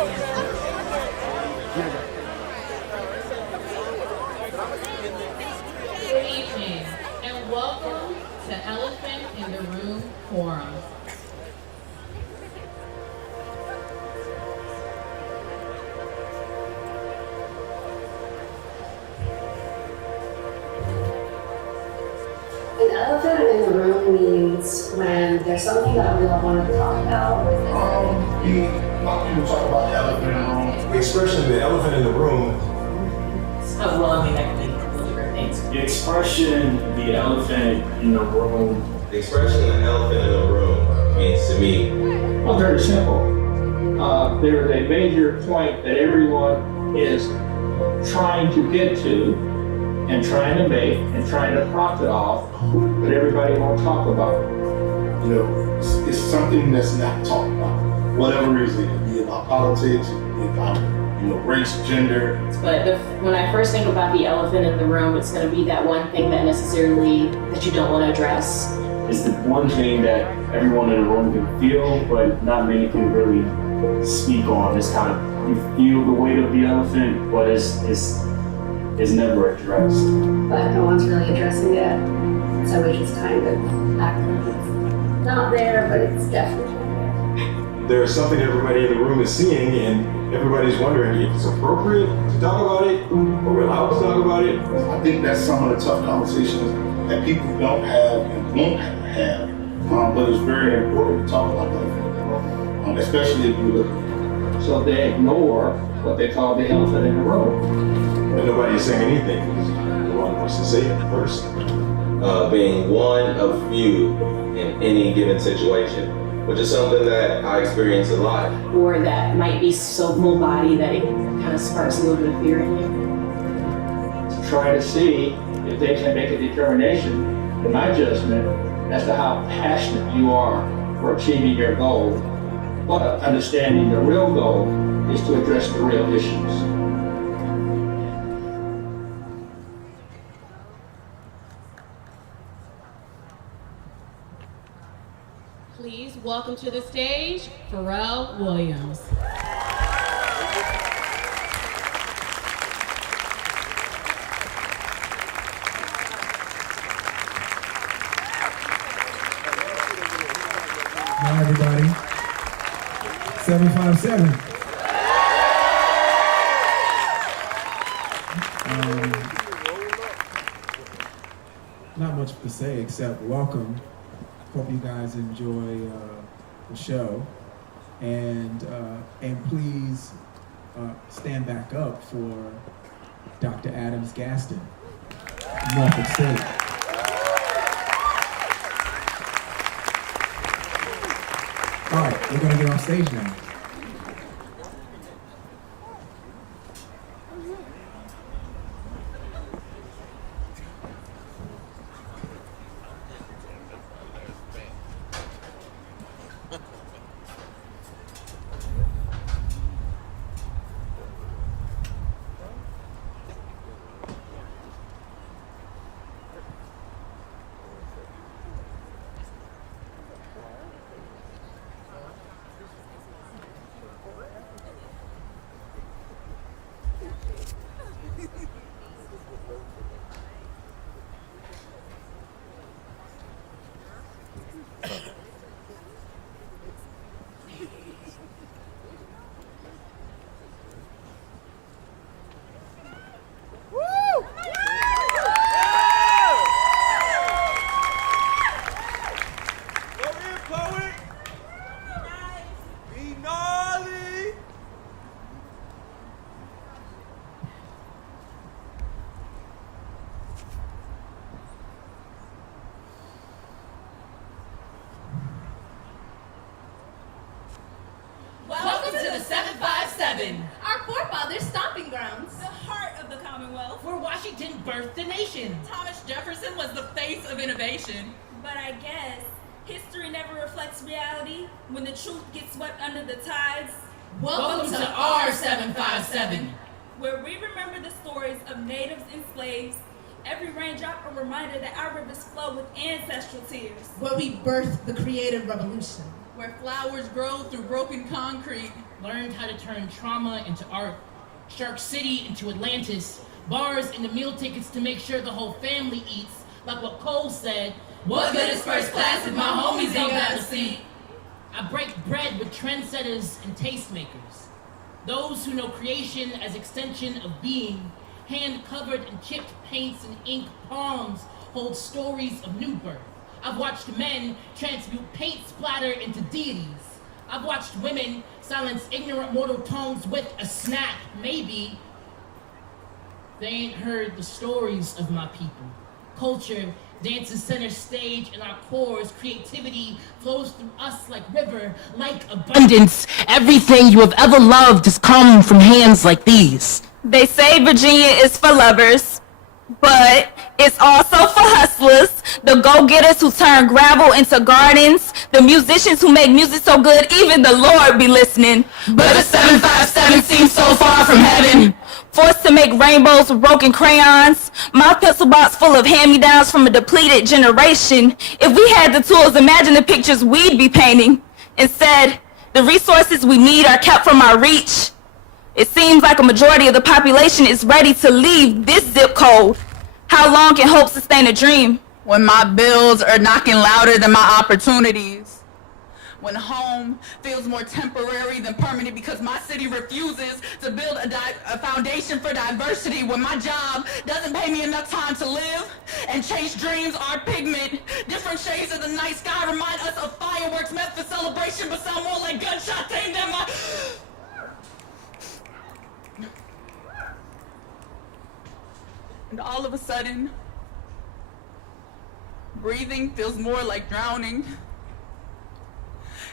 Good evening, and welcome to Elephant in the Room Forum. An elephant in the room means when there's something that we all want to talk about. A lot of people talk about the elephant in the room. The expression the elephant in the room. Well, I mean, that can mean different things. The expression the elephant in the room. The expression the elephant in the room means to me. Well, very simple. There's a major point that everyone is trying to get to and trying to make and trying to profit off, but everybody won't talk about it. You know, it's something that's not talked about. Whatever reason, it could be about politics, it could be about, race, gender. But when I first think about the elephant in the room, it's going to be that one thing that you don't want to address. It's the one thing that everyone in the room can feel, but not many can really speak on. It's kind of, you feel the weight of the elephant, but it's never addressed. But no one's really addressing it. So we just kind of act like it's not there, but it's definitely there. There's something everybody in the room is seeing, and everybody's wondering if it's appropriate to talk about it, or we're allowed to talk about it. I think that's some of the tough conversations that people don't have and won't have. But it's very important to talk about that, especially if you look at it. So they ignore what they call the elephant in the room. But nobody is saying anything because no one wants to say it first. Being one of few in any given situation, which is something that I experience a lot. Or that might be so full-body that it kind of sparks a little bit of fear in you. To try to see if they can make a determination, in my judgment, as to how passionate you are for achieving your goal, but understanding the real goal is to address the real issues. Please welcome to the stage, Pharrell Williams. Hi, everybody. 757. Not much to say except welcome. Hope you guys enjoy the show, and please stand back up for Dr. Adams Gaston, Norfolk State. All right, we're gonna get on stage now. Welcome to the 757, our forefathers' stomping grounds, the heart of the Commonwealth, where Washington birthed the nation. Thomas Jefferson was the face of innovation. But I guess history never reflects reality when the truth gets swept under the tides. Welcome to our 757, where we remember the stories of natives and slaves. Every raindrop a reminder that our rivers flow with ancestral tears. Where we birthed the creative revolution. Where flowers grow through broken concrete. learned how to turn trauma into art, Shark City into Atlantis, bars into meal tickets to make sure the whole family eats, like what Cole said, what good is first class if my homies ain't got a seat? I break bread with trendsetters and tastemakers, those who know creation as extension of being, hand-covered in chipped paints and ink palms hold stories of new birth. I've watched men transmute paint splatter into deities. I've watched women silence ignorant mortal tongues with a snap, maybe. They ain't heard the stories of my people. Culture dances center stage in our cores. Creativity flows through us like river, like abundance. Everything you have ever loved has come from hands like these. They say Virginia is for lovers, but it's also for hustlers, the go-getters who turn gravel into gardens, the musicians who make music so good even the Lord be listening. But the 757 seems so far from heaven. Forced to make rainbows with broken crayons, my pencil box full of hand-me-downs from a depleted generation. If we had the tools, imagine the pictures we'd be painting. Instead, the resources we need are kept from our reach. It seems like a majority of the population is ready to leave this zip code. How long can hope sustain a dream? When my bills are knocking louder than my opportunities. When home feels more temporary than permanent because my city refuses to build a foundation for diversity. When my job doesn't pay me enough time to live and chase dreams are pigment. Different shades of the night sky remind us of fireworks meant for celebration but sound more like gunshots aimed at my... And all of a sudden, breathing feels more like drowning.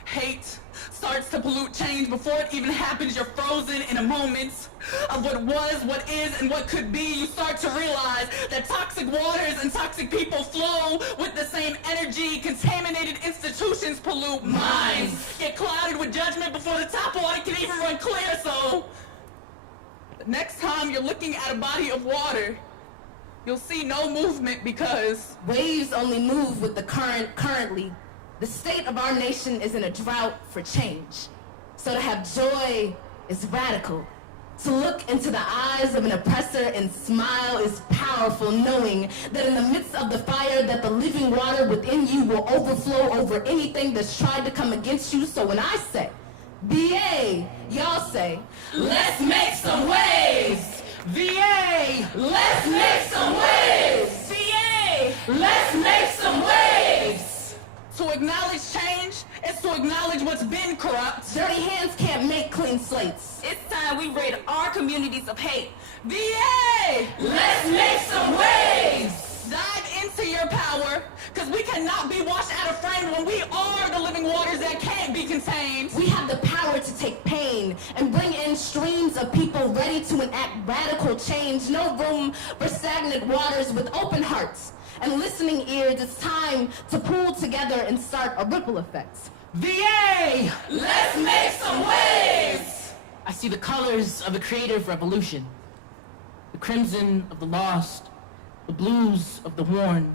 Hate starts to pollute change. Before it even happens, you're frozen in a moment of what was, what is, and what could be. You start to realize that toxic waters and toxic people flow with the same energy. Contaminated institutions pollute minds. Get clouded with judgment before the top water can even run clear. So, the next time you're looking at a body of water, you'll see no movement because waves only move with the current currently. The state of our nation is in a drought for change. So to have joy is radical. To look into the eyes of an oppressor and smile is powerful, knowing that in the midst of the fire that the living water within you will overflow over anything that's tried to come against you. So when I say, BA, y'all say, let's make some waves! VA! Let's make some waves! BA! Let's make some waves! To acknowledge change is to acknowledge what's been corrupt. Dirty hands can't make clean slates. It's time we rid our communities of hate. VA! Let's make some waves! Dive into your power, because we cannot be washed out of frame when we are the living waters that can't be contained. We have the power to take pain and bring in streams of people ready to enact radical change. No room for stagnant waters. With open hearts and listening ears, it's time to pull together and start a ripple effect. VA! Let's make some waves! I see the colors of a creative revolution. The crimson of the lost, the blues of the worn,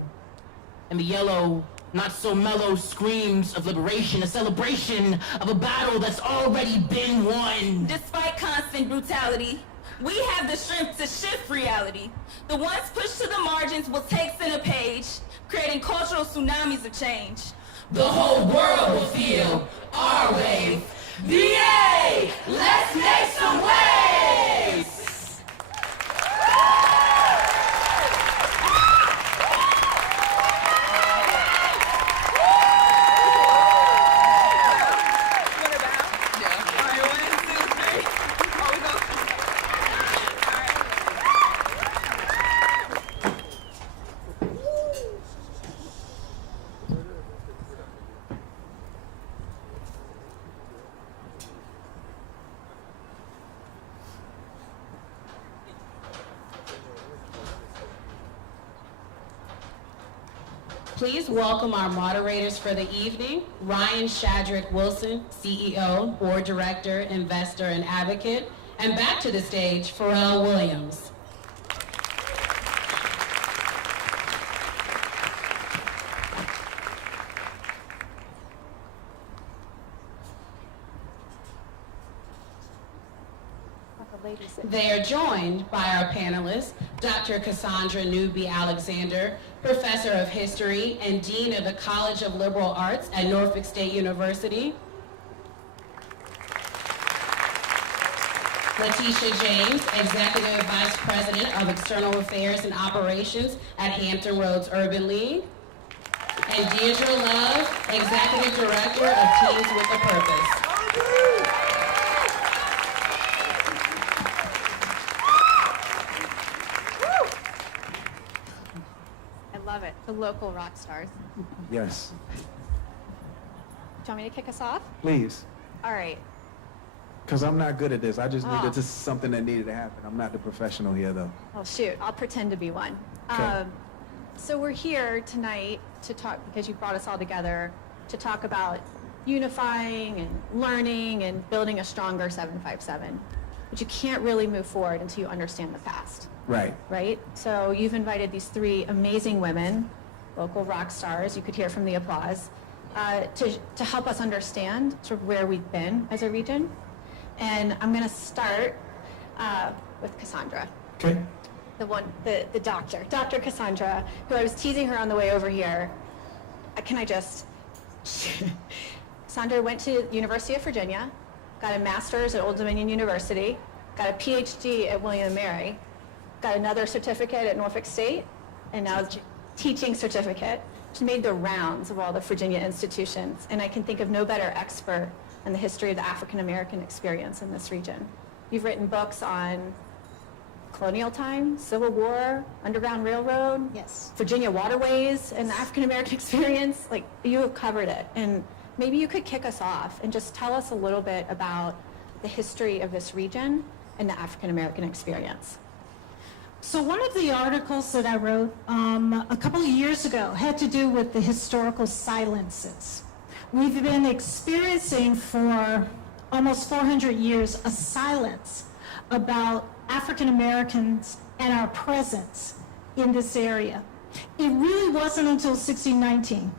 and the yellow, not so mellow screams of liberation, a celebration of a battle that's already been won. Despite constant brutality, we have the strength to shift reality. The ones pushed to the margins will take center page, creating cultural tsunamis of change. The whole world will feel our wave. VA! Let's make some waves! Please welcome our moderators for the evening, Ryan Shadrick Wilson, CEO, Board Director, Investor, and Advocate, and back to the stage, Pharrell Williams. They are joined by our panelists, Dr. Cassandra Newby-Alexander, Professor of History and Dean of the College of Liberal Arts at Norfolk State University, Letitia James, Executive Vice President of External Affairs and Operations at Hampton Roads Urban League, and Deirdre Love, Executive Director of Teens with a Purpose. Love it. The local rock stars. Yes. Do you want me to kick us off? Please. All right. Because I'm not good at this. I just needed, this is something that needed to happen. I'm not the professional here, though. Well, shoot. I'll pretend to be one. Okay. So we're here tonight to talk, because you brought us all together, to talk about unifying and learning and building a stronger 757. But you can't really move forward until you understand the past. Right. Right? So you've invited these three amazing women, local rock stars, you could hear from the applause, to help us understand sort of where we've been as a region. And I'm going to start with Cassandra. Okay. The doctor, Dr. Cassandra, who I was teasing her on the way over here. Cassandra went to University of Virginia, got a master's at Old Dominion University, got a PhD at William & Mary, got another certificate at Norfolk State, and now a teaching certificate. She made the rounds of all the Virginia institutions, and I can think of no better expert in the history of the African American experience in this region. You've written books on colonial times, Civil War, Underground Railroad, yes, Virginia waterways, and the African American experience. Like, you have covered it, and maybe you could kick us off and just tell us a little bit about the history of this region and the African American experience. So one of the articles that I wrote a couple of years ago had to do with the historical silences. We've been experiencing for almost 400 years a silence about African Americans and our presence in this area. It really wasn't until 1619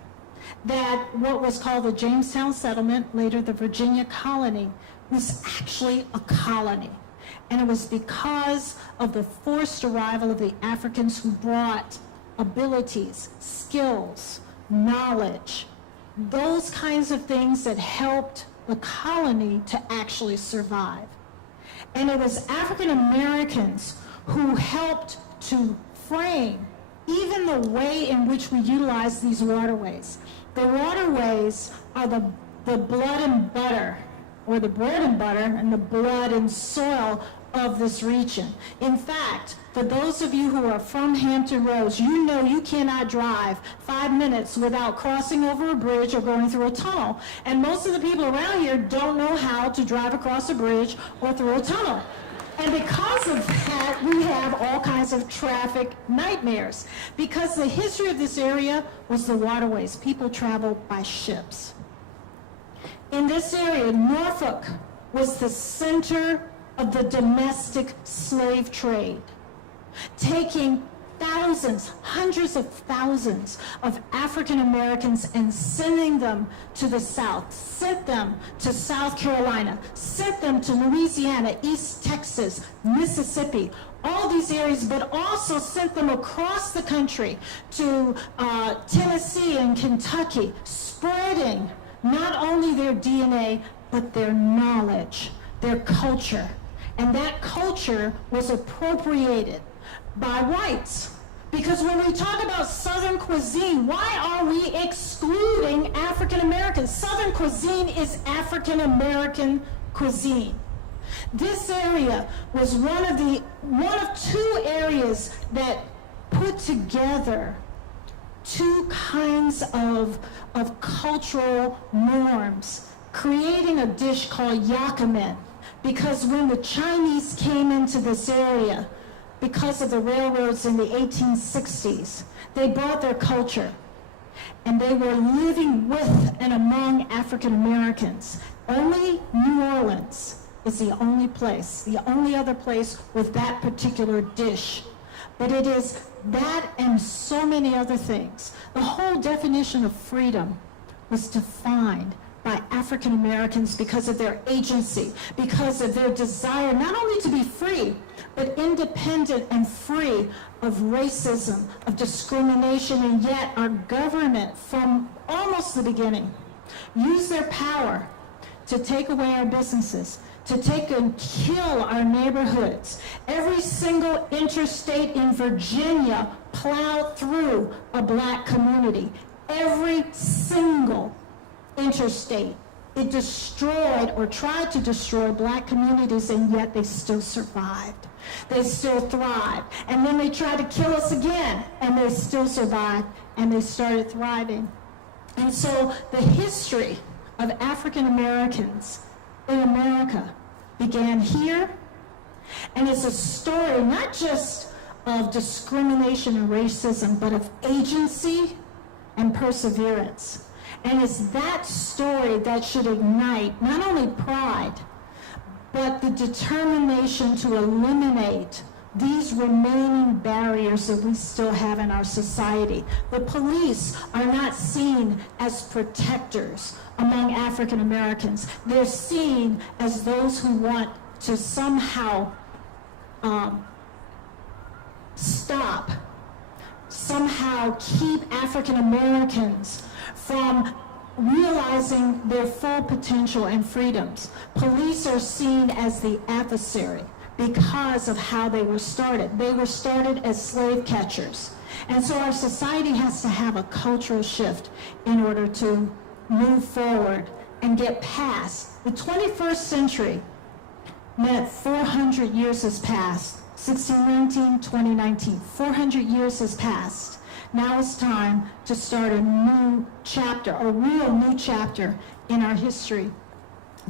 that what was called the Jamestown Settlement, later the Virginia Colony, was actually a colony. And it was because of the forced arrival of the Africans who brought abilities, skills, knowledge, those kinds of things that helped the colony to actually survive. And it was African Americans who helped to frame even the way in which we utilize these waterways. The waterways are the blood and butter, or the bread and butter and the blood and soil of this region. In fact, for those of you who are from Hampton Roads, you know you cannot drive 5 minutes without crossing over a bridge or going through a tunnel. And most of the people around here don't know how to drive across a bridge or through a tunnel. And because of that, we have all kinds of traffic nightmares. Because the history of this area was the waterways. People traveled by ships. In this area, Norfolk was the center of the domestic slave trade, taking thousands, hundreds of thousands of African Americans and sending them to the South, sent them to South Carolina, sent them to Louisiana, East Texas, Mississippi, all these areas, but also sent them across the country to Tennessee and Kentucky, spreading not only their DNA, but their knowledge, their culture. And that culture was appropriated by whites. Because when we talk about Southern cuisine, why are we excluding African Americans? Southern cuisine is African American cuisine. This area was one of two areas that put together two kinds of cultural norms, creating a dish called yakamen. Because when the Chinese came into this area, because of the railroads in the 1860s, they brought their culture. And they were living with and among African Americans. Only New Orleans is the only place, the only other place with that particular dish. But it is that and so many other things. The whole definition of freedom was defined by African Americans because of their agency, because of their desire not only to be free, but independent and free of racism, of discrimination, and yet our government from almost the beginning used their power to take away our businesses, to take and kill our neighborhoods. Every single interstate in Virginia plowed through a black community. Every single interstate. It destroyed or tried to destroy black communities, and yet they still survived. They still thrived. And then they tried to kill us again, and they still survived, and they started thriving. And so the history of African Americans in America began here, and it's a story not just of discrimination and racism, but of agency and perseverance. And it's that story that should ignite not only pride, but the determination to eliminate these remaining barriers that we still have in our society. The police are not seen as protectors among African Americans. They're seen as those who want to somehow somehow keep African Americans from realizing their full potential and freedoms. Police are seen as the adversary because of how they were started. They were started as slave catchers. And so our society has to have a cultural shift in order to move forward and get past. The 21st century meant 400 years has passed. 1619, 2019, 400 years has passed. Now it's time to start a new chapter, a real new chapter in our history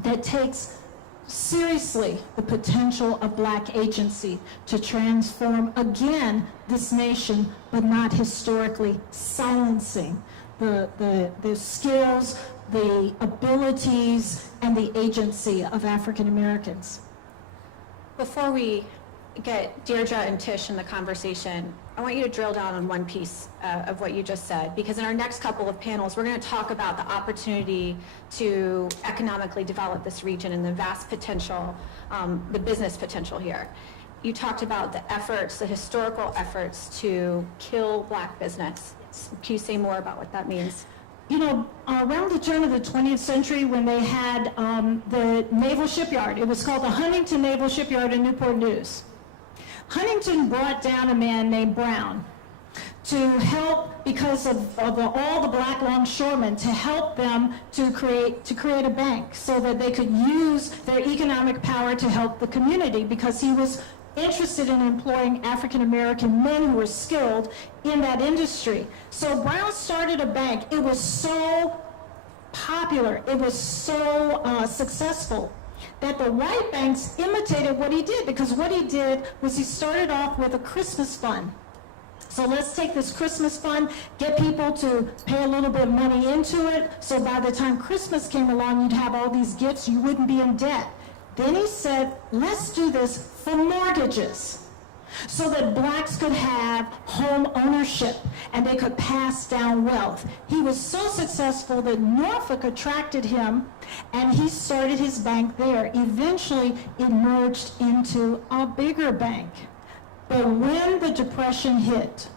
that takes seriously the potential of black agency to transform again this nation, but not historically silencing the skills, the abilities, and the agency of African Americans. Before we get Deirdre and Tish in the conversation, I want you to drill down on one piece of what you just said, because in our next couple of panels, we're going to talk about the opportunity to economically develop this region and the vast potential, the business potential here. You talked about the efforts, the historical efforts to kill black business. Can you say more about what that means? You know, around the turn of the 20th century, when they had the naval shipyard, it was called the Huntington Naval Shipyard in Newport News. Huntington brought down a man named Brown to help, because of all the black longshoremen, to help them to create a bank so that they could use their economic power to help the community, because he was interested in employing African American men who were skilled in that industry. So Brown started a bank. It was so popular, it was so successful, that the white banks imitated what he did, because what he did was he started off with a Christmas fund. So let's take this Christmas fund, get people to pay a little bit of money into it, so by the time Christmas came along, you'd have all these gifts, you wouldn't be in debt. Then he said, let's do this for mortgages, so that blacks could have home ownership and they could pass down wealth. He was so successful that Norfolk attracted him, and he started his bank there. Eventually, it merged into a bigger bank. But when the Depression hit,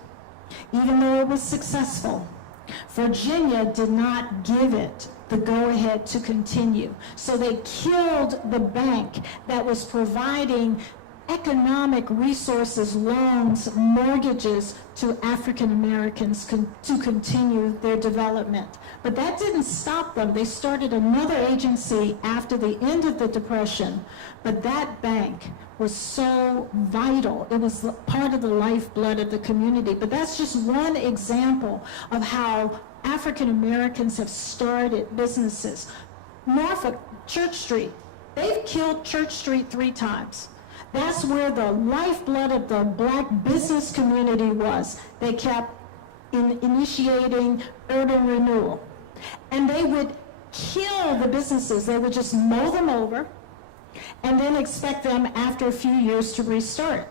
even though it was successful, Virginia did not give it the go-ahead to continue. So they killed the bank that was providing economic resources, loans, mortgages to African Americans to continue their development. But that didn't stop them. They started another agency after the end of the Depression. But that bank was so vital. It was part of the lifeblood of the community. But that's just one example of how African Americans have started businesses. Norfolk, Church Street, they've killed Church Street 3 times. That's where the lifeblood of the black business community was. They kept initiating urban renewal. And they would kill the businesses. They would just mow them over and then expect them after a few years to restart.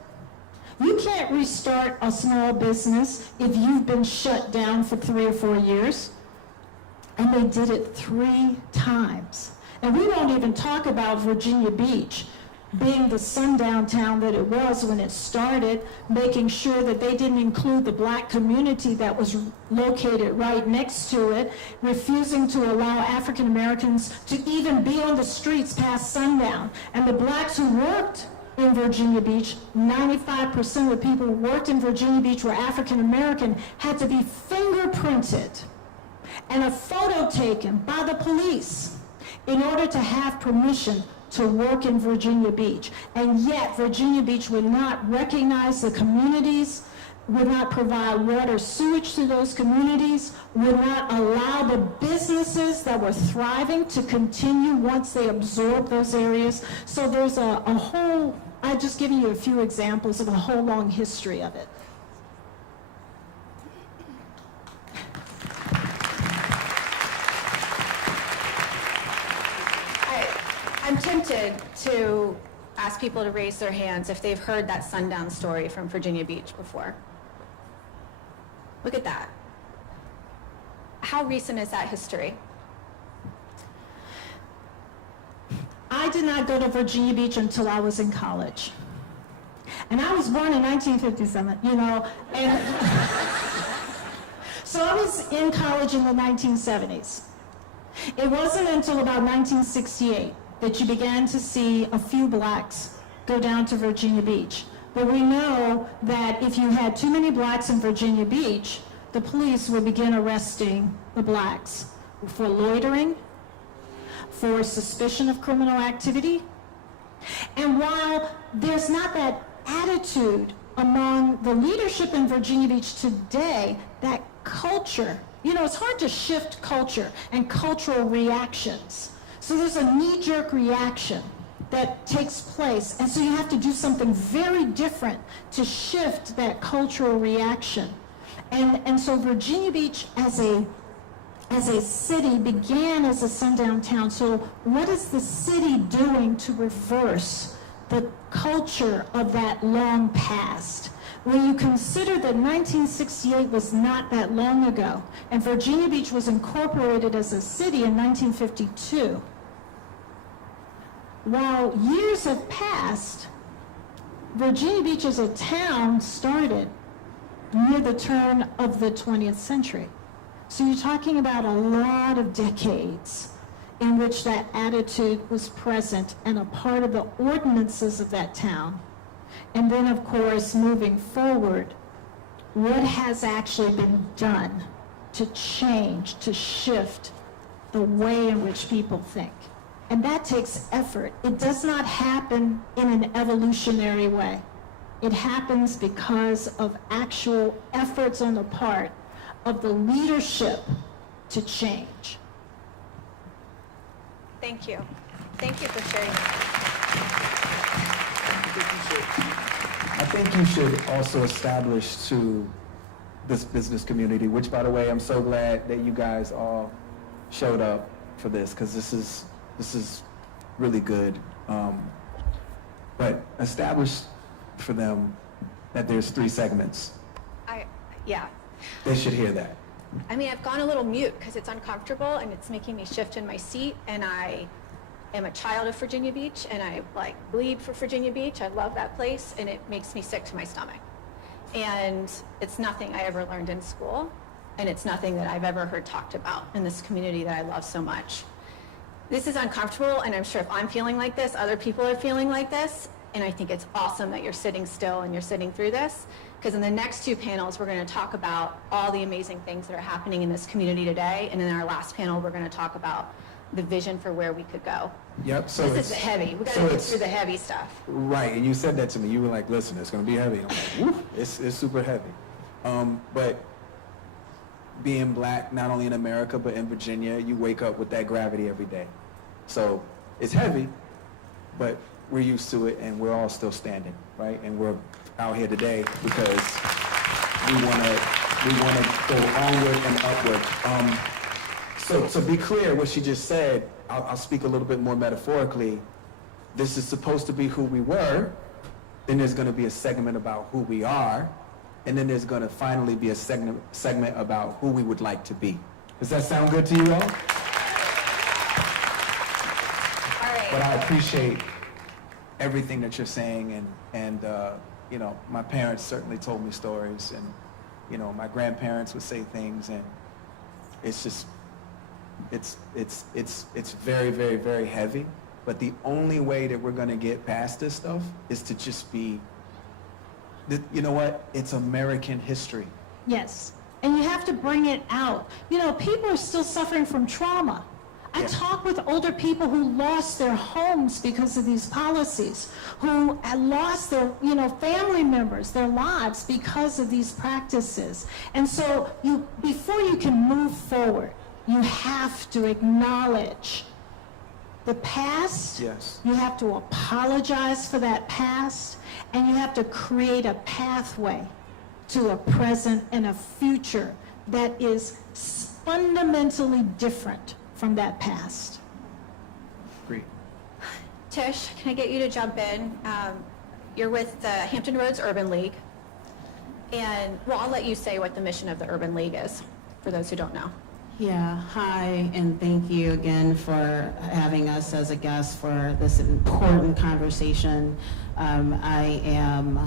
You can't restart a small business if you've been shut down for 3 or 4 years. And they did it 3 times. And we won't even talk about Virginia Beach being the sundown town that it was when it started, making sure that they didn't include the black community that was located right next to it, refusing to allow African Americans to even be on the streets past sundown. And the blacks who worked in Virginia Beach, 95% of the people who worked in Virginia Beach were African American, had to be fingerprinted and a photo taken by the police in order to have permission to work in Virginia Beach. And yet Virginia Beach would not recognize the communities, would not provide water, sewage to those communities, would not allow the businesses that were thriving to continue once they absorbed those areas. So there's a whole, I've just given you a few examples of a whole long history of it. I'm tempted to ask people to raise their hands if they've heard that sundown story from Virginia Beach before. Look at that. How recent is that history? I did not go to Virginia Beach until I was in college. And I was born in 1957, you know, and so I was in college in the 1970s. It wasn't until about 1968 that you began to see a few blacks go down to Virginia Beach. But we know that if you had too many blacks in Virginia Beach, the police would begin arresting the blacks for loitering, for suspicion of criminal activity. And while there's not that attitude among the leadership in Virginia Beach today, that culture, you know, it's hard to shift culture and cultural reactions. So there's a knee-jerk reaction that takes place, and so you have to do something very different to shift that cultural reaction. And so Virginia Beach as a city began as a sundown town. So what is the city doing to reverse the culture of that long past? When you consider that 1968 was not that long ago, and Virginia Beach was incorporated as a city in 1952, while years have passed, Virginia Beach as a town started near the turn of the 20th century. So you're talking about a lot of decades in which that attitude was present and a part of the ordinances of that town. And then, of course, moving forward, what has actually been done to change, to shift the way in which people think? And that takes effort. It does not happen in an evolutionary way. It happens because of actual efforts on the part of the leadership to change. Thank you. Thank you for sharing that. I think you should also establish to this business community, which, by the way, I'm so glad that you guys all showed up for this, because this is really good. But establish for them that there's 3 segments. Yeah. They should hear that. I mean, I've gone a little mute because it's uncomfortable and it's making me shift in my seat, and I am a child of Virginia Beach, and I bleed for Virginia Beach. I love that place, and it makes me sick to my stomach. And it's nothing I ever learned in school, and it's nothing that I've ever heard talked about in this community that I love so much. This is uncomfortable, and I'm sure if I'm feeling like this, other people are feeling like this, and I think it's awesome that you're sitting still and you're sitting through this, because in the next 2 panels, we're going to talk about all the amazing things that are happening in this community today, and in our last panel, we're going to talk about the vision for where we could go. Yep. So this is heavy. We got to get through the heavy stuff. Right, and you said that to me. You were like, "Listen, it's going to be heavy." I'm like, "Woo, it's super heavy." But being black, not only in America but in Virginia, you wake up with that gravity every day. So it's heavy, but we're used to it, and we're all still standing, right? And we're out here today because we want to go onward and upward. So to be clear, what she just said, I'll speak a little bit more metaphorically. This is supposed to be who we were. Then there's going to be a segment about who we are, and then there's going to finally be a segment about who we would like to be. Does that sound good to you all? But I appreciate everything that you're saying, and you know, my parents certainly told me stories, and you know, my grandparents would say things, and it's just, it's very, very, very heavy. But the only way that we're gonna get past this stuff is to just be, you know what? It's American history. Yes, and you have to bring it out. You know, people are still suffering from trauma. I talk with older people who lost their homes because of these policies, who had lost their, you know, family members, their lives because of these practices. And so before you can move forward, you have to acknowledge the past. Yes. You have to apologize for that past, and you have to create a pathway to a present and a future that is fundamentally different from that past. Great. Tish, can I get you to jump in? You're with the Hampton Roads Urban League. And, well, I'll let you say what the mission of the Urban League is, for those who don't know. Yeah, hi, and thank you again for having us as a guest for this important conversation. I am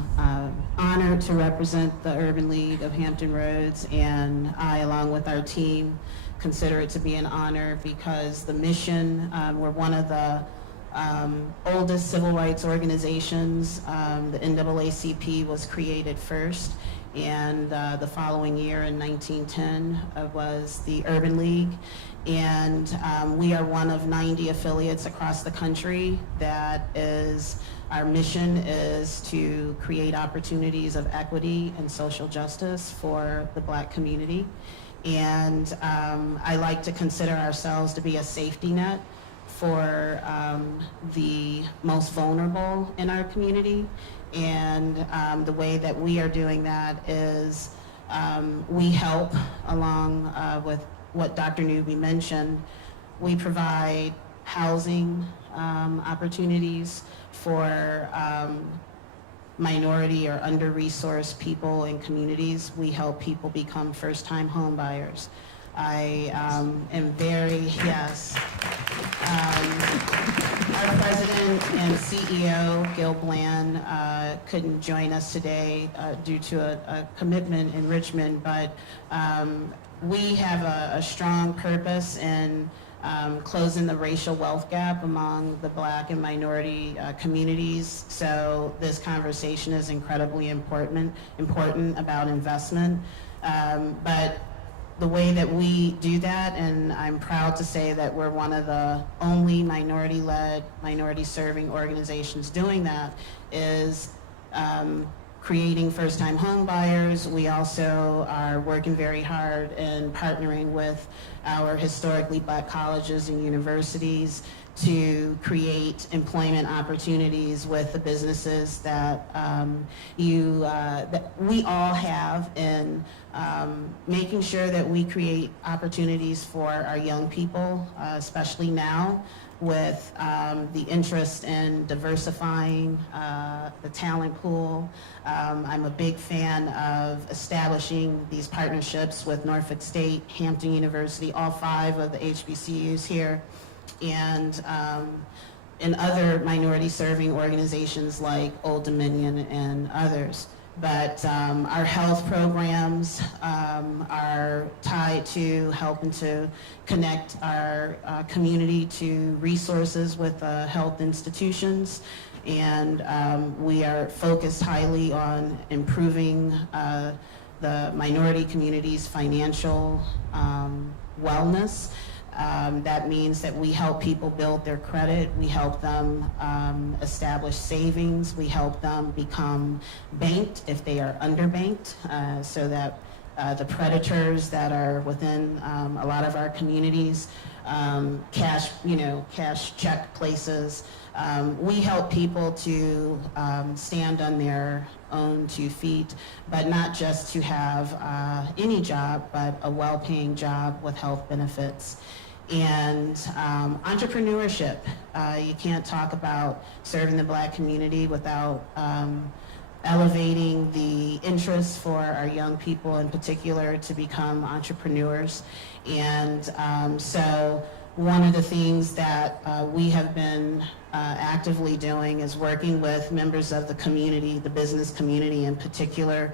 honored to represent the Urban League of Hampton Roads, and I, along with our team, consider it to be an honor because the mission, we're one of the oldest civil rights organizations. The NAACP was created first, and the following year in 1910 was the Urban League. And we are one of 90 affiliates across the country that is, our mission is to create opportunities of equity and social justice for the Black community. And I like to consider ourselves to be a safety net for the most vulnerable in our community. And the way that we are doing that is we help, along with what Dr. Newby mentioned, we provide housing opportunities for minority or under-resourced people in communities. We help people become first-time home buyers. I am very, yes. Our president and CEO, Gil Bland, couldn't join us today due to a commitment in Richmond, but we have a strong purpose in closing the racial wealth gap among the Black and minority communities. So this conversation is incredibly important about investment. But the way that we do that, and I'm proud to say that we're one of the only minority-led, minority-serving organizations doing that, is creating first-time home buyers. We also are working very hard in partnering with our historically Black colleges and universities to create employment opportunities with the businesses that that we all have, in making sure that we create opportunities for our young people, especially now with the interest in diversifying the talent pool. I'm a big fan of establishing these partnerships with Norfolk State, Hampton University, all 5 of the HBCUs here, and other minority-serving organizations like Old Dominion and others. But our health programs are tied to helping to connect our community to resources with health institutions. And we are focused highly on improving the minority community's financial wellness. That means that we help people build their credit. We help them establish savings. We help them become banked if they are underbanked, so that the predators that are within a lot of our communities, cash check places. We help people to stand on their own 2 feet, but not just to have any job, but a well-paying job with health benefits. And entrepreneurship. You can't talk about serving the Black community without elevating the interest for our young people in particular to become entrepreneurs. And so one of the things that we have been actively doing is working with members of the community, the business community in particular,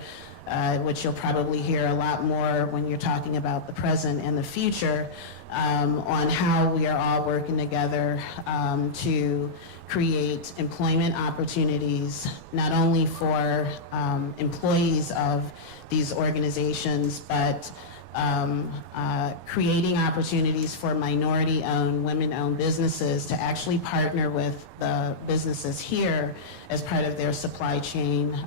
which you'll probably hear a lot more when you're talking about the present and the future, on how we are all working together to create employment opportunities, not only for employees of these organizations, but creating opportunities for minority-owned, women-owned businesses to actually partner with the businesses here as part of their supply chain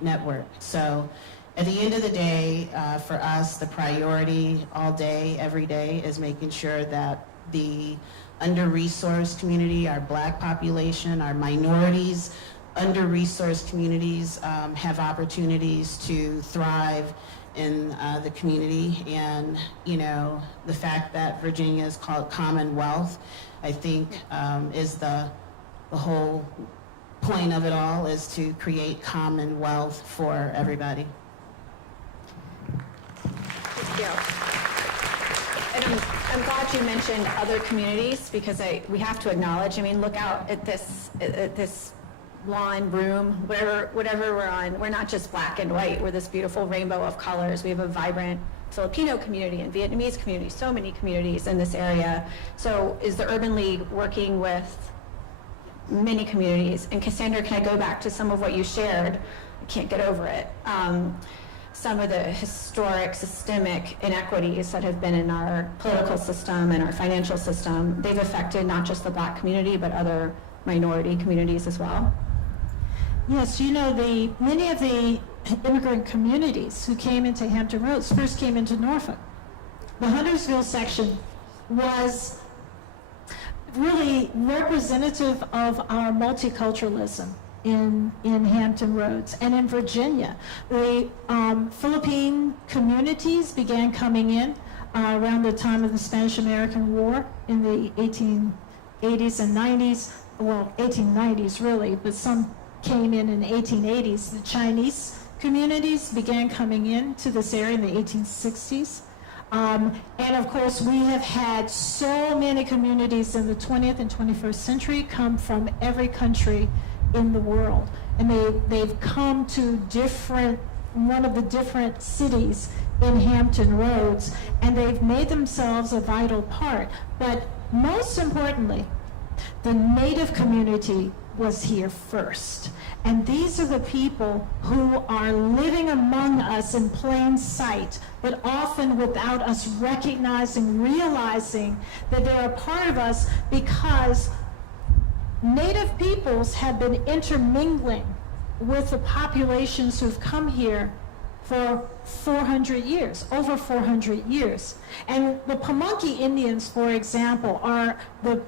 network. So at the end of the day, for us, the priority all day, every day, is making sure that the under-resourced community, our Black population, our minorities, under-resourced communities have opportunities to thrive in the community. And, you know, the fact that Virginia is called Commonwealth, I think is the whole point of it all, is to create commonwealth for everybody. Thank you. And I'm glad you mentioned other communities, because we have to acknowledge, I mean, look out at this lawn, room, whatever we're on. We're not just black and white. We're this beautiful rainbow of colors. We have a vibrant Filipino community and Vietnamese community, so many communities in this area. So is the Urban League working with many communities? And Cassandra, can I go back to some of what you shared? I can't get over it. Some of the historic systemic inequities that have been in our political system and our financial system, they've affected not just the Black community, but other minority communities as well. Yes, you know, many of the immigrant communities who came into Hampton Roads first came into Norfolk. The Huntersville section was really representative of our multiculturalism in Hampton Roads and in Virginia. The Philippine communities began coming in around the time of the Spanish-American War in the 1880s and 90s, well, 1890s really, but some came in the 1880s. The Chinese communities began coming in to this area in the 1860s. And of course, we have had so many communities in the 20th and 21st century come from every country in the world. And they've come to one of the different cities in Hampton Roads, and they've made themselves a vital part. But most importantly, the Native community was here first. And these are the people who are living among us in plain sight, but often without us recognizing, realizing that they're a part of us, because Native peoples have been intermingling with the populations who've come here for 400 years, over 400 years. And the Pamunkey Indians, for example, are the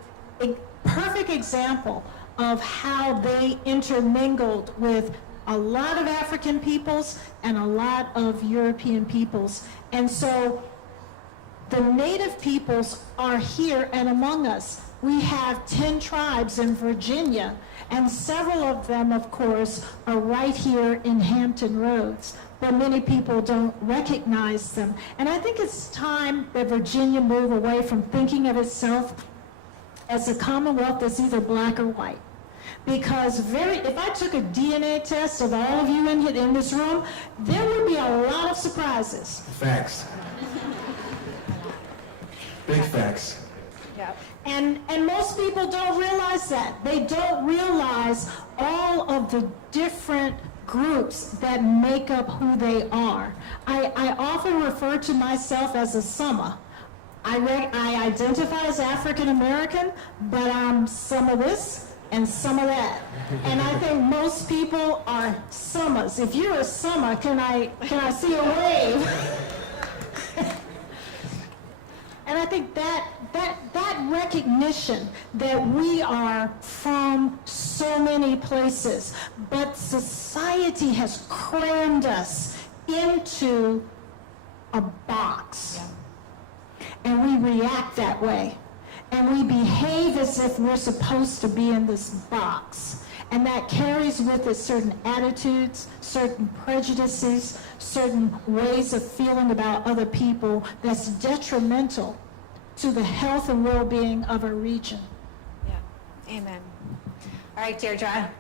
perfect example of how they intermingled with a lot of African peoples and a lot of European peoples. And so the Native peoples are here and among us. We have 10 tribes in Virginia, and several of them, of course, are right here in Hampton Roads, but many people don't recognize them. And I think it's time that Virginia move away from thinking of itself as a commonwealth that's either black or white. Because if I took a DNA test of all of you in this room, there would be a lot of surprises. Facts. Big facts. Yeah. And most people don't realize that. They don't realize all of the different groups that make up who they are. I often refer to myself as a summer. I identify as African American, but I'm some of this and some of that. And I think most people are summers. If you're a summer, can I see a wave? And I think that recognition that we are from so many places, but society has crammed us into a box. And we react that way. And we behave as if we're supposed to be in this box. And that carries with it certain attitudes, certain prejudices, certain ways of feeling about other people that's detrimental to the health and well-being of a region. Yeah, amen. All right, Deirdre,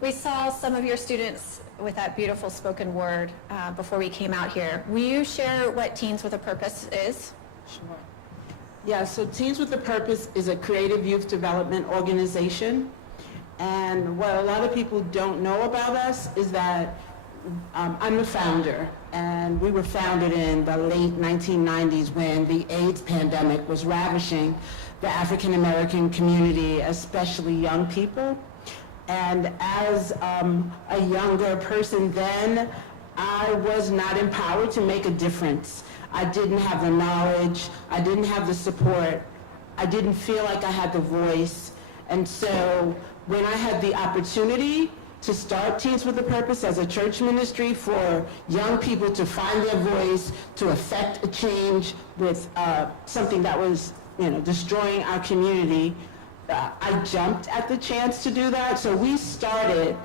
we saw some of your students with that beautiful spoken word before we came out here. Will you share what Teens with a Purpose is? Sure. Yeah, so Teens with a Purpose is a creative youth development organization. And what a lot of people don't know about us is that I'm the founder, and we were founded in the late 1990s when the AIDS pandemic was ravishing the African American community, especially young people. And as a younger person then, I was not empowered to make a difference. I didn't have the knowledge, I didn't have the support, I didn't feel like I had the voice. And so when I had the opportunity to start Teens with a Purpose as a church ministry for young people to find their voice, to affect a change with something that was, destroying our community, I jumped at the chance to do that. So we started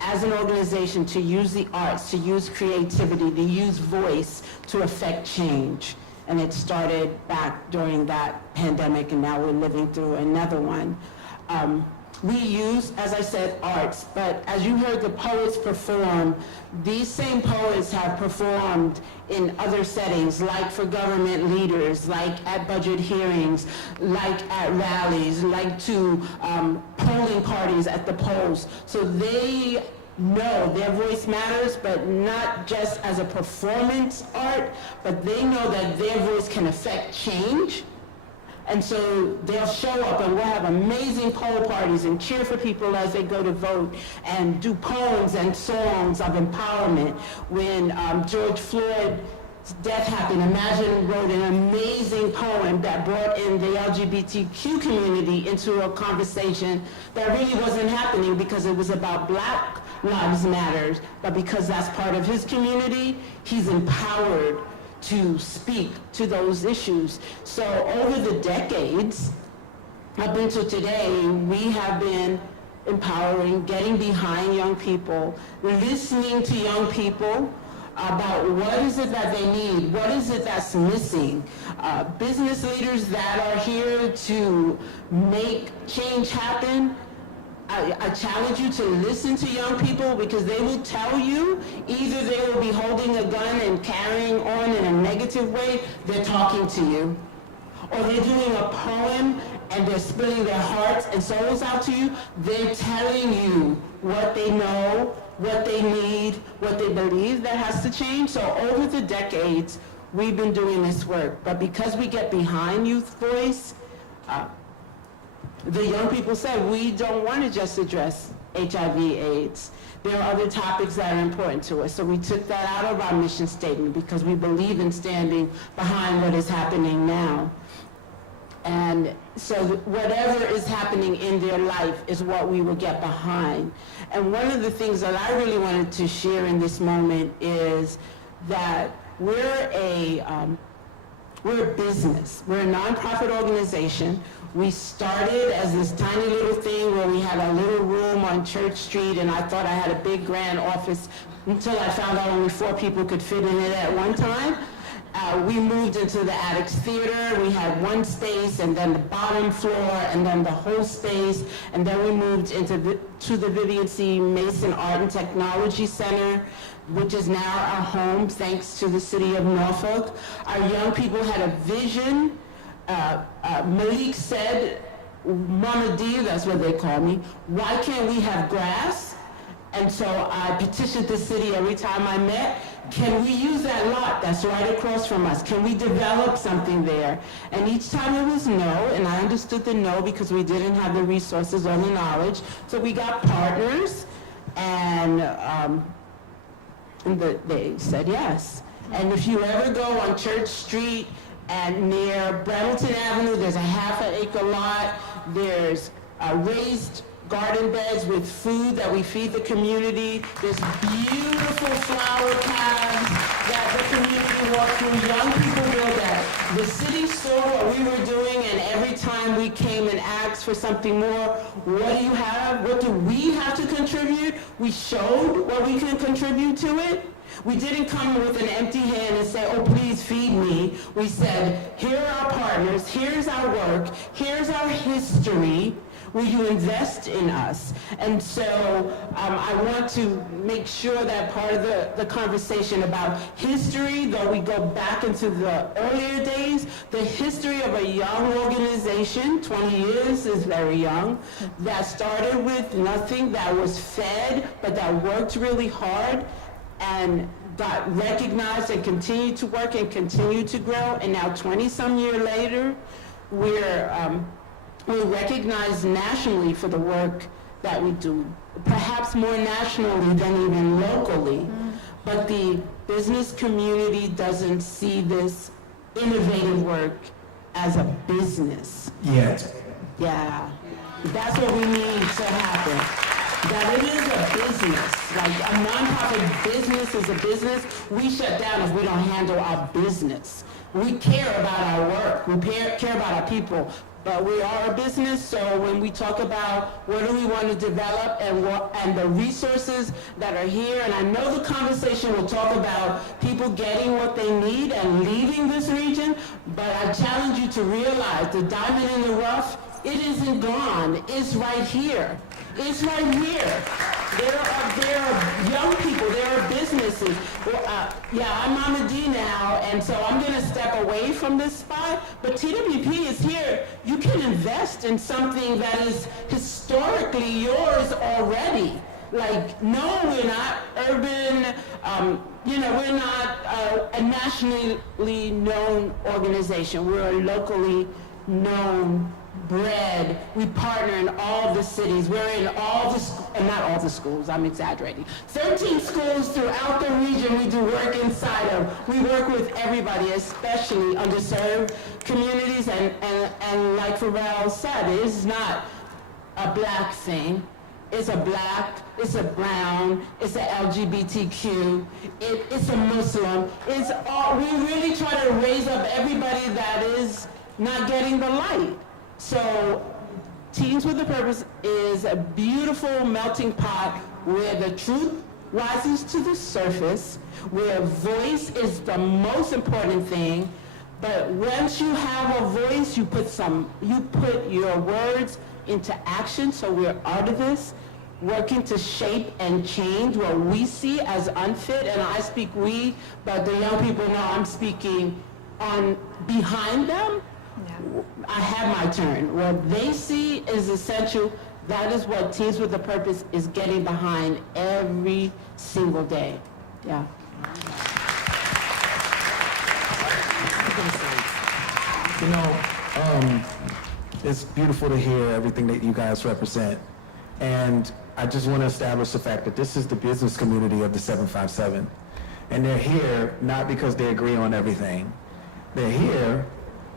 as an organization to use the arts, to use creativity, to use voice to affect change. And it started back during that pandemic, and now we're living through another one. We use, as I said, arts, but as you heard the poets perform, these same poets have performed in other settings, like for government leaders, like at budget hearings, like at rallies, like to polling parties at the polls. So they know their voice matters, but not just as a performance art, but they know that their voice can affect change. And so they'll show up and we'll have amazing poll parties and cheer for people as they go to vote and do poems and songs of empowerment. When George Floyd's death happened, Imagine wrote an amazing poem that brought in the LGBTQ community into a conversation that really wasn't happening because it was about Black Lives Matter, but because that's part of his community, he's empowered to speak to those issues. So over the decades, up until today, we have been empowering, getting behind young people, listening to young people about what is it that they need, what is it that's missing. Business leaders that are here to make change happen, I challenge you to listen to young people, because they will tell you either they will be holding a gun and carrying on in a negative way, they're talking to you, or they're doing a poem and they're spilling their hearts and souls out to you. They're telling you what they know, what they need, what they believe that has to change. So over the decades, we've been doing this work, but because we get behind youth voice, the young people said, we don't want to just address HIV/AIDS. There are other topics that are important to us. So we took that out of our mission statement because we believe in standing behind what is happening now. And so whatever is happening in their life is what we will get behind. And one of the things that I really wanted to share in this moment is that we're a business. We're a nonprofit organization. We started as this tiny little thing where we had a little room on Church Street, and I thought I had a big grand office until I found out only 4 people could fit in it at one time. We moved into the Attics Theater. We had one space, and then the bottom floor, and then the whole space, and then we moved to the Vivian C. Mason Art and Technology Center, which is now our home, thanks to the city of Norfolk. Our young people had a vision. Malik said, Mama D, that's what they call me, why can't we have grass? And so I petitioned the city every time I met, can we use that lot that's right across from us? Can we develop something there? And each time it was no, and I understood the no because we didn't have the resources or the knowledge. So we got partners, and they said yes. And if you ever go on Church Street and near Brambleton Avenue, there's a half-acre lot. There's raised garden beds with food that we feed the community. There's beautiful flower paths that the community walks through. Young people build that. The city saw what we were doing, and every time we came and asked for something more, what do you have? What do we have to contribute? We showed what we can contribute to it. We didn't come with an empty hand and say, oh, please feed me. We said, here are our partners, here's our work, here's our history. Will you invest in us? And so I want to make sure that part of the conversation about history, though we go back into the earlier days, the history of a young organization, 20 years is very young, that started with nothing, that was fed, but that worked really hard and got recognized and continued to work and continued to grow. And now 20-some years later, we're recognized nationally for the work that we do, perhaps more nationally than even locally. But the business community doesn't see this innovative work as a business. Yet. Yeah, that's what we need to happen. That it is a business. Like a nonprofit business is a business. We shut down if we don't handle our business. We care about our work. We care about our people. But we are a business, so when we talk about what do we want to develop and the resources that are here, and I know the conversation will talk about people getting what they need and leaving this region, but I challenge you to realize the diamond in the rough, it isn't gone. It's right here. It's right here. There are young people, there are businesses. I'm Mama D now, and so I'm going to step away from this spot, but TWP is here. You can invest in something that is historically yours already. Like, no, we're not urban, we're not a nationally known organization. We're a locally known bread. We partner in all the cities. We're in all the, not all the schools, I'm exaggerating. 13 schools throughout the region we do work inside of. We work with everybody, especially underserved communities, and like Pharrell said, it is not a black thing. It's a black, it's a brown, it's a LGBTQ, it's a Muslim. It's all, we really try to raise up everybody that is not getting the light. So Teens with a Purpose is a beautiful melting pot where the truth rises to the surface, where voice is the most important thing. But once you have a voice, you put your words into action. So we're artists working to shape and change what we see as unfit. And I speak we, but the young people know I'm speaking on behind them. I have my turn. What they see is essential. That is what Teens with a Purpose is getting behind every single day. Yeah. You know, it's beautiful to hear everything that you guys represent. And I just want to establish the fact that this is the business community of the 757. And they're here not because they agree on everything. They're here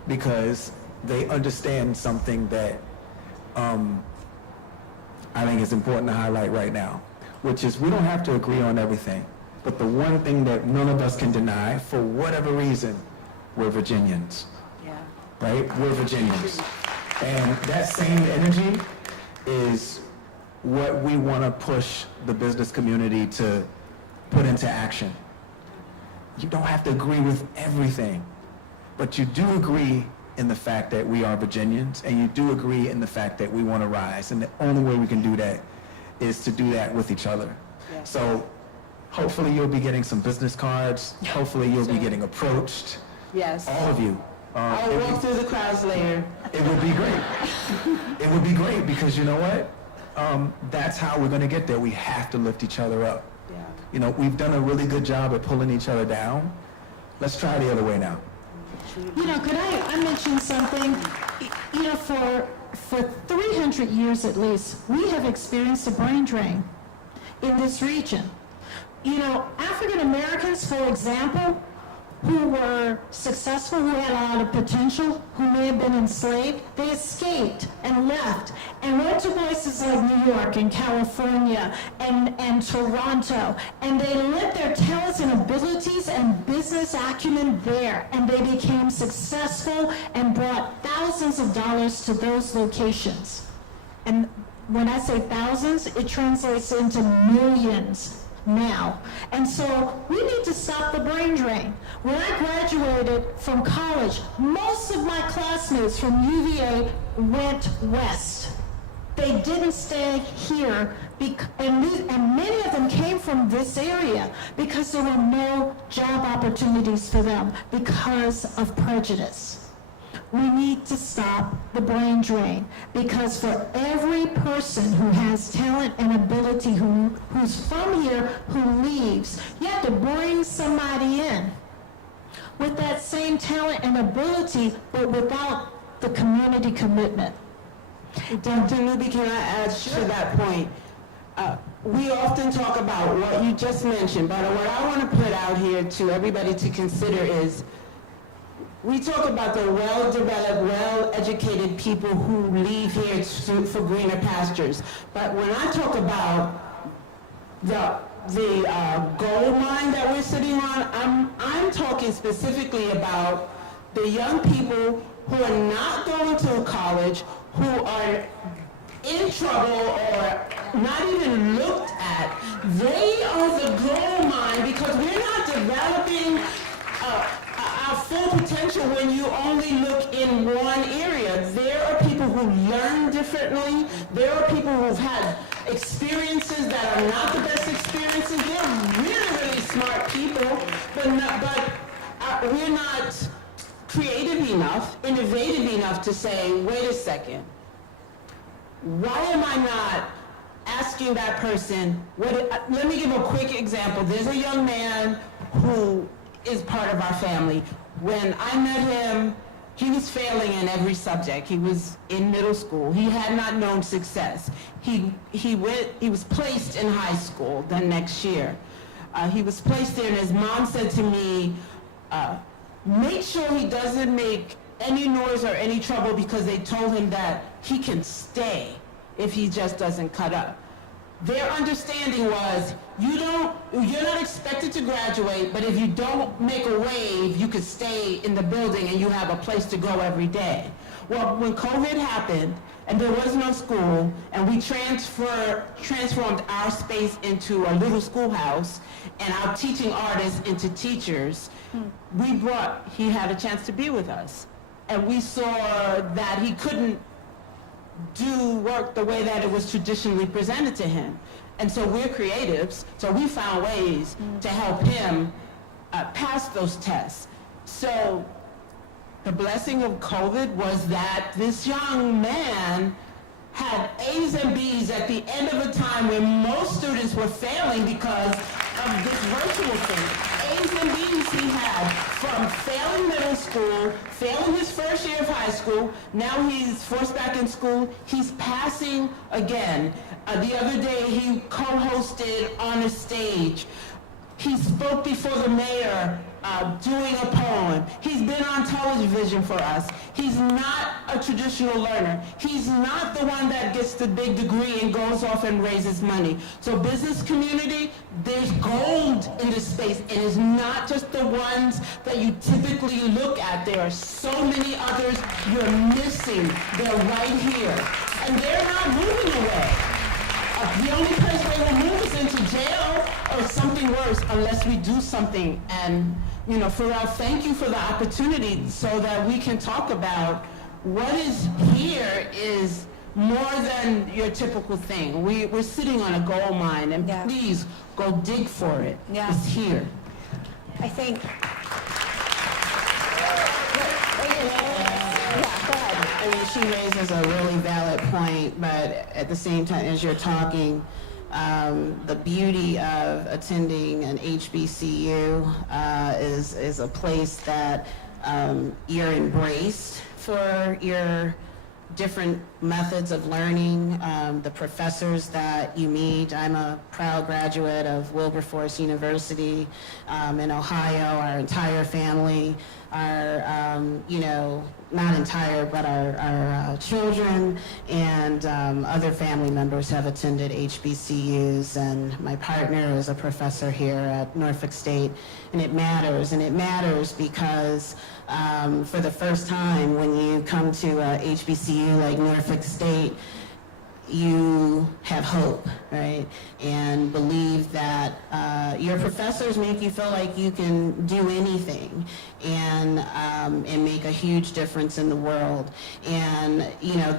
because they understand something that I think is important to highlight right now, which is we don't have to agree on everything. But the one thing that none of us can deny, for whatever reason, we're Virginians. Yeah. Right? We're Virginians. And that same energy is what we want to push the business community to put into action. You don't have to agree with everything, but you do agree in the fact that we are Virginians, and you do agree in the fact that we want to rise. And the only way we can do that is to do that with each other. Yeah. So hopefully you'll be getting some business cards. Hopefully you'll be getting approached. Yes. All of you. I'll walk through the crowds later. It would be great. It would be great because you know what? That's how we're going to get there. We have to lift each other up. Yeah. You know, we've done a really good job at pulling each other down. Let's try the other way now. You know, could I mention something? You know, for 300 years at least, we have experienced a brain drain in this region. You know, African Americans, for example, who were successful, who had a lot of potential, who may have been enslaved, they escaped and left and went to places like New York and California and Toronto, and they lent their talents and abilities and business acumen there, and they became successful and brought thousands of dollars to those locations. And when I say thousands, it translates into millions now. And so we need to stop the brain drain. When I graduated from college, most of my classmates from UVA went west. They didn't stay here, and many of them came from this area because there were no job opportunities for them because of prejudice. We need to stop the brain drain, because for every person who has talent and ability who's from here who leaves, you have to bring somebody in with that same talent and ability, but without the community commitment. Dr. Newby, can I add to that point? We often talk about what you just mentioned, but what I want to put out here to everybody to consider is, we talk about the well-developed, well-educated people who leave here for greener pastures. But when I talk about the gold mine that we're sitting on, I'm talking specifically about the young people who are not going to college, who are in trouble or not even looked at. They are the gold mine, because we're not developing our full potential when you only look in one area. There are people who learn differently. There are people who've had experiences that are not the best experiences. They're really, really smart people, but we're not creative enough, innovative enough to say, wait a second, why am I not asking that person, let me give a quick example. There's a young man who is part of our family. When I met him, he was failing in every subject. He was in middle school. He had not known success. He was placed in high school the next year. He was placed there, and his mom said to me, make sure he doesn't make any noise or any trouble, because they told him that he can stay if he just doesn't cut up. Their understanding was, you're not expected to graduate, but if you don't make a wave, you could stay in the building and you have a place to go every day. Well, when COVID happened and there was no school, and we transformed our space into a little schoolhouse and our teaching artists into teachers, he had a chance to be with us. And we saw that he couldn't do work the way that it was traditionally presented to him. And so we're creatives, so we found ways to help him pass those tests. So the blessing of COVID was that this young man had A's and B's at the end of a time when most students were failing because of this virtual thing. A's and B's he had from failing middle school, failing his first year of high school, now he's forced back in school, he's passing again. The other day he co-hosted on a stage. He spoke before the mayor doing a poem. He's been on television for us. He's not a traditional learner. He's not the one that gets the big degree and goes off and raises money. So business community, there's gold in this space. It is not just the ones that you typically look at. There are so many others you're missing. They're right here. And they're not moving away. The only place they will move is into jail or something worse unless we do something. And, Pharrell, thank you for the opportunity so that we can talk about what is here is more than your typical thing. We're sitting on a gold mine, and please go dig for it. Yeah. It's here. I think. I mean, she raises a really valid point, but at the same time, as you're talking, the beauty of attending an HBCU is a place that you're embraced for your different methods of learning, the professors that you meet. I'm a proud graduate of Wilberforce University in Ohio. Our entire family, our, not entire, but our children and other family members have attended HBCUs, and my partner is a professor here at Norfolk State, and it matters because for the first time when you come to a HBCU like Norfolk State, you have hope, right? And believe that your professors make you feel like you can do anything and make a huge difference in the world. And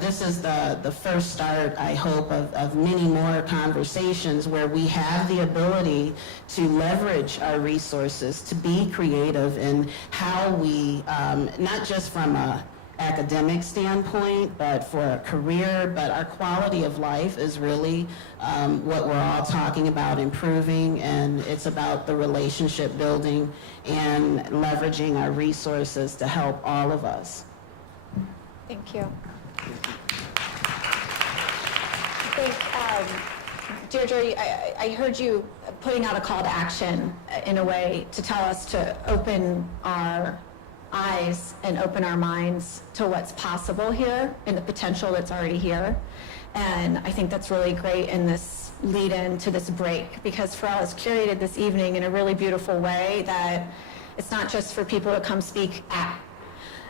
this is the first start, I hope, of many more conversations where we have the ability to leverage our resources, to be creative in how we, not just from a academic standpoint, but for a career, but our quality of life is really what we're all talking about improving, and it's about the relationship building and leveraging our resources to help all of us. Thank you. I think, Deirdre, I heard you putting out a call to action in a way to tell us to open our eyes and open our minds to what's possible here and the potential that's already here. And I think that's really great in this lead in to this break, because Pharrell has curated this evening in a really beautiful way that it's not just for people to come speak at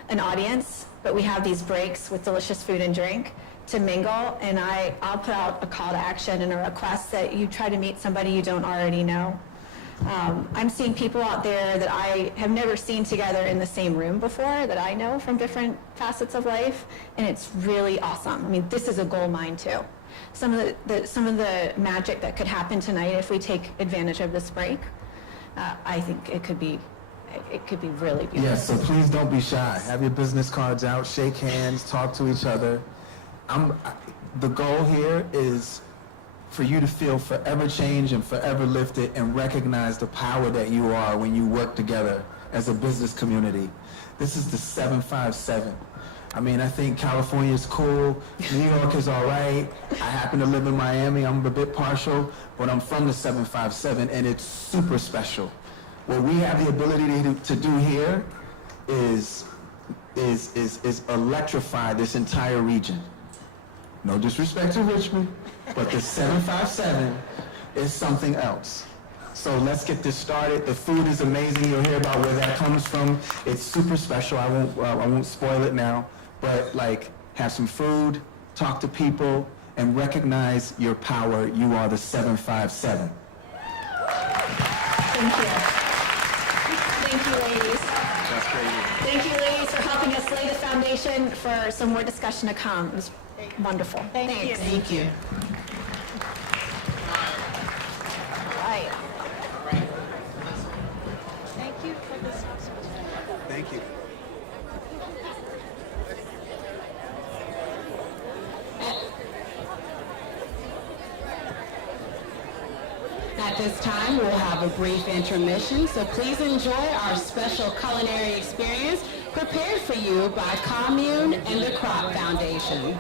an audience, but we have these breaks with delicious food and drink to mingle. And I'll put out a call to action and a request that you try to meet somebody you don't already know. I'm seeing people out there that I have never seen together in the same room before that I know from different facets of life, and it's really awesome. I mean, this is a gold mine too. Some of the magic that could happen tonight if we take advantage of this break, I think it could be really beautiful. Yes, so please don't be shy. Have your business cards out, shake hands, talk to each other. The goal here is for you to feel forever changed and forever lifted and recognize the power that you are when you work together as a business community. This is the 757. I mean, I think California is cool, New York is all right. I happen to live in Miami, I'm a bit partial, but I'm from the 757 and it's super special. What we have the ability to do here is electrify this entire region. No disrespect to Richmond, but the 757 is something else. So let's get this started. The food is amazing. You'll hear about where that comes from. It's super special. I won't spoil it now, but have some food, talk to people, and recognize your power. You are the 757. Thank you. Thank you, ladies. That's crazy. Thank you, ladies, for helping us lay the foundation for some more discussion to come. It was wonderful. Thanks. Thank you. Right. Thank you for this. Thank you. At this time, we'll have a brief intermission, so please enjoy our special culinary experience prepared for you by Commune and the Crop Foundation.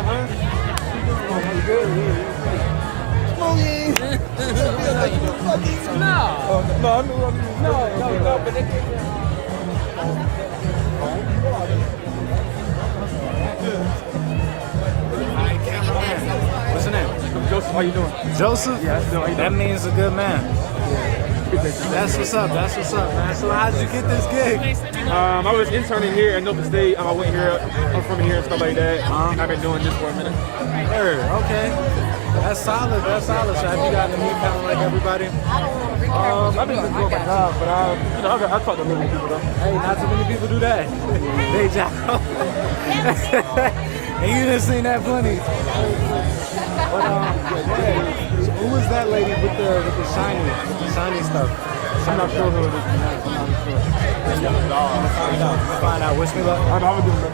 up, man? Oh, you good? No, but they What's your name? Joseph, how you doing? Joseph? Yeah, that means a good man. That's what's up, man. So how did you get this gig? I was interning here at Norfolk State. I went here, I'm from here and stuff like that. And I've been doing this for a minute. Okay. That's solid. So have you gotten to meet kind of like everybody? I've been doing my job, but I talk to many people though. Hey, not too many people do that. They job. And you done seen that plenty. But so who was that lady with the shiny stuff? I'm not sure who it is. I'm gonna find out. Wish me luck. I'm gonna do it.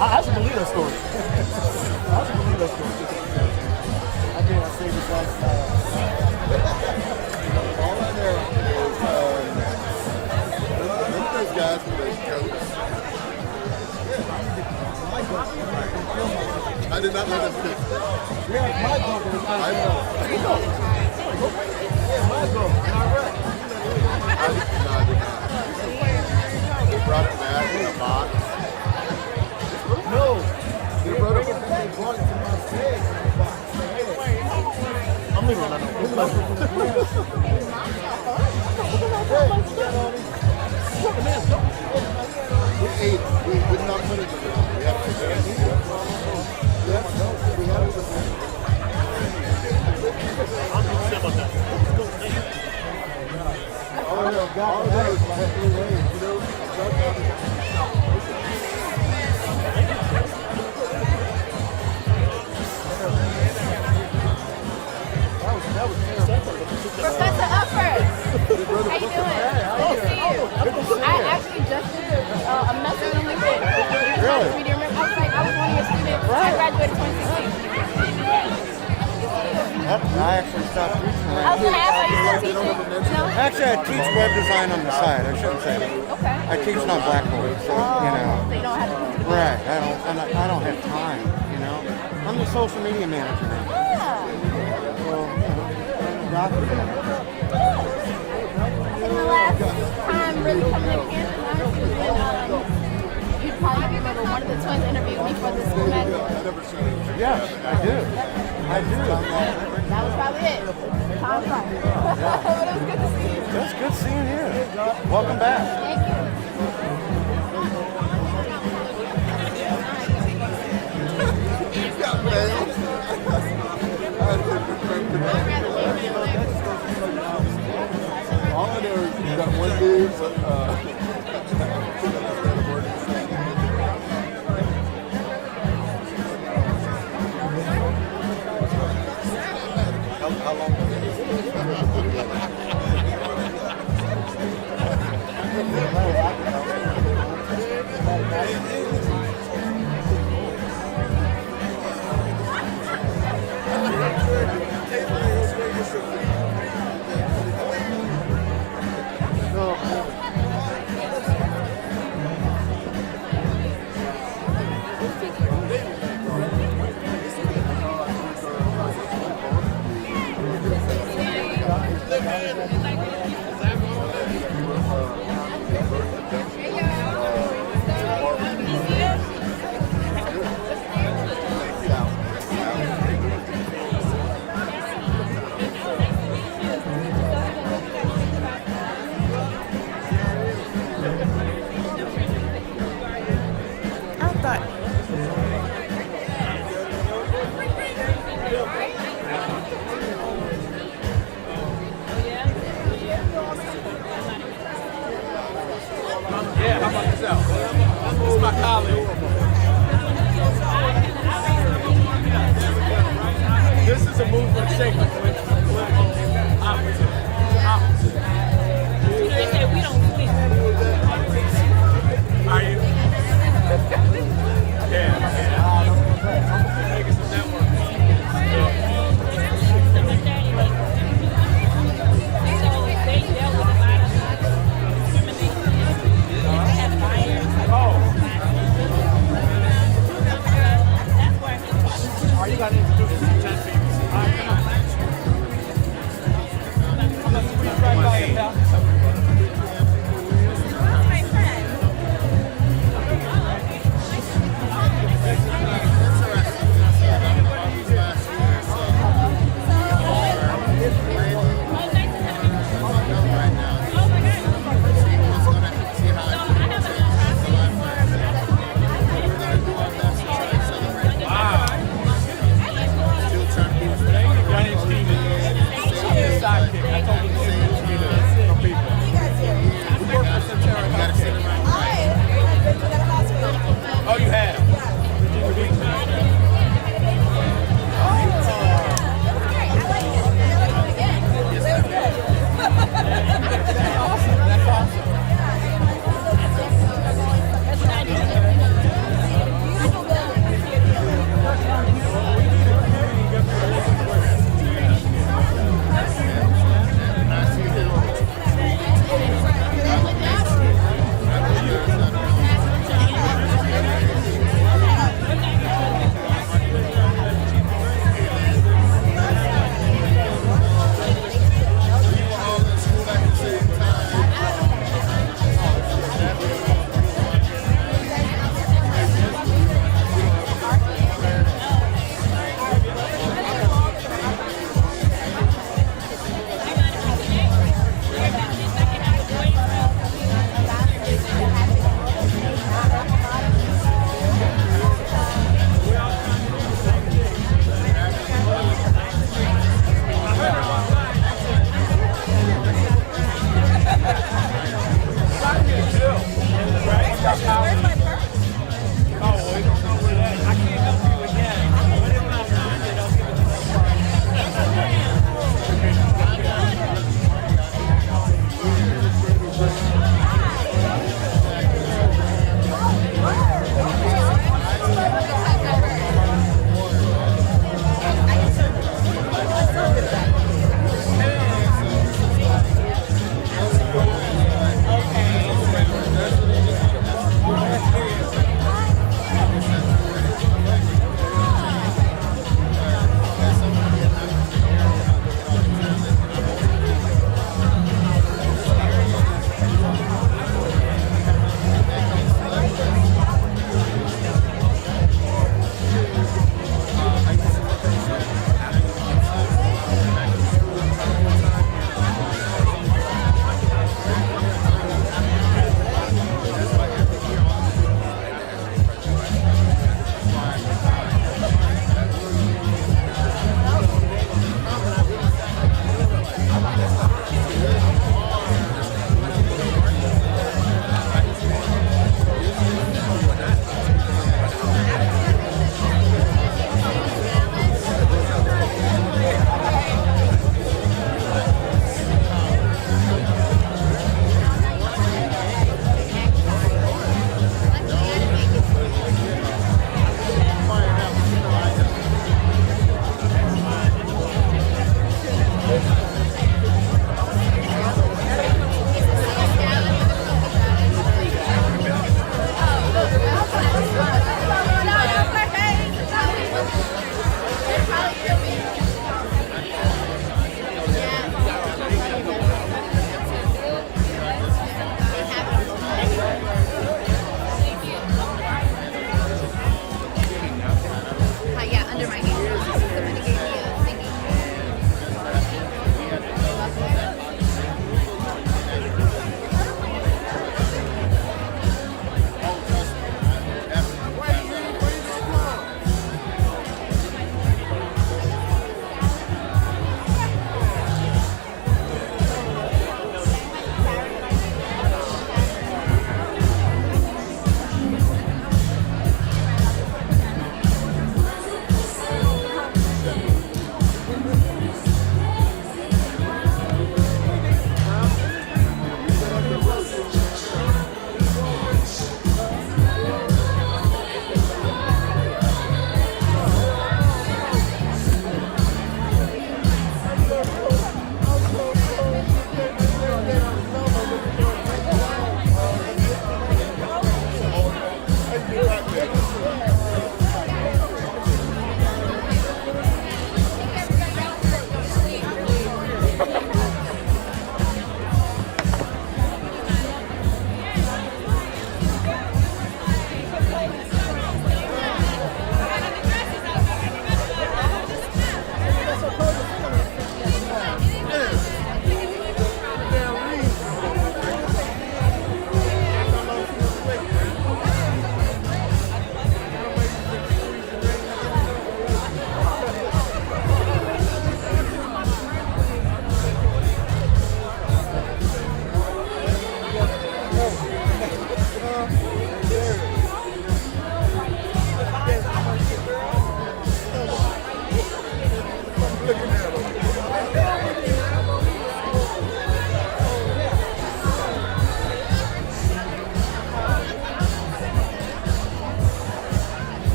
I actually believe that story. I think I saved this last all in there is those guys with those jokes. I did not let them pick. Yeah, my goal. I know. Yeah, my goal. I did not. They brought it back in a box. No, they brought it back. They brought it to my stage in a box. I'm leaving right now. We ate. We did not put it in there. We had to prepare it. We had to prepare it. I'm going to say about that. Oh, no, God. Oh, that was my three ways, you know? Professor Uppert, how you doing? Good to see you. I actually just did a message on LinkedIn. Really? Do you remember? I was one of your students. I graduated 2016. I actually stopped teaching. I was going to ask, are you still teaching? No? Actually, I teach web design on the side. I shouldn't say that. Okay. I teach on Blackboard, so So you don't have to. Right. I don't have time. I'm the social media manager now. Yeah. So document. In the last time really coming to Hampton, you probably remember one of the twins interviewed me for the school magazine. Yes, I do. That was probably it. Time flies. But it was good to see you. It's good seeing you. Welcome back. Thank you. All I know is you got one dude. How long? Yeah, how about yourself? This is my colleague. This is a movement shaker. They say we don't sleep. Are you? Yeah. Making some networking. You got to introduce us to 10 people. All right, come on. Come on, squeeze right by you, pal. Oh, you have? Virginia Beach? That's awesome. That's awesome.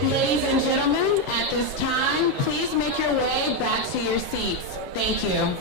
Ladies and gentlemen, at this time, please make your way back to your seats. Thank you.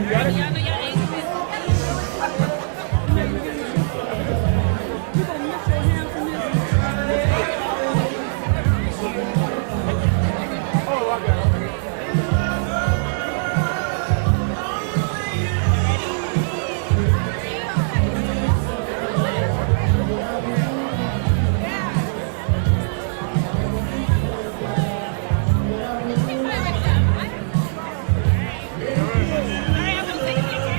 Take a picture.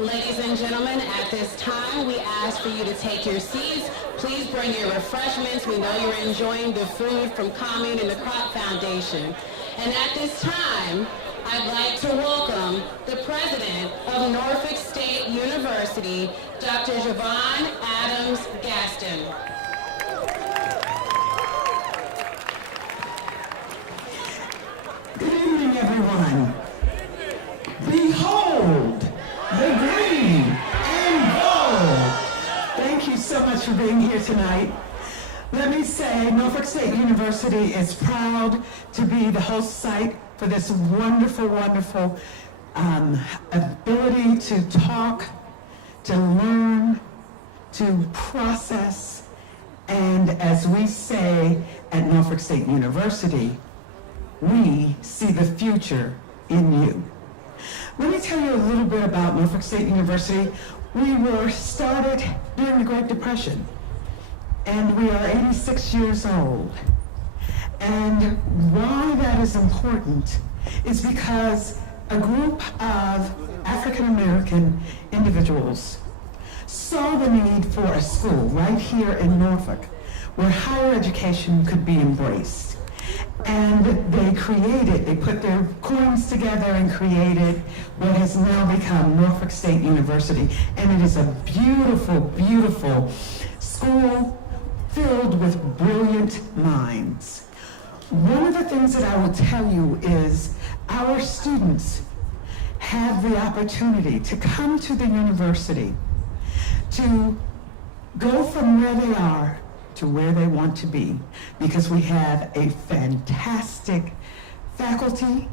Ladies and gentlemen, at this time, we ask for you to take your seats. Please bring your refreshments. We know you're enjoying the food from Commune and the Crop Foundation. And at this time, I'd like to welcome the president of Norfolk State University, Dr. Javon Adams Gaston. Good evening, everyone. Behold, the green and gold. Thank you so much for being here tonight. Let me say, Norfolk State University is proud to be the host site for this wonderful, wonderful ability to talk, to learn, to process, and as we say at Norfolk State University, we see the future in you. Let me tell you a little bit about Norfolk State University. We were started during the Great Depression, and we are 86 years old. And why that is important is because a group of African American individuals saw the need for a school right here in Norfolk where higher education could be embraced. And they put their coins together and created what has now become Norfolk State University. And it is a beautiful, beautiful school filled with brilliant minds. One of the things that I will tell you is our students have the opportunity to come to the university, to go from where they are to where they want to be, because we have a fantastic faculty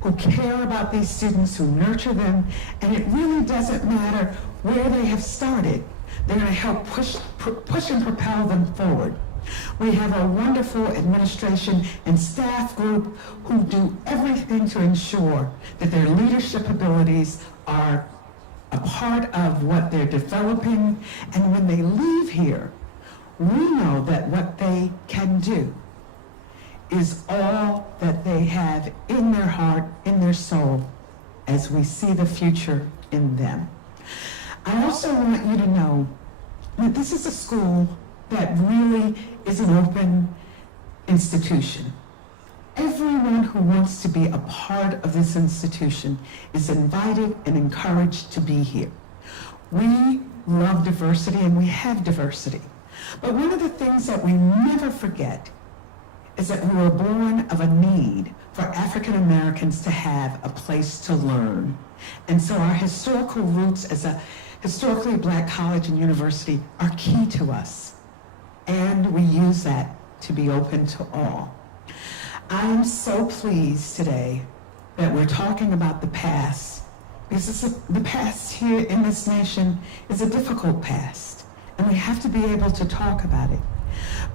who care about these students, who nurture them, and it really doesn't matter where they have started. They're going to help push and propel them forward. We have a wonderful administration and staff group who do everything to ensure that their leadership abilities are a part of what they're developing, and when they leave here, we know that what they can do is all that they have in their heart, in their soul, as we see the future in them. I also want you to know that this is a school that really is an open institution. Everyone who wants to be a part of this institution is invited and encouraged to be here. We love diversity and we have diversity. But one of the things that we never forget is that we were born of a need for African Americans to have a place to learn. And so our historical roots as a historically black college and university are key to us. And we use that to be open to all. I am so pleased today that we're talking about the past, because the past here in this nation is a difficult past. And we have to be able to talk about it.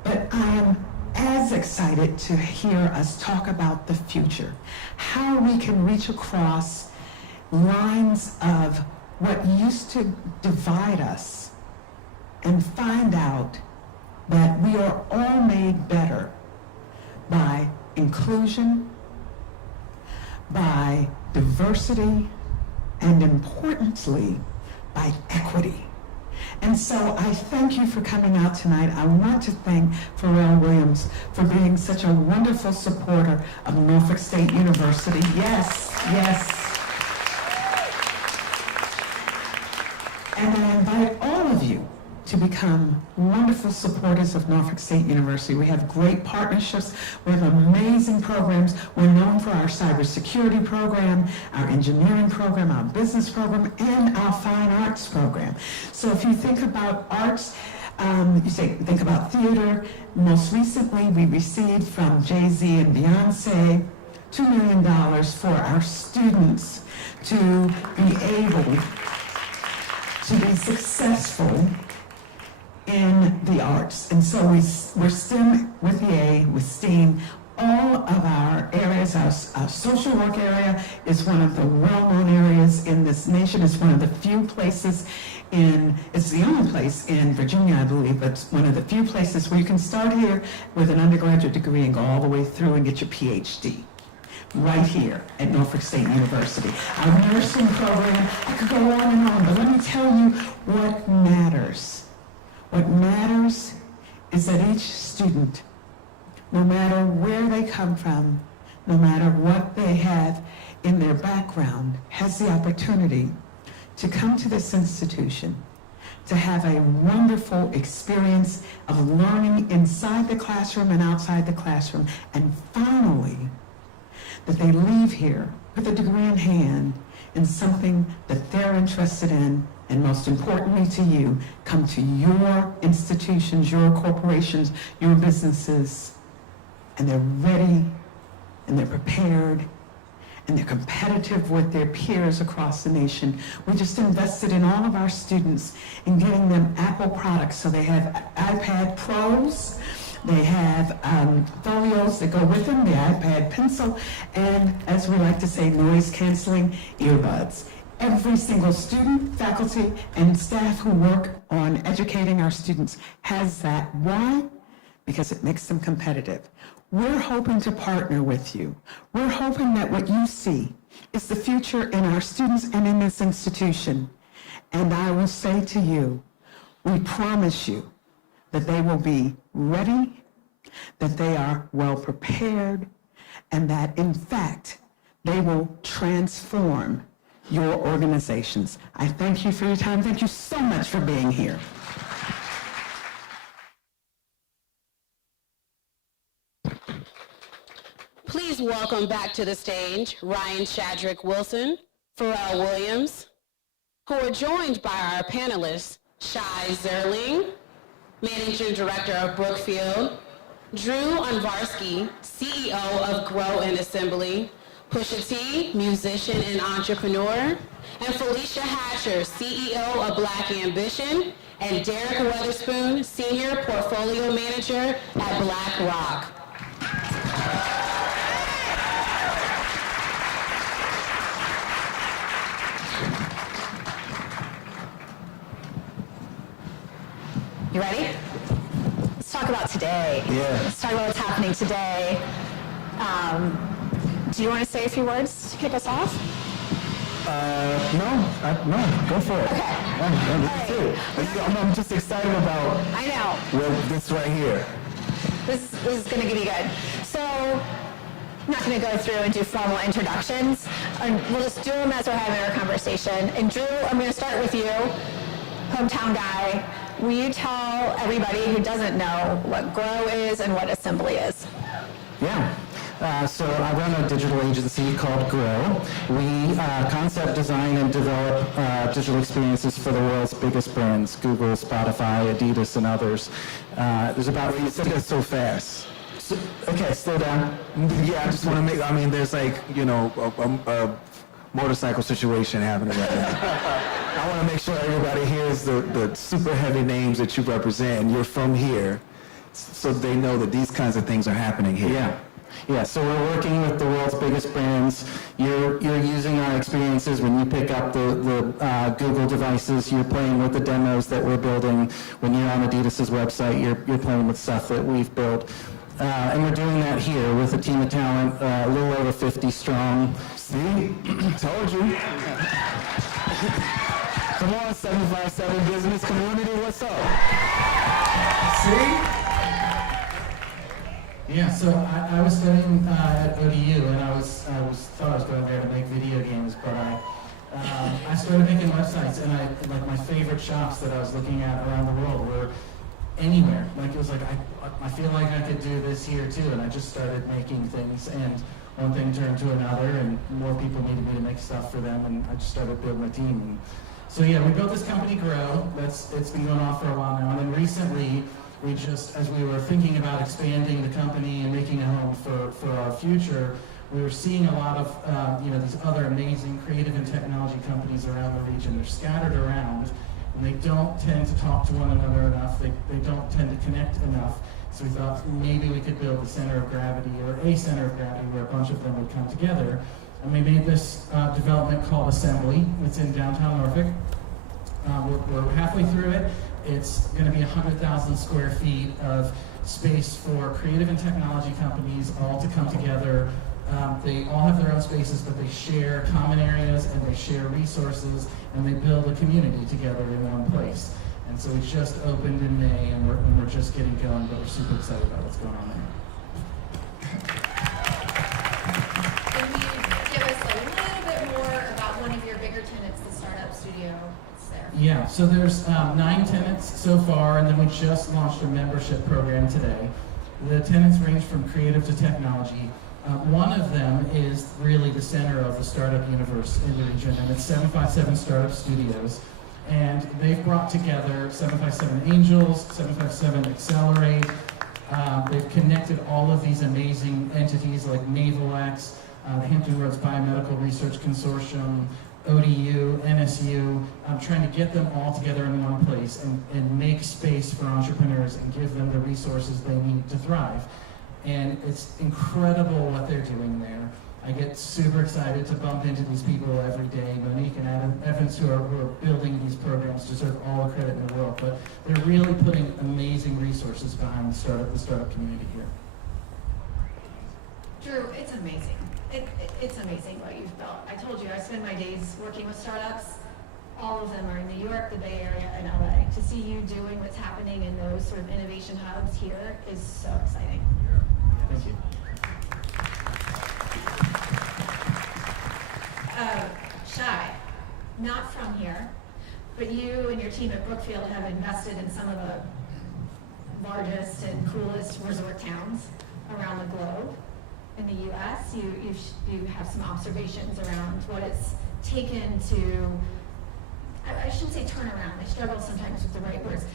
But I am as excited to hear us talk about the future, how we can reach across lines of what used to divide us and find out that we are all made better by inclusion, by diversity, and importantly, by equity. And so I thank you for coming out tonight. I want to thank Pharrell Williams for being such a wonderful supporter of Norfolk State University. Yes, yes. And I invite all of you to become wonderful supporters of Norfolk State University. We have great partnerships. We have amazing programs. We're known for our cybersecurity program, our engineering program, our business program, and our fine arts program. So if you think about arts, think about theater. Most recently, we received from Jay-Z and Beyonce $2 million for our students to be able to be successful in the arts. And so we're STEM with the A, with STEAM. All of our areas, our social work area is one of the well-known areas in this nation. It's one of the few places it's the only place in Virginia, I believe, but it's one of the few places where you can start here with an undergraduate degree and go all the way through and get your PhD. right here at Norfolk State University. Our nursing program, I could go on, but let me tell you what matters. What matters is that each student, no matter where they come from, no matter what they have in their background, has the opportunity to come to this institution, to have a wonderful experience of learning inside the classroom and outside the classroom, and finally, that they leave here with a degree in hand in something that they're interested in, and most importantly to you, come to your institutions, your corporations, your businesses, and they're ready, and they're prepared, and they're competitive with their peers across the nation. We just invested in all of our students in getting them Apple products, so they have iPad Pros, they have folios that go with them, the iPad Pencil, and as we like to say, noise-canceling earbuds. Every single student, faculty, and staff who work on educating our students has that. Why? Because it makes them competitive. We're hoping to partner with you. We're hoping that what you see is the future in our students and in this institution. And I will say to you, we promise you that they will be ready, that they are well prepared, and that in fact, they will transform your organizations. I thank you for your time. Thank you so much for being here. Please welcome back to the stage Ryan Shadrick Wilson, Pharrell Williams, who are joined by our panelists, Shai Zerling, Managing Director of Brookfield, Drew Unvarsky, CEO of Grow and Assembly, Pusha T, musician and entrepreneur, and Felicia Hatcher, CEO of Black Ambition, and Derek Weatherspoon, Senior Portfolio Manager at Black Rock. You ready? Let's talk about today. Yeah. Let's talk about what's happening today. Do you want to say a few words to kick us off? No, go for it. Okay. I'm just excited about I know. this right here. This is going to be good. So, I'm not going to go through and do formal introductions. We'll just do them as we're having our conversation. And Drew, I'm going to start with you, hometown guy. Will you tell everybody who doesn't know what Grow is and what Assembly is? Yeah. So I run a digital agency called Grow. We concept design and develop digital experiences for the world's biggest brands, Google, Spotify, Adidas, and others. There's about... You said that so fast. So, okay, slow down. Yeah, I just want to make, there's like, a motorcycle situation happening right now. I want to make sure everybody hears the super heavy names that you represent, and you're from here, so they know that these kinds of things are happening here. Yeah, so we're working with the world's biggest brands. You're using our experiences when you pick up the Google devices. You're playing with the demos that we're building. When you're on Adidas's website, you're playing with stuff that we've built. And we're doing that here with a team of talent, a little over 50 strong. See? Told you. Come on, 757 business community, what's up? See? Yeah, so I was studying at ODU, and I thought I was going there to make video games, but I started making websites, and like my favorite shops that I was looking at around the world were anywhere. Like it was like I feel like I could do this here too, and I just started making things, and one thing turned to another, and more people needed me to make stuff for them, and I just started building a team. And so yeah, we built this company Grow. It's been going on for a while now, and then recently. We just, as we were thinking about expanding the company and making a home for our future, we were seeing a lot of these other amazing creative and technology companies around the region. They're scattered around, and they don't tend to talk to one another enough. They don't tend to connect enough. So we thought maybe we could build the center of gravity, or a center of gravity, where a bunch of them would come together. And we made this development called Assembly. It's in downtown Norfolk. We're halfway through it. It's going to be 100,000 square feet of space for creative and technology companies all to come together They all have their own spaces, but they share common areas and they share resources and they build a community together in one place. And so we just opened in May and we're just getting going, but we're super excited about what's going on there. Can you give us a little bit more about one of your bigger tenants, the startup studio that's there? Yeah, so there's 9 tenants so far, and then we just launched a membership program today. The tenants range from creative to technology. One of them is really the center of the startup universe in the region, and it's 757 Startup Studios. And they've brought together 757 Angels, 757 Accelerate. They've connected all of these amazing entities like NavalX, the Hampton Roads Biomedical Research Consortium, ODU, NSU, trying to get them all together in one place and make space for entrepreneurs and give them the resources they need to thrive. And it's incredible what they're doing there. I get super excited to bump into these people every day. Monique and Adam Evans, who are building these programs, deserve all the credit in the world. But they're really putting amazing resources behind the startup community here. Drew, it's amazing. It's amazing what you've built. I told you, I spend my days working with startups. All of them are in New York, the Bay Area, and LA. To see you doing what's happening in those sort of innovation hubs here is so exciting. Thank you. Shai, not from here, but you and your team at Brookfield have invested in some of the largest and coolest resort towns around the globe. In the U.S., you have some observations around what it's taken to, I shouldn't say turn around, I struggle sometimes with the right words.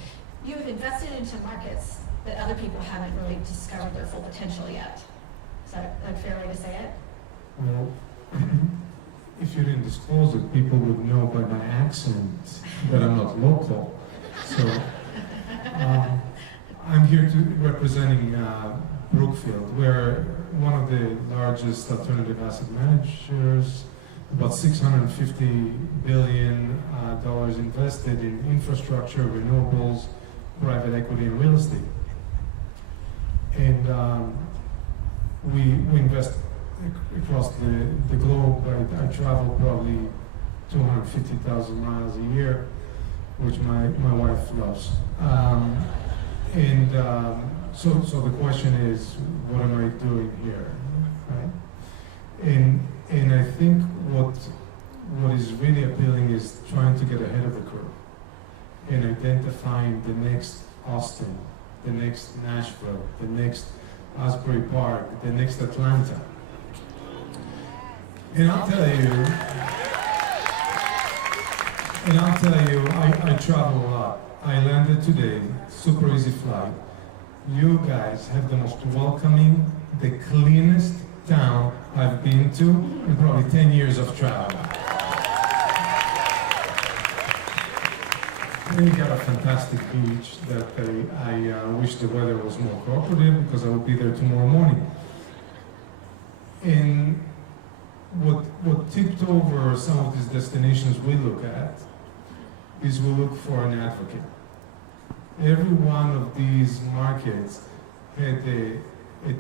You have invested into markets that other people haven't really discovered their full potential yet. Is that a fair way to say it? Well, if you didn't disclose it, people would know by my accent that I'm not local. So I'm here representing Brookfield. We're one of the largest alternative asset managers, about $650 billion invested in infrastructure, renewables, private equity, and real estate. And we invest across the globe. I travel probably 250,000 miles a year, which my wife loves. So the question is, what am I doing here, right? And I think what is really appealing is trying to get ahead of the curve and identifying the next Austin, the next Nashville, the next Asbury Park, the next Atlanta. And I'll tell you, I travel a lot. I landed today, super easy flight. You guys have the most welcoming, the cleanest town I've been to in probably 10 years of travel. Then you got a fantastic beach that I wish the weather was more cooperative because I would be there tomorrow morning. And what tipped over some of these destinations we look at is we look for an advocate. Every one of these markets had a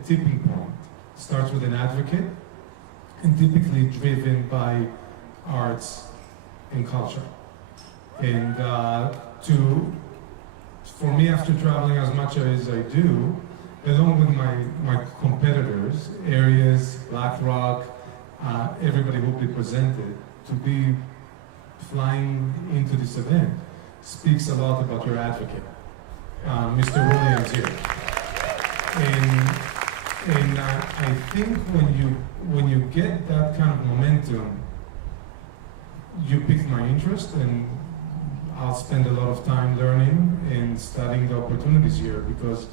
tipping point. Starts with an advocate and typically driven by arts and culture. And for me, after traveling as much as I do, along with my competitors, Aries, BlackRock, everybody who will be presented, to be flying into this event speaks a lot about your advocate, Mr. Williams here. And I think when you get that kind of momentum, you pique my interest, and I'll spend a lot of time learning and studying the opportunities here because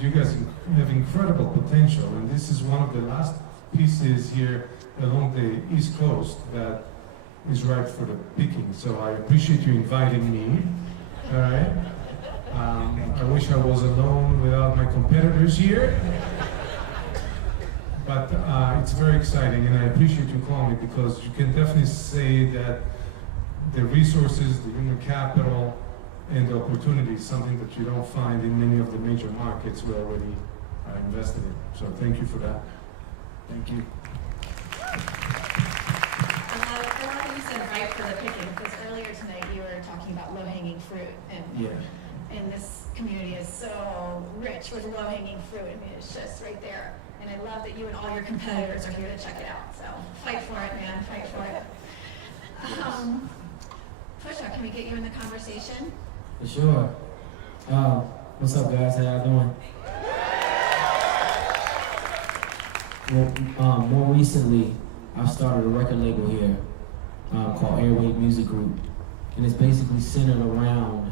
you guys have incredible potential, and this is one of the last pieces here along the East Coast that is ripe for the picking. So I appreciate you inviting me. All right. I wish I was alone without my competitors here. But it's very exciting, and I appreciate you calling me because you can definitely say that the resources, the human capital, and the opportunity is something that you don't find in many of the major markets we already are invested in. So thank you for that. Thank you. I love that you said right for the picking, because earlier tonight you were talking about low-hanging fruit, and this community is so rich with low-hanging fruit. I mean, it's just right there. And I love that you and all your competitors are here to check it out. So fight for it, man, fight for it. Pusha, can we get you in the conversation? For sure. What's up, guys? How y'all doing? Well, more recently, I've started a record label here called Airwave Music Group, and it's basically centered around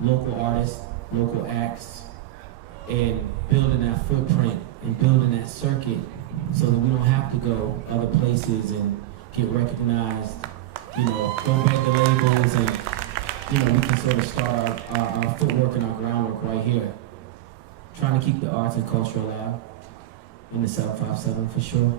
local artists, local acts, and building that footprint and building that circuit so that we don't have to go other places and get recognized, you know, go back to labels, and, you know, we can sort of start our footwork and our groundwork right here. Trying to keep the arts and culture alive in the 757 for sure.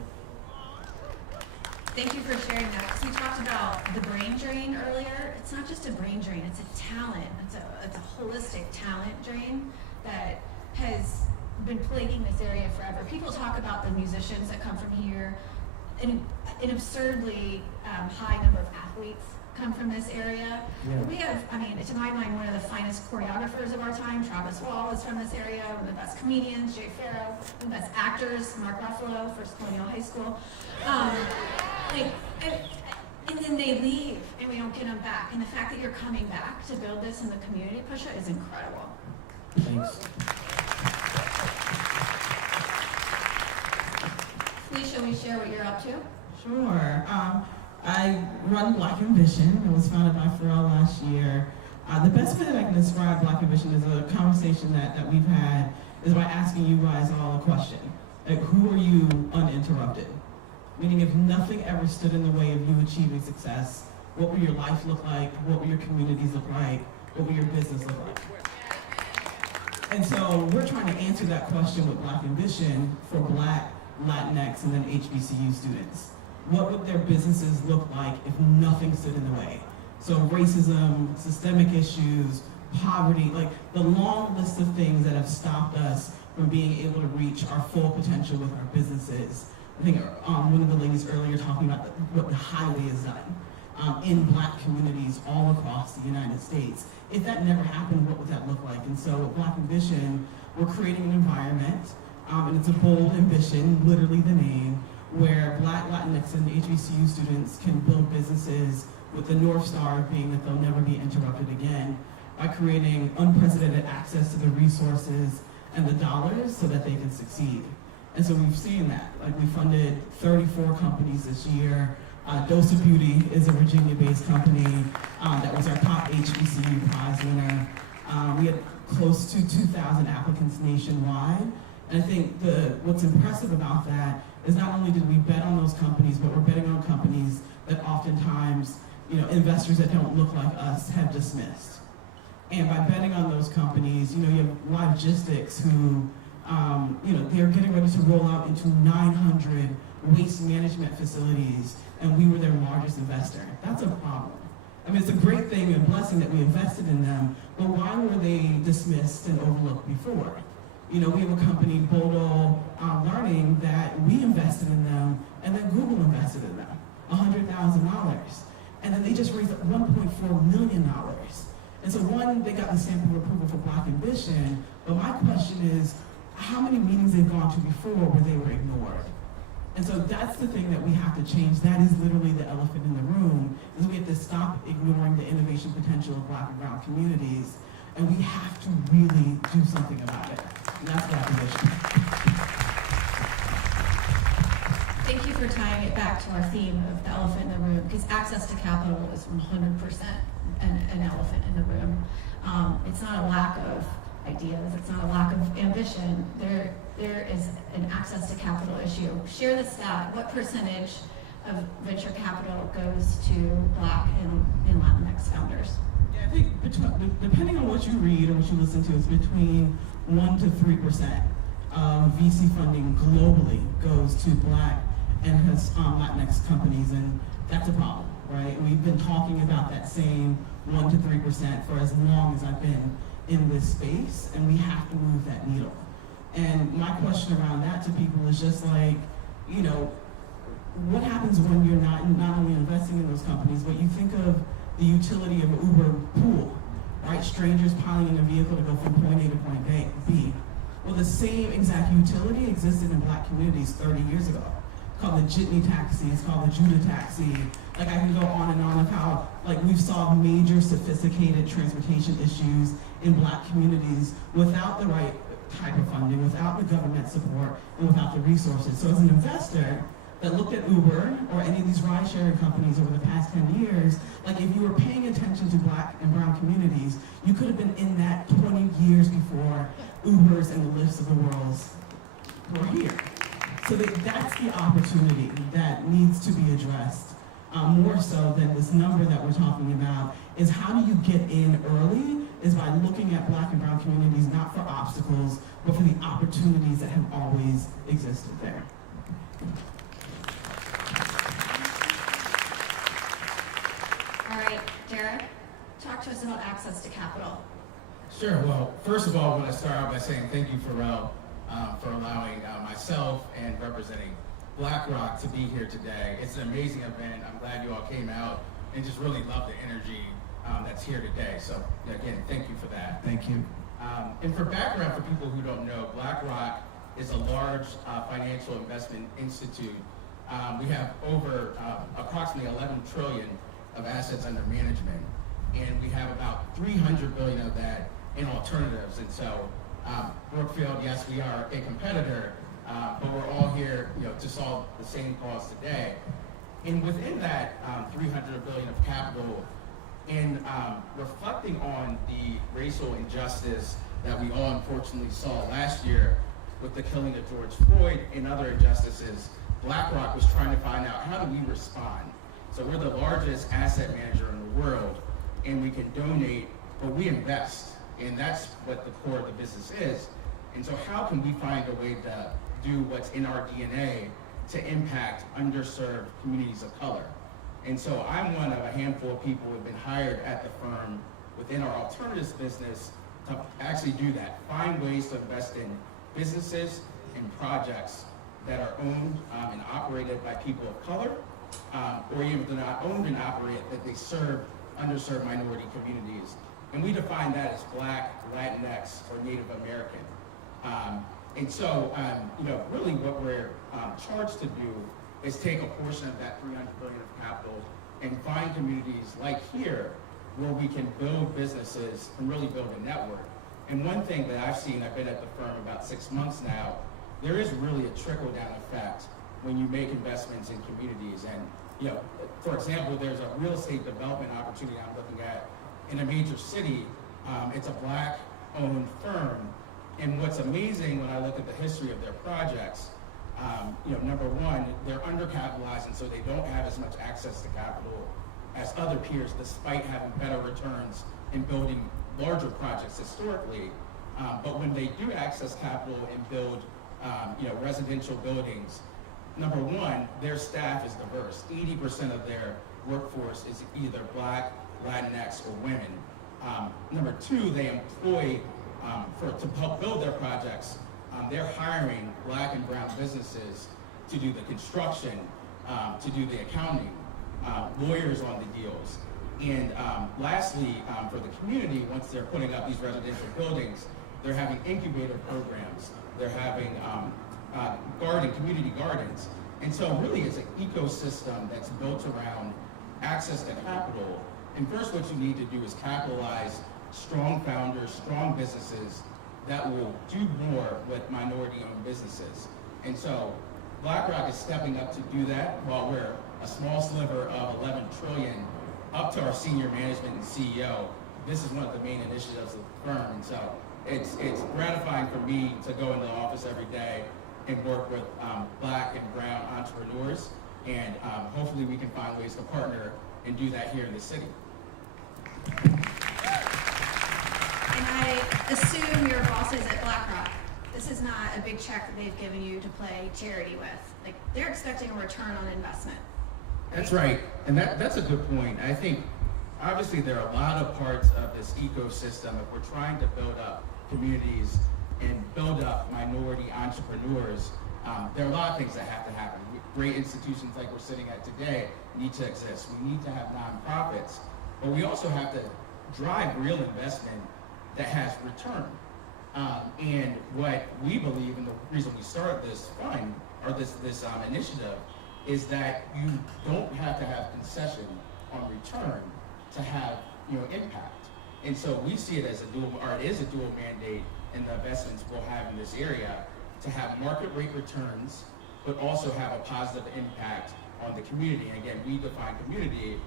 Thank you for sharing that. So you talked about the brain drain earlier. It's not just a brain drain, it's a talent. It's a holistic talent drain that has been plaguing this area forever. People talk about the musicians that come from here. An absurdly high number of athletes come from this area. Yeah. We have, I mean, to my mind, one of the finest choreographers of our time. Travis Wall is from this area. One of the best comedians, Jay Pharrell. One of the best actors, Mark Ruffalo, First Colonial High School. And then they leave, and we don't get them back. And the fact that you're coming back to build this in the community, Pusha, is incredible. Thanks. Please, shall we share what you're up to? Sure. I run Black Ambition. It was founded by Pharrell last year. The best way that I can describe Black Ambition is a conversation that we've had is by asking you guys all a question. Like, who are you uninterrupted? Meaning, if nothing ever stood in the way of you achieving success, what would your life look like? What would your communities look like? What would your business look like? And so we're trying to answer that question with Black Ambition for Black, Latinx, and then HBCU students. What would their businesses look like if nothing stood in the way? So racism, systemic issues, poverty, like the long list of things that have stopped us from being able to reach our full potential with our businesses. I think one of the ladies earlier talking about what the highway has done in Black communities all across the United States. If that never happened, what would that look like? And so with Black Ambition, we're creating an environment, and it's a bold ambition, literally the name, where Black, Latinx, and HBCU students can build businesses with the North Star being that they'll never be interrupted again by creating unprecedented access to the resources and the dollars so that they can succeed. And so we've seen that. Like, we funded 34 companies this year. Dose of Beauty is a Virginia-based company that was our top HBCU prize winner. We had close to 2,000 applicants nationwide. And I think what's impressive about that is not only did we bet on those companies, but we're betting on companies that oftentimes, you know, investors that don't look like us have dismissed. And by betting on those companies, you know, you have Logistics who, you know, they're getting ready to roll out into 900 waste management facilities, and we were their largest investor. That's a problem. I mean, it's a great thing and blessing that we invested in them, but why were they dismissed and overlooked before? You know, we have a company, Bodo Learning, that we invested in them, and then Google invested in them, $100,000. And then they just raised up $1.4 million. And so one, they got the stamp of approval for Black Ambition, but my question is, how many meetings they've gone to before where they were ignored? And so that's the thing that we have to change. That is literally the elephant in the room, is we have to stop ignoring the innovation potential of Black and brown communities, and we have to really do something about it. And that's Black Ambition. Thank you for tying it back to our theme of the elephant in the room, because access to capital is 100% an elephant in the room. It's not a lack of ideas, it's not a lack of ambition. There is an access to capital issue. Share the stat. What percentage of venture capital goes to Black and Latinx founders? Yeah, I think depending on what you read and what you listen to, it's between 1 to 3% of VC funding globally goes to Black and Latinx companies, and that's a problem, right? We've been talking about that same 1 to 3% for as long as I've been in this space, and we have to move that needle. And my question around that to people is just like, you know, what happens when you're not only investing in those companies, but you think of the utility of an Uber pool, right? Strangers piling in a vehicle to go from point A to point B. Well, the same exact utility existed in Black communities 30 years ago. Called the jitney taxi, it's called the Judah taxi. Like I can go on and on of how like we've solved major sophisticated transportation issues in Black communities without the right type of funding, without the government support, and without the resources. So as an investor that looked at Uber or any of these ride-sharing companies over the past 10 years, like if you were paying attention to Black and brown communities, you could have been in that 20 years before Ubers and the Lyfts of the world were here. So that's the opportunity that needs to be addressed. More so than this number that we're talking about is how do you get in early is by looking at Black and brown communities not for obstacles, but for the opportunities that have always existed there. All right, Derek, talk to us about access to capital. Sure. Well, first of all, I want to start out by saying thank you, Pharrell, for allowing myself and representing BlackRock to be here today. It's an amazing event. I'm glad you all came out and just really love the energy that's here today. So again, thank you for that. Thank you. And for background, for people who don't know, BlackRock is a large financial investment institute. We have over approximately 11 trillion of assets under management, and we have about 300 billion of that in alternatives. And so Brookfield, yes, we are a competitor, but we're all here, to solve the same cause today. And within that 300 billion of capital, in reflecting on the racial injustice that we all unfortunately saw last year with the killing of George Floyd and other injustices, BlackRock was trying to find out how do we respond. So we're the largest asset manager in the world, and we can donate, but we invest, and that's what the core of the business is. And so how can we find a way to do what's in our DNA to impact underserved communities of color? And so I'm one of a handful of people who have been hired at the firm within our alternatives business to actually do that, find ways to invest in businesses and projects that are owned and operated by people of color, or even if they're not owned and operated, that they serve underserved minority communities. And we define that as Black, Latinx, or Native American. And so, really what we're charged to do is take a portion of that 300 billion of capital and find communities like here where we can build businesses and really build a network. And one thing that I've seen, I've been at the firm about 6 months now, there is really a trickle-down effect when you make investments in communities. And, for example, there's a real estate development opportunity I'm looking at in a major city. It's a Black-owned firm. And what's amazing when I look at the history of their projects, number one, they're undercapitalized, and so they don't have as much access to capital as other peers, despite having better returns in building larger projects historically. But when they do access capital and build, residential buildings, number one, their staff is diverse. 80% of their workforce is either Black, Latinx, or women. Number two, they employ, to help build their projects, they're hiring Black and brown businesses to do the construction, to do the accounting, lawyers on the deals. And lastly, for the community, once they're putting up these residential buildings, they're having incubator programs. They're having community gardens. And so really it's an ecosystem that's built around access to capital. And first what you need to do is capitalize strong founders, strong businesses that will do more with minority-owned businesses. And so BlackRock is stepping up to do that while we're a small sliver of 11 trillion up to our senior management and CEO. This is one of the main initiatives of the firm. And so it's gratifying for me to go into the office every day and work with Black and brown entrepreneurs. And hopefully we can find ways to partner and do that here in the city. And I assume your bosses at BlackRock, this is not a big check that they've given you to play charity with. Like, they're expecting a return on investment. That's right, and that's a good point. I think, obviously, there are a lot of parts of this ecosystem. If we're trying to build up communities and build up minority entrepreneurs, there are a lot of things that have to happen. Great institutions like we're sitting at today need to exist. We need to have nonprofits, but we also have to drive real investment that has return. And what we believe, and the reason we started this fund, or this initiative, is that you don't have to have concession on return to have impact. And so we see it as a dual, or it is a dual mandate in the investments we'll have in this area to have market rate returns, but also have a positive impact on the community. And again, we define community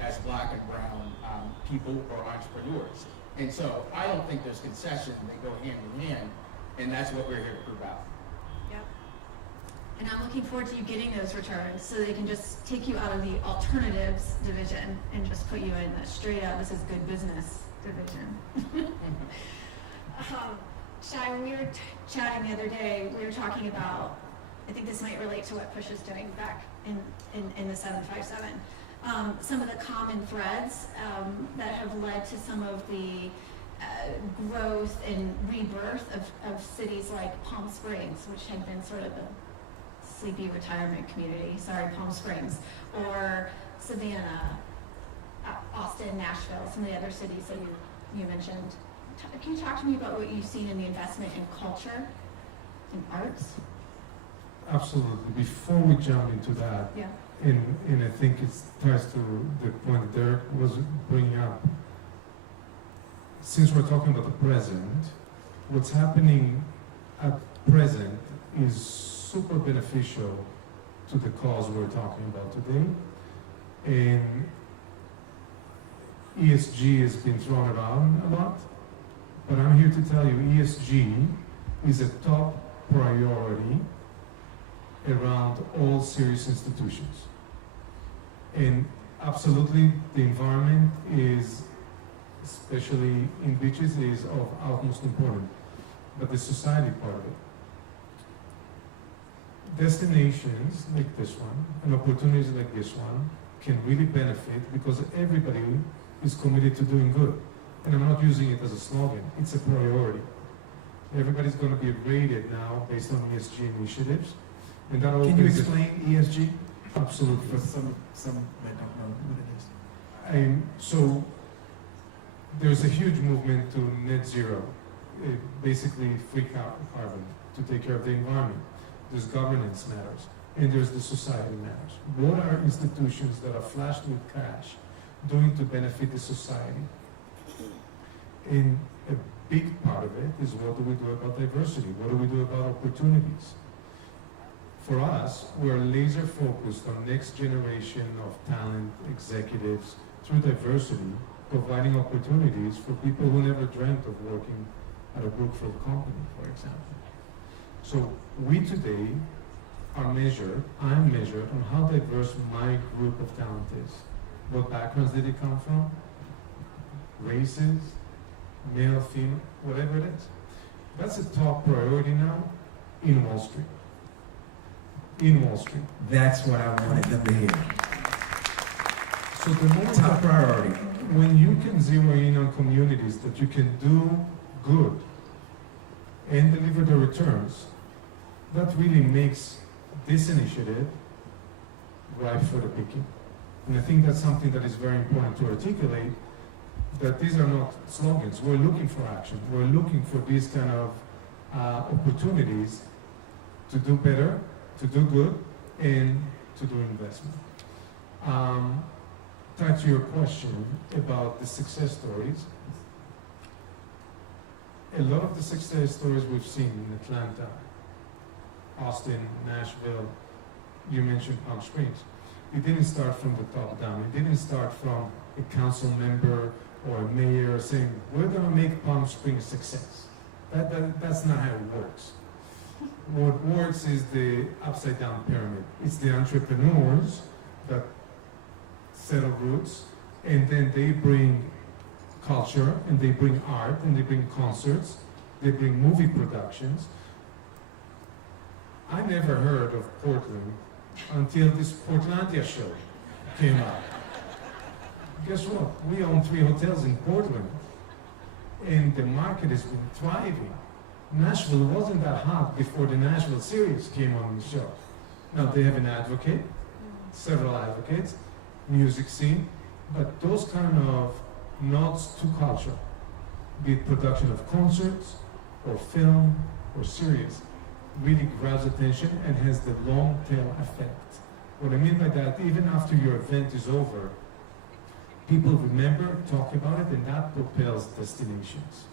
as Black and brown people or entrepreneurs. And so I don't think there's concession, they go hand in hand, and that's what we're here to prove out. Yep. And I'm looking forward to you getting those returns so they can just take you out of the alternatives division and just put you in the straight up, this is good business division. Shai, when we were chatting the other day, we were talking about, I think this might relate to what Push is doing back in the 757. Some of the common threads that have led to some of the growth and rebirth of cities like Palm Springs, which had been sort of the sleepy retirement community, Palm Springs, or Savannah, Austin, Nashville, some of the other cities that you mentioned. Can you talk to me about what you've seen in the investment in culture, in arts? Absolutely. Before we jump into that, Yeah. and I think it ties to the point that Derek was bringing up. Since we're talking about the present, what's happening at present is super beneficial to the cause we're talking about today. And ESG has been thrown around a lot, but I'm here to tell you ESG is a top priority around all serious institutions. And absolutely, the environment is, especially in beaches, is of utmost importance, but the society part of it. Destinations like this one, and opportunities like this one, can really benefit because everybody is committed to doing good. And I'm not using it as a slogan, it's a priority. Everybody's going to be rated now based on ESG initiatives. And that Can you explain ESG? Absolutely. For some that don't know what it is. So there's a huge movement to net zero, basically free carbon, to take care of the environment. There's governance matters, and there's the society matters. What are institutions that are flashed with cash doing to benefit the society? And a big part of it is what do we do about diversity? What do we do about opportunities? For us, we're laser focused on next generation of talent, executives, through diversity, providing opportunities for people who never dreamt of working at a Brookfield company, for example. So we today are measured, I'm measured on how diverse my group of talent is. What backgrounds did it come from? Races, male, female, whatever it is. That's a top priority now in Wall Street. In Wall Street. That's what I wanted them to hear. So the more Top priority. when you can zero in on communities that you can do good and deliver the returns, that really makes this initiative ripe for the picking. And I think that's something that is very important to articulate, that these are not slogans. We're looking for action. We're looking for these kind of opportunities to do better, to do good, and to do investment. Tied to your question about the success stories, a lot of the success stories we've seen in Atlanta, Austin, Nashville, you mentioned Palm Springs, it didn't start from the top down. It didn't start from a council member or a mayor saying, we're going to make Palm Springs a success. That's not how it works. What works is the upside down pyramid. It's the entrepreneurs that settle roots, and then they bring culture, and they bring art, and they bring concerts, they bring movie productions. I never heard of Portland until this Portlandia show came out. Guess what? We own 3 hotels in Portland, and the market has been thriving. Nashville wasn't that hot before the Nashville series came on the show. Now they have an advocate, several advocates, music scene, but those kind of nods to culture, be it production of concerts or film or series, really grabs attention and has the long tail effect. What I mean by that, even after your event is over, people remember, talk about it, and that propels destinations.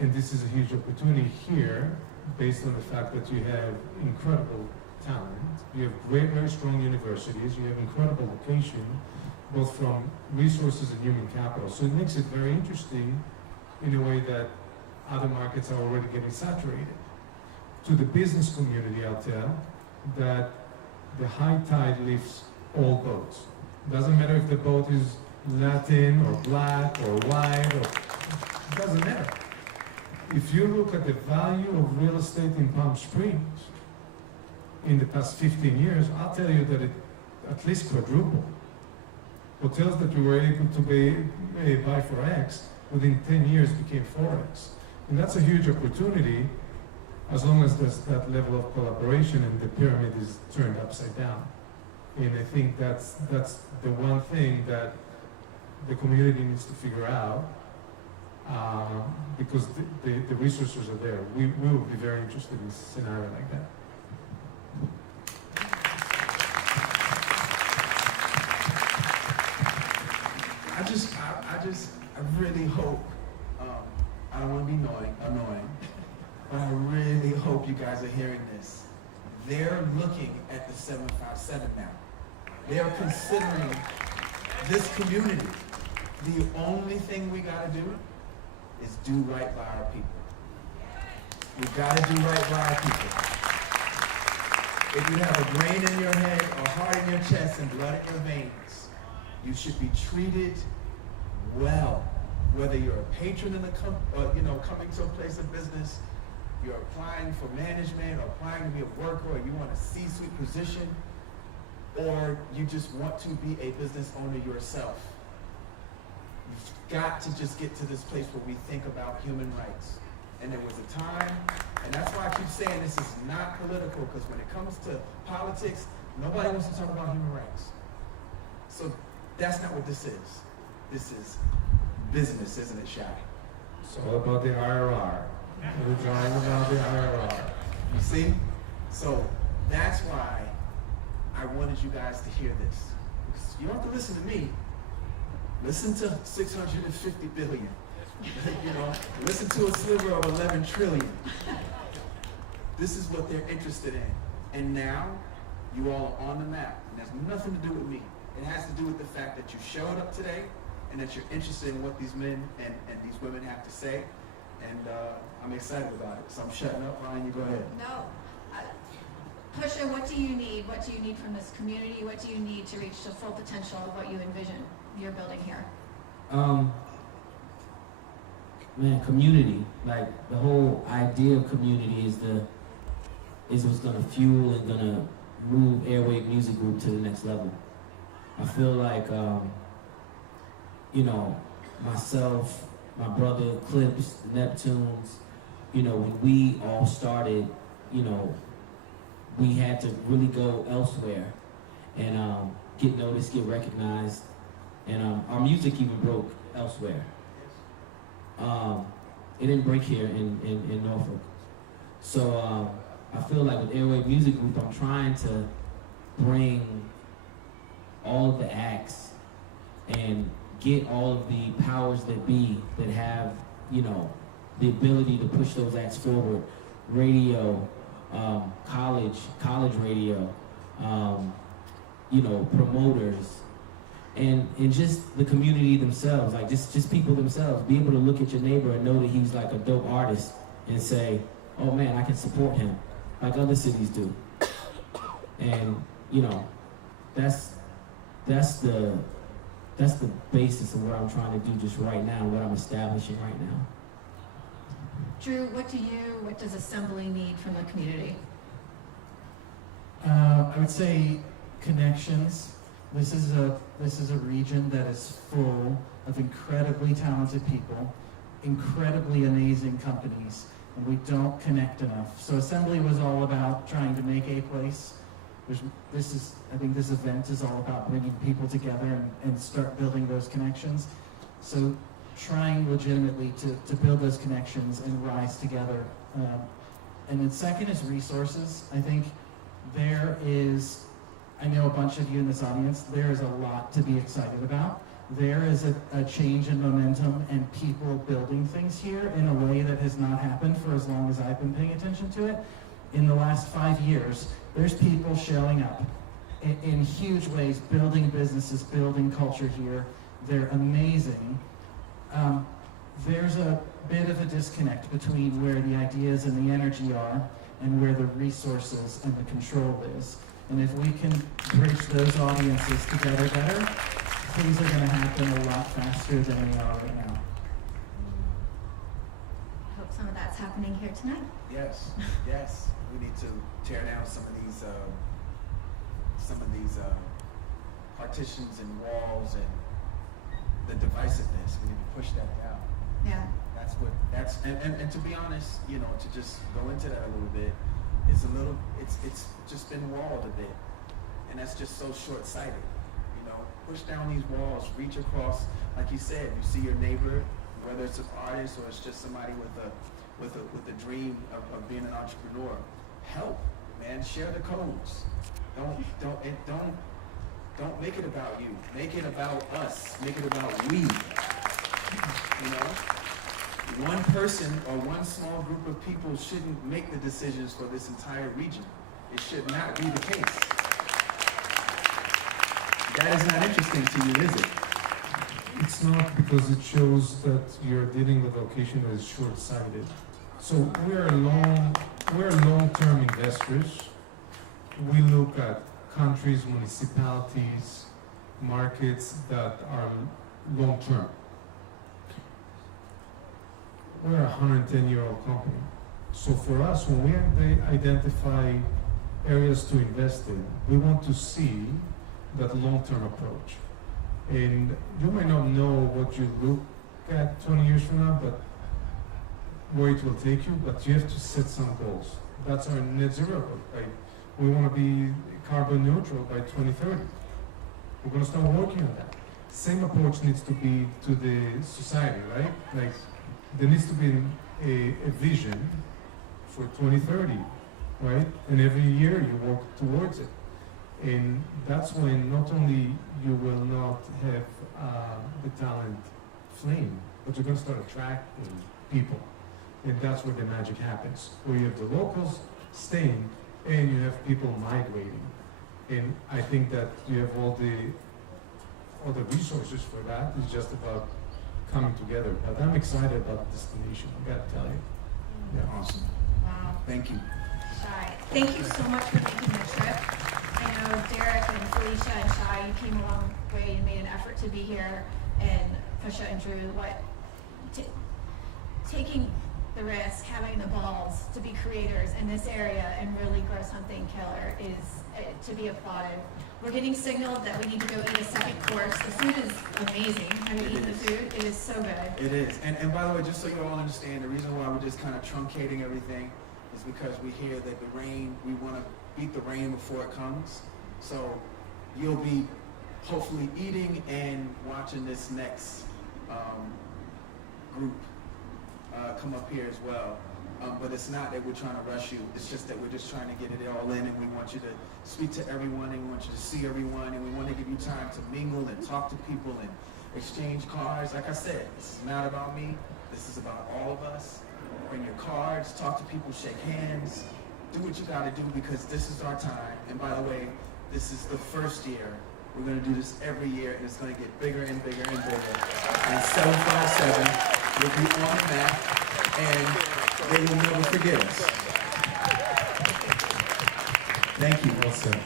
And this is a huge opportunity here, based on the fact that you have incredible talent, you have great, very strong universities, you have incredible location, both from resources and human capital. So it makes it very interesting in a way that other markets are already getting saturated. To the business community, I'll tell that the high tide lifts all boats. Doesn't matter if the boat is Latin or black or white, or it doesn't matter. If you look at the value of real estate in Palm Springs in the past 15 years, I'll tell you that it at least quadrupled. Hotels that we were able to buy for X, within 10 years became 4X. And that's a huge opportunity as long as there's that level of collaboration and the pyramid is turned upside down. And I think that's the one thing that the community needs to figure out, because the resources are there. We will be very interested in a scenario like that. I really hope, I don't want to be annoying, but I really hope you guys are hearing this. They're looking at the 757 now. They are considering this community. The only thing we gotta do is do right by our people. We gotta do right by our people. If you have a brain in your head, a heart in your chest, and blood in your veins, you should be treated well. Whether you're a patron in the coming to a place of business, you're applying for management, or applying to be a worker, or you want a C-suite position, or you just want to be a business owner yourself. You've got to just get to this place where we think about human rights. And there was a time, and that's why I keep saying this is not political, because when it comes to politics, nobody wants to talk about human rights. So that's not what this is. This is business, isn't it, Shai? It's all about the IRR. We're talking about the IRR. You see? So that's why I wanted you guys to hear this. Because you don't have to listen to me. Listen to 650 billion. Listen to a sliver of 11 trillion. This is what they're interested in. And now, you all are on the map. And it has nothing to do with me. It has to do with the fact that you showed up today and that you're interested in what these men and these women have to say. And I'm excited about it. So I'm shutting up. Ryan, you go ahead. No. Pusha, what do you need? What do you need from this community? What do you need to reach the full potential of what you envision you're building here? Man, community. Like, the whole idea of community is what's gonna fuel and gonna move Airwave Music Group to the next level. I feel like, myself, my brother Clips, Neptunes, when we all started, we had to really go elsewhere and get noticed, get recognized, and our music even broke elsewhere. It didn't break here in Norfolk. So I feel like with Airwave Music Group, I'm trying to bring all of the acts and get all of the powers that be that have, the ability to push those acts forward. Radio, college radio, promoters, and just the community themselves, like just people themselves, be able to look at your neighbor and know that he's like a dope artist and say, oh man, I can support him like other cities do. And that's the basis of what I'm trying to do just right now, what I'm establishing right now. Drew, what does Assembly need from the community? I would say connections. This is a region that is full of incredibly talented people, incredibly amazing companies, and we don't connect enough. So Assembly was all about trying to make a place. I think this event is all about bringing people together and start building those connections. So trying legitimately to build those connections and rise together. And then second is resources. I think I know a bunch of you in this audience, there is a lot to be excited about. There is a change in momentum and people building things here in a way that has not happened for as long as I've been paying attention to it. In the last 5 years, there's people showing up in huge ways, building businesses, building culture here. They're amazing. There's a bit of a disconnect between where the ideas and the energy are and where the resources and the control is. And if we can bridge those audiences together better, things are going to happen a lot faster than they are right now. I hope some of that's happening here tonight. Yes, yes. We need to tear down some of these partitions and walls and the divisiveness. We need to push that down. Yeah. And to be honest, to just go into that a little bit, it's just been walled a bit, and that's just so short-sighted. Push down these walls, reach across. Like you said, you see your neighbor, whether it's an artist or it's just somebody with a dream of being an entrepreneur. Help, man. Share the codes. Don't make it about you. Make it about us. Make it about we. One person or one small group of people shouldn't make the decisions for this entire region. It should not be the case. That is not interesting to you, is it? It's not, because it shows that you're dealing with a location that is short-sighted. So we're long-term investors. We look at countries, municipalities, markets that are long-term. We're a 110-year-old company. So for us, when we identify areas to invest in, we want to see that long-term approach. And you may not know what you look at 20 years from now, but where it will take you, but you have to set some goals. That's our net zero goal, right? We want to be carbon neutral by 2030. We're going to start working on that. Same approach needs to be to the society, right? Like, there needs to be a vision for 2030, right? And every year you work towards it. And that's when not only you will not have the talent flame, but you're going to start attracting people. And that's where the magic happens, where you have the locals staying and you have people migrating. And I think that you have all the resources for that. It's just about coming together. But I'm excited about the destination, I gotta tell you. Yeah. Awesome. Wow. Thank you. Shai, thank you so much for making the trip. I know Derek and Felicia and Shai, you came a long way and made an effort to be here, and Pusha and Drew, taking the risk, having the balls to be creators in this area and really grow something killer is to be applauded. We're getting signaled that we need to go eat a second course. The food is amazing. Have you eaten the food? It is so good. It is. And by the way, just so you all understand, the reason why we're just kind of truncating everything is because we hear that the rain, we want to beat the rain before it comes. So you'll be hopefully eating and watching this next group come up here as well. But it's not that we're trying to rush you. It's just that we're just trying to get it all in, and we want you to speak to everyone, and we want you to see everyone, and we want to give you time to mingle and talk to people and exchange cards. Like I said, this is not about me. This is about all of us. Bring your cards, talk to people, shake hands, do what you got to do, because this is our time. And by the way, this is the first year. We're going to do this every year, and it's going to get bigger and bigger and bigger. And 757 will be on the map, and they will never forget us. Thank you. Well said.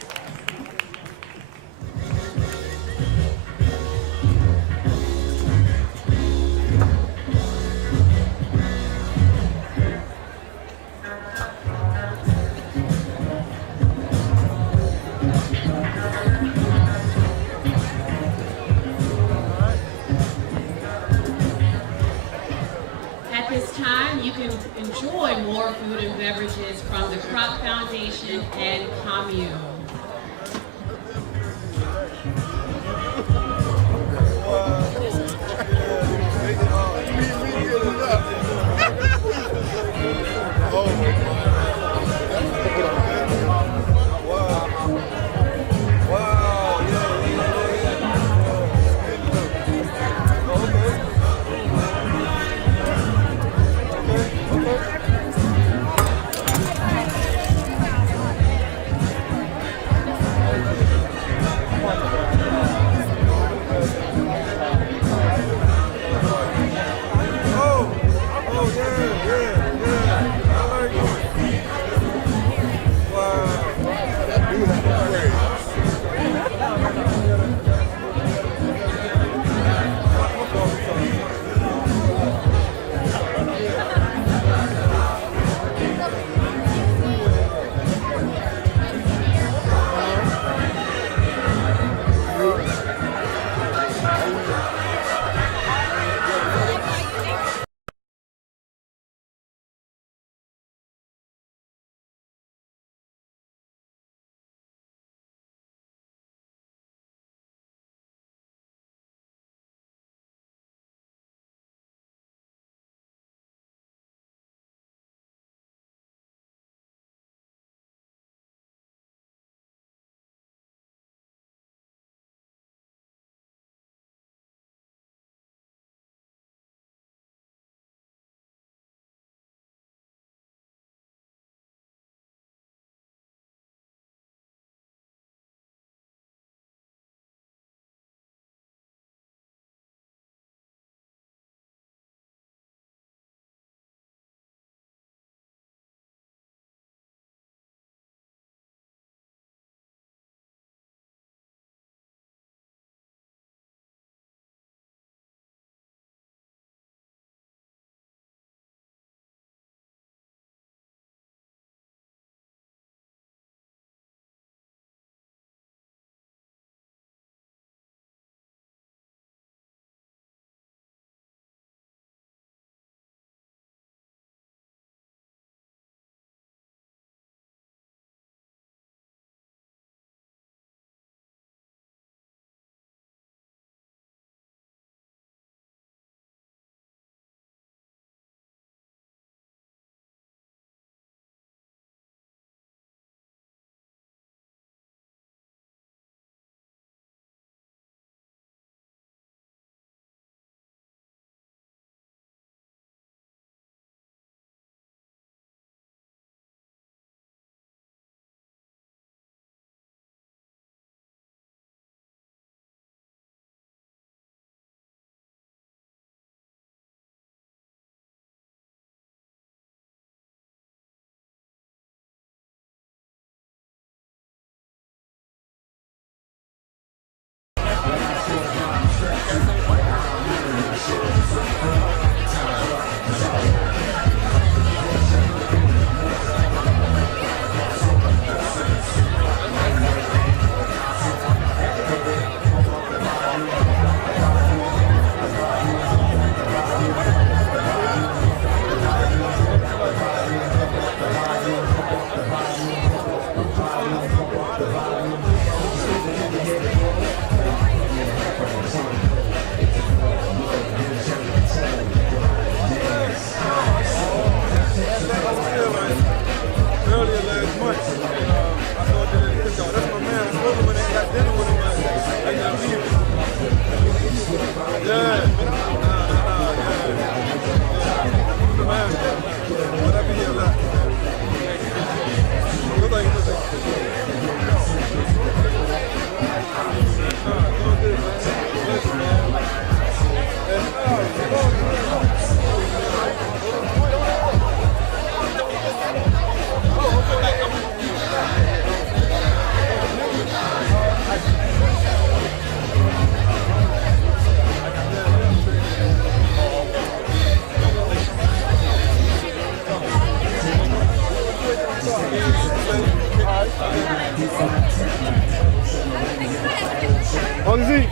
enjoy more food and beverages from the Crop Foundation and Commune. On Z.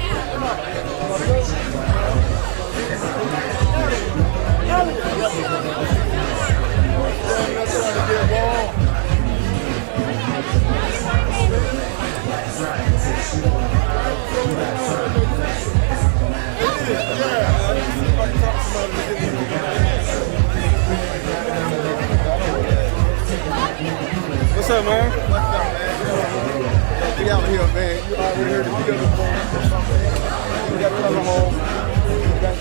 we're here to be on the phone. We got another home. We got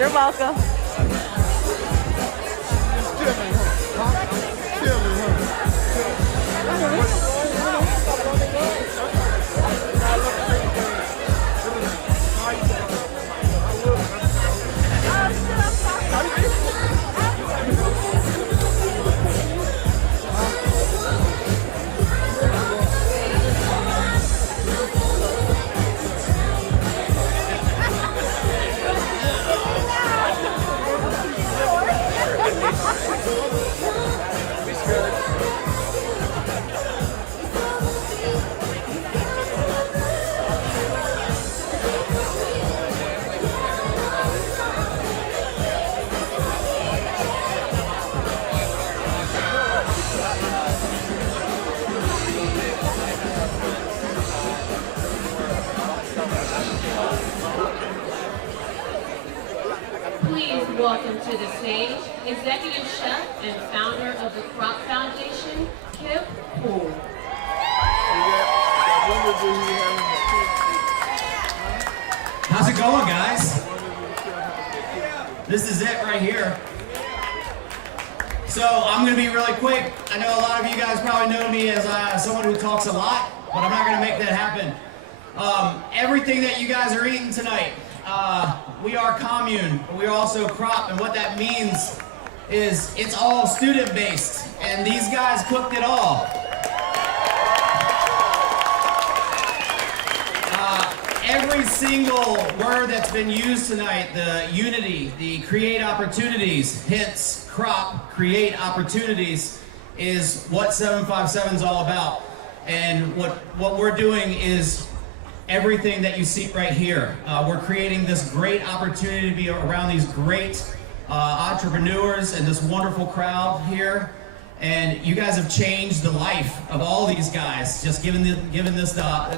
You're welcome. Please welcome to the stage Executive Chef and founder of the Crop Foundation, Kip Poole. How's it going, guys? This is it right here. So I'm going to be really quick. I know a lot of you guys probably know me as someone who talks a lot, but I'm not going to make that happen. Everything that you guys are eating tonight, we are commune, but we are also crop, and what that means is it's all student-based, and these guys cooked it all. Every single word that's been used tonight, the unity, the create opportunities, hence crop, create opportunities, is what 757 is all about. And what we're doing is everything that you see right here. We're creating this great opportunity to be around these great entrepreneurs and this wonderful crowd here. And you guys have changed the life of all these guys, just given this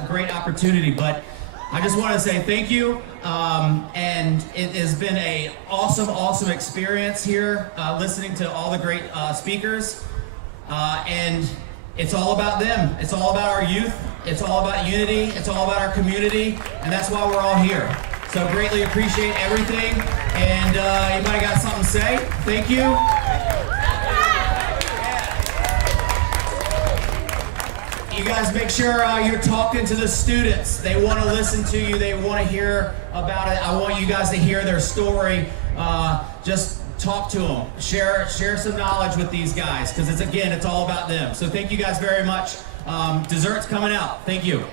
great opportunity. But I just want to say thank you, and it has been an awesome experience here, listening to all the great speakers, and it's all about them. It's all about our youth. It's all about unity. It's all about our community, and that's why we're all here. So greatly appreciate everything, and anybody got something to say? Thank you. You guys make sure you're talking to the students. They want to listen to you. They want to hear about it. I want you guys to hear their story. Just talk to them. Share some knowledge with these guys, because it's all about them. So thank you guys very much. Dessert's coming out. Thank you.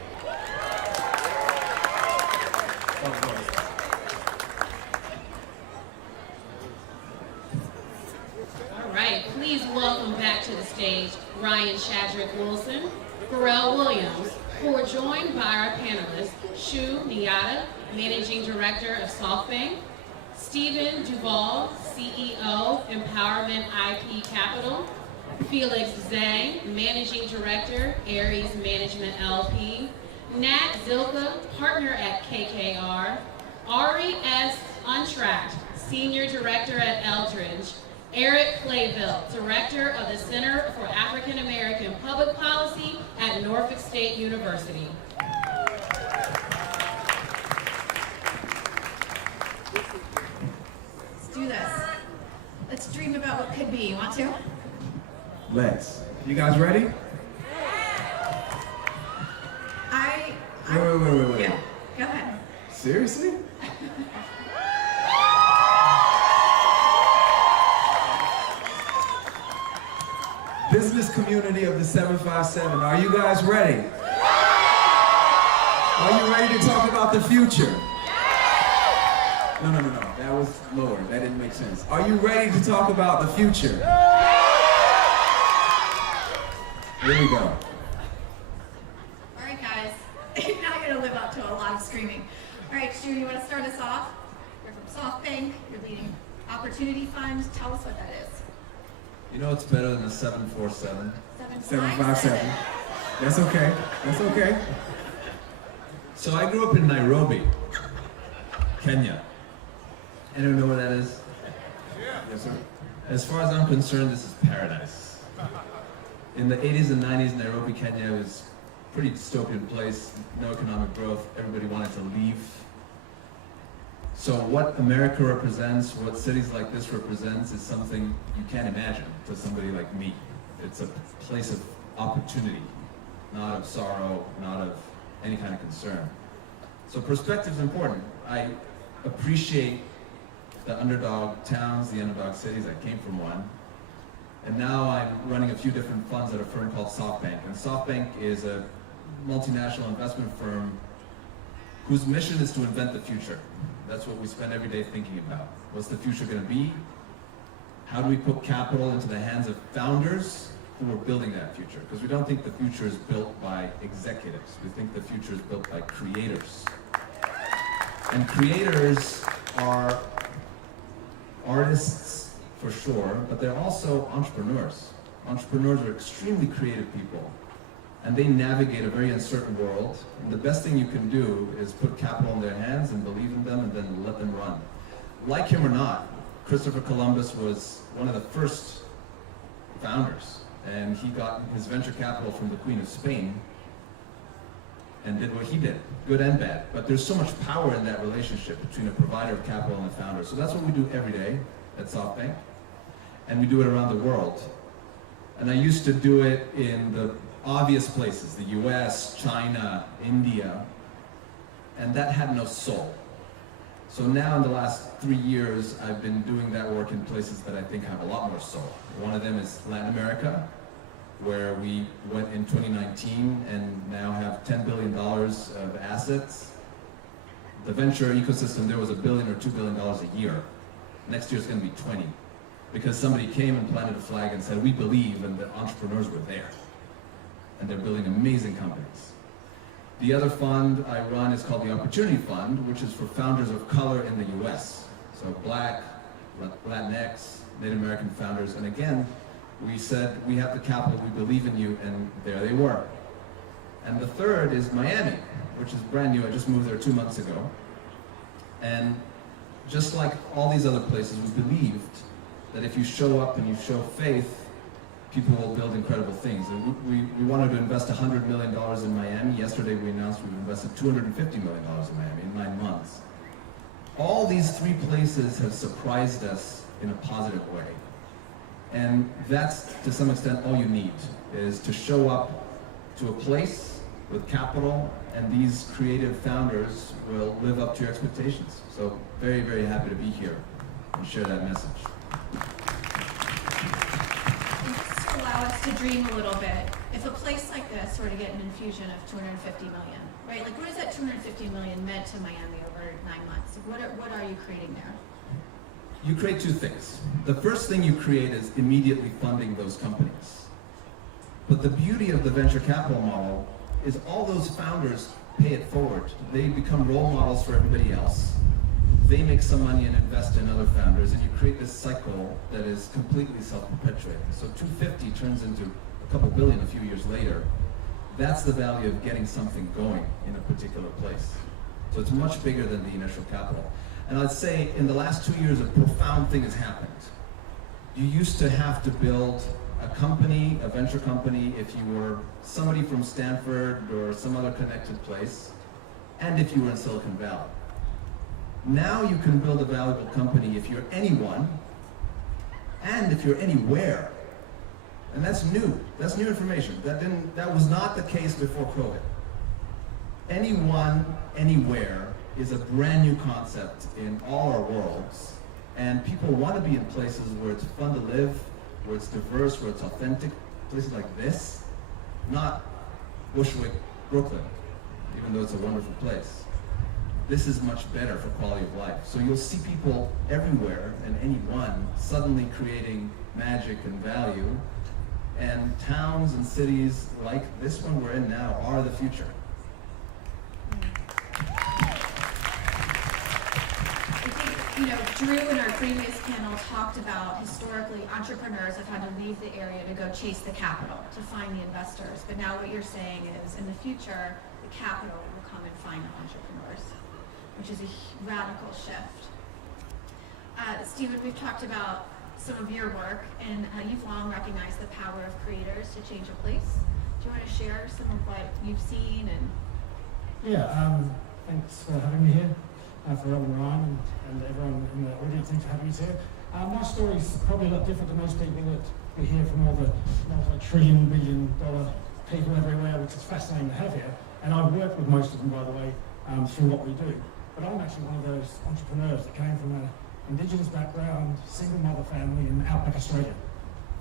All right, please welcome back to the stage Ryan Shadrick Wilson, Pharrell Williams, who are joined by our panelists, Shu Niyata, Managing Director of SoftBank, Stephen Duvall, CEO, Empowerment IP Capital, Felix Zhang, Managing Director, Aries Management LP, Nat Zilka, Partner at KKR, Ari S. Untracked, Senior Director at Eldridge, Eric Clayville, Director of the Center for African American Public Policy at Norfolk State University. Let's do this. Let's dream about what could be. You want to? Let's. You guys ready? Wait. Yeah, go ahead. Seriously? Business community of the 757, are you guys ready? Are you ready to talk about the future? No. That was lower. That didn't make sense. Are you ready to talk about the future? Here we go. All right, guys. You're not going to live up to a lot of screaming. All right, Stu, you want to start us off? You're from SoftBank. You're leading Opportunity Fund. Tell us what that is. You know what's better than a 747? 757. That's okay. That's okay. So I grew up in Nairobi, Kenya. Anyone know where that is? Yes, sir. As far as I'm concerned, this is paradise. In the 80s and 90s, Nairobi, Kenya was a pretty dystopian place, no economic growth, everybody wanted to leave. So what America represents, what cities like this represents, is something you can't imagine to somebody like me. It's a place of opportunity, not of sorrow, not of any kind of concern. So perspective is important. I appreciate the underdog towns, the underdog cities. I came from one. And now I'm running a few different funds at a firm called SoftBank. And SoftBank is a multinational investment firm whose mission is to invent the future. That's what we spend every day thinking about. What's the future going to be? How do we put capital into the hands of founders who are building that future? Because we don't think the future is built by executives. We think the future is built by creators. And creators are artists for sure, but they're also entrepreneurs. Entrepreneurs are extremely creative people, and they navigate a very uncertain world. And the best thing you can do is put capital in their hands and believe in them and then let them run. Like him or not, Christopher Columbus was one of the first founders, and he got his venture capital from the Queen of Spain and did what he did, good and bad. But there's so much power in that relationship between a provider of capital and a founder. So that's what we do every day at SoftBank, and we do it around the world. And I used to do it in the obvious places, the US, China, India, and that had no soul. So now in the last 3 years, I've been doing that work in places that I think have a lot more soul. One of them is Latin America, where we went in 2019 and now have $10 billion of assets. The venture ecosystem there was $1 billion or $2 billion a year. Next year it's going to be 20, because somebody came and planted a flag and said, we believe, and the entrepreneurs were there. And they're building amazing companies. The other fund I run is called the Opportunity Fund, which is for founders of color in the US. So Black, Latinx, Native American founders. And again, we said, we have the capital, we believe in you, and there they were. And the third is Miami, which is brand new. I just moved there 2 months ago. And just like all these other places, we believed that if you show up and you show faith, people will build incredible things. And we wanted to invest $100 million in Miami. Yesterday we announced we've invested $250 million in Miami in 9 months. All these 3 places have surprised us in a positive way. And that's, to some extent, all you need, is to show up to a place with capital, and these creative founders will live up to your expectations. So very, very happy to be here and share that message. Allow us to dream a little bit. If a place like this were to get an infusion of $250 million, right? Like, what is that $250 million meant to Miami over 9 months? What are you creating there? You create 2 things. The first thing you create is immediately funding those companies. But the beauty of the venture capital model is all those founders pay it forward. They become role models for everybody else. They make some money and invest in other founders, and you create this cycle that is completely self-perpetuating. So 250 turns into a couple billion a few years later. That's the value of getting something going in a particular place. So it's much bigger than the initial capital. And I'd say in the last 2 years, a profound thing has happened. You used to have to build a company, a venture company, if you were somebody from Stanford or some other connected place, and if you were in Silicon Valley. Now you can build a valuable company if you're anyone, and if you're anywhere. And that's new. That's new information. That was not the case before COVID. Anyone, anywhere is a brand new concept in all our worlds. And people want to be in places where it's fun to live, where it's diverse, where it's authentic. Places like this, not Bushwick, Brooklyn, even though it's a wonderful place. This is much better for quality of life. So you'll see people everywhere and anyone suddenly creating magic and value. And towns and cities like this one we're in now are the future. You know, Drew in our previous panel talked about historically entrepreneurs have had to leave the area to go chase the capital, to find the investors. But now what you're saying is in the future, the capital will come and find the entrepreneurs, which is a radical shift. Stephen, we've talked about some of your work and how you've long recognized the power of creators to change a place. Do you want to share some of what you've seen? And yeah, thanks for having me here. Pharrell and Ryan and everyone in the audience. Thanks for having us here. My story is probably a lot different to most people that we hear from all the multi-trillion, billion-dollar people everywhere, which is fascinating to have here. And I've worked with most of them, by the way, through what we do. But I'm actually one of those entrepreneurs that came from an Indigenous background, single mother family in outback Australia.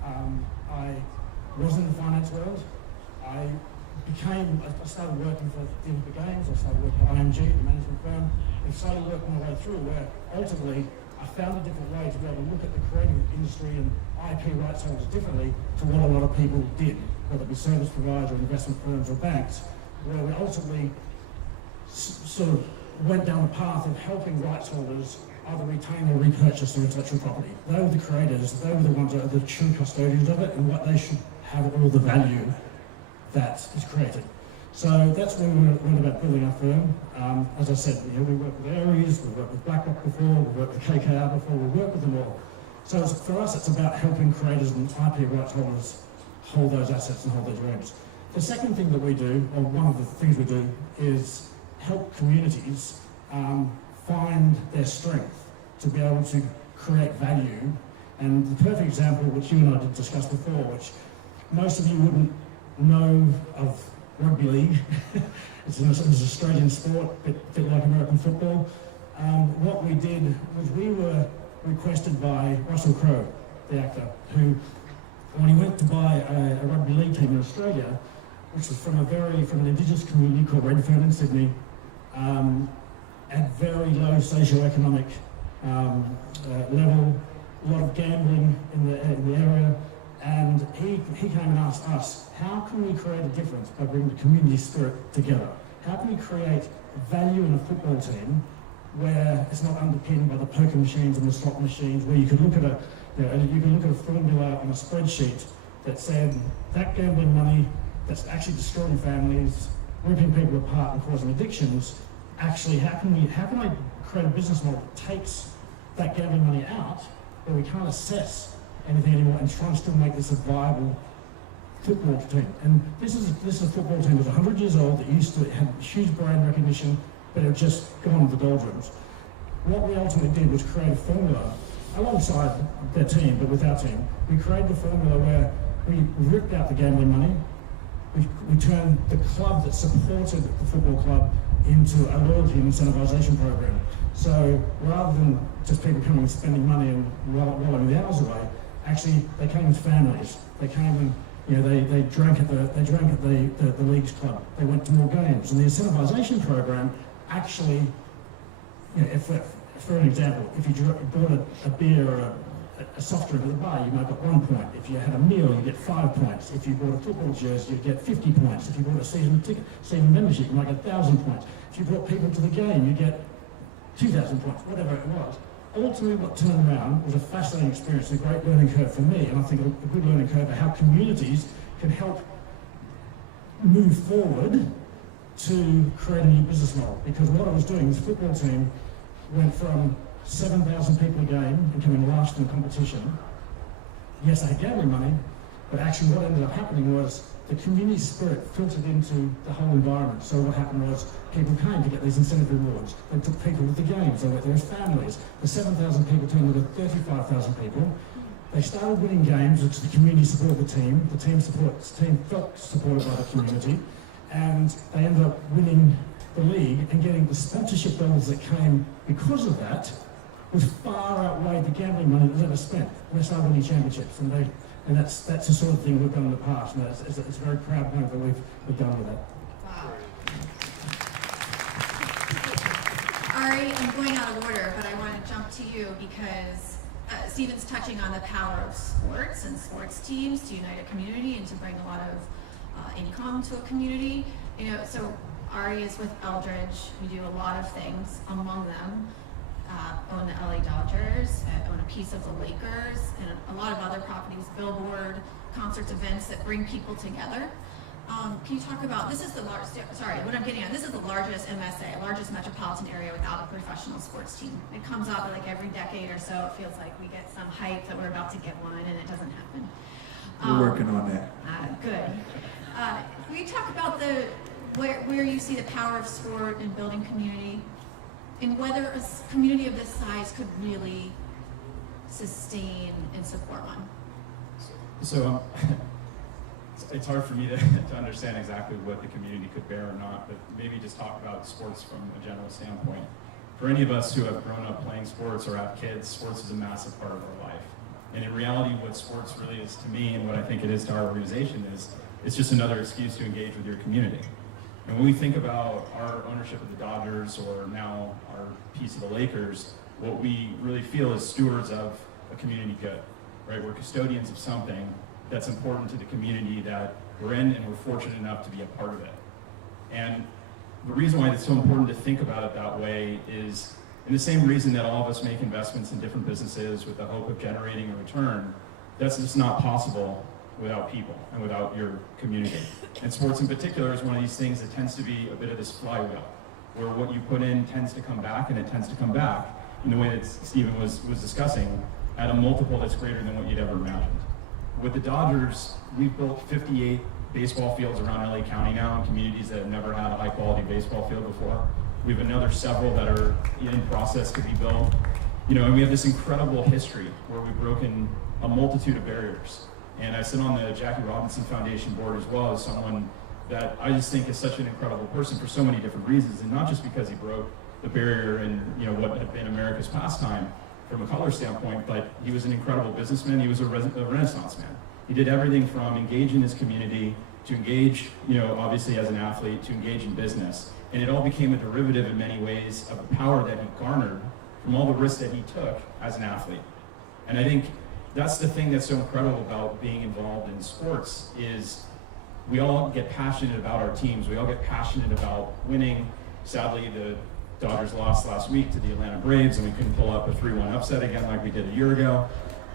I was in the finance world. I started working for the Olympic Games. I started working at IMG, the management firm, and started working my way through where ultimately I found a different way to be able to look at the creative industry and IP rights holders differently to what a lot of people did, whether it be service providers or investment firms or banks, where we ultimately sort of went down the path of helping rights holders either retain or repurchase their intellectual property. They were the creators, they were the ones that are the true custodians of it, and what they should have all the value that is created. So that's when we went about building our firm. As I said, we worked with Ares, we worked with BlackRock before, we worked with KKR before, we worked with them all. So for us, it's about helping creators and IP rights holders hold those assets and hold their dreams. The second thing that we do, or one of the things we do, is help communities find their strength to be able to create value. And the perfect example, which you and I did discuss before, which most of you wouldn't know of rugby league. It's an Australian sport, bit like American football. What we did was we were requested by Russell Crowe, the actor, who, when he went to buy a rugby league team in Australia, which was from an Indigenous community called Redfern in Sydney, at very low socioeconomic level, a lot of gambling in the area, and he came and asked us, how can we create a difference by bringing the community spirit together? How can we create value in a football team where it's not underpinned by the poker machines and the slot machines, where you could look at a formula on a spreadsheet that said that gambling money that's actually destroying families, ripping people apart and causing addictions, actually how can I create a business model that takes that gambling money out, where we can't assess anything anymore and try and still make this a viable football team. And this is a football team that was 100 years old, that used to have huge brand recognition, but it had just gone to the doldrums. What we ultimately did was create a formula alongside their team, but with our team. We created a formula where we ripped out the gambling money. We turned the club that supported the football club into a loyalty and incentivization program. So rather than just people coming and spending money and wallowing the hours away, actually they came as families. They came and they drank at the league's club. They went to more games. And the incentivization program actually, for an example, if you bought a beer or a soft drink at the bar, you might get 1 point. If you had a meal, you get 5 points. If you bought a football jersey, you get 50 points. If you bought a season membership, you might get 1,000 points. If you brought people to the game, you get 2,000 points, whatever it was. Ultimately, what turned around was a fascinating experience, a great learning curve for me, and I think a good learning curve of how communities can help move forward to create a new business model. Because what I was doing, this football team went from 7,000 people a game and coming last in the competition. Yes, I had gambling money, but actually what ended up happening was the community spirit filtered into the whole environment. So what happened was people came to get these incentive rewards. They took people to the games, they went there as families. The 7,000 people turned into 35,000 people. They started winning games, which the community supported the team. The team felt supported by the community, and they ended up winning the league and getting the sponsorship dollars that came because of that was far outweighed the gambling money that was ever spent. And they started winning championships, and that's the sort of thing we've done in the past, and it's a very proud moment that we've done with that. Wow. Ari, I'm going out of order, but I want to jump to you because Stephen's touching on the power of sports and sports teams to unite a community and to bring a lot of income to a community. So Ari is with Eldridge. We do a lot of things, among them own the LA Dodgers, own a piece of the Lakers, and a lot of other properties, billboard, concerts, events that bring people together. Can you talk about, this is the largest, sorry, what I'm getting at, this is the largest MSA, largest metropolitan area without a professional sports team. It comes up like every decade or so, it feels like we get some hype that we're about to get one, and it doesn't happen. We're working on that. Good. Will you talk about where you see the power of sport in building community? and whether a community of this size could really sustain and support one. So it's hard for me to understand exactly what the community could bear or not, but maybe just talk about sports from a general standpoint. For any of us who have grown up playing sports or have kids, sports is a massive part of our life. And in reality, what sports really is to me, and what I think it is to our organization, is it's just another excuse to engage with your community. And when we think about our ownership of the Dodgers, or now our piece of the Lakers, what we really feel is stewards of a community good, right? We're custodians of something that's important to the community that we're in, and we're fortunate enough to be a part of it. And the reason why it's so important to think about it that way is, in the same reason that all of us make investments in different businesses with the hope of generating a return, that's just not possible without people and without your community. And sports in particular is one of these things that tends to be a bit of this flywheel, where what you put in tends to come back, and it tends to come back in the way that Stephen was discussing, at a multiple that's greater than what you'd ever imagined. With the Dodgers, we've built 58 baseball fields around LA County now in communities that have never had a high quality baseball field before. We have another several that are in process to be built. And we have this incredible history where we've broken a multitude of barriers. And I sit on the Jackie Robinson Foundation board as well, as someone that I just think is such an incredible person for so many different reasons, and not just because he broke the barrier in what had been America's pastime from a color standpoint, but he was an incredible businessman. He was a Renaissance man. He did everything from engage in his community to engage, obviously as an athlete, to engage in business. And it all became a derivative in many ways of the power that he garnered from all the risks that he took as an athlete. And I think that's the thing that's so incredible about being involved in sports, is we all get passionate about our teams. We all get passionate about winning. Sadly, the Dodgers lost last week to the Atlanta Braves, and we couldn't pull up a 3-1 upset again like we did a year ago.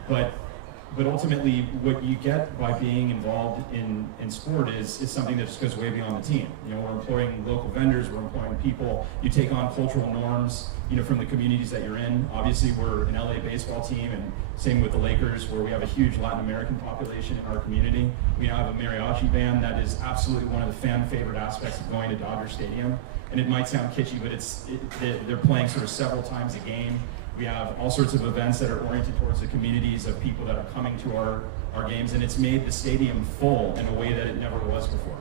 But ultimately, what you get by being involved in sport is something that just goes way beyond the team. We're employing local vendors, we're employing people. You take on cultural norms, from the communities that you're in. Obviously, we're an LA baseball team, and same with the Lakers, where we have a huge Latin American population in our community. We now have a mariachi band that is absolutely one of the fan favorite aspects of going to Dodger Stadium. And it might sound kitschy, but they're playing sort of several times a game. We have all sorts of events that are oriented towards the communities of people that are coming to our games, and it's made the stadium full in a way that it never was before.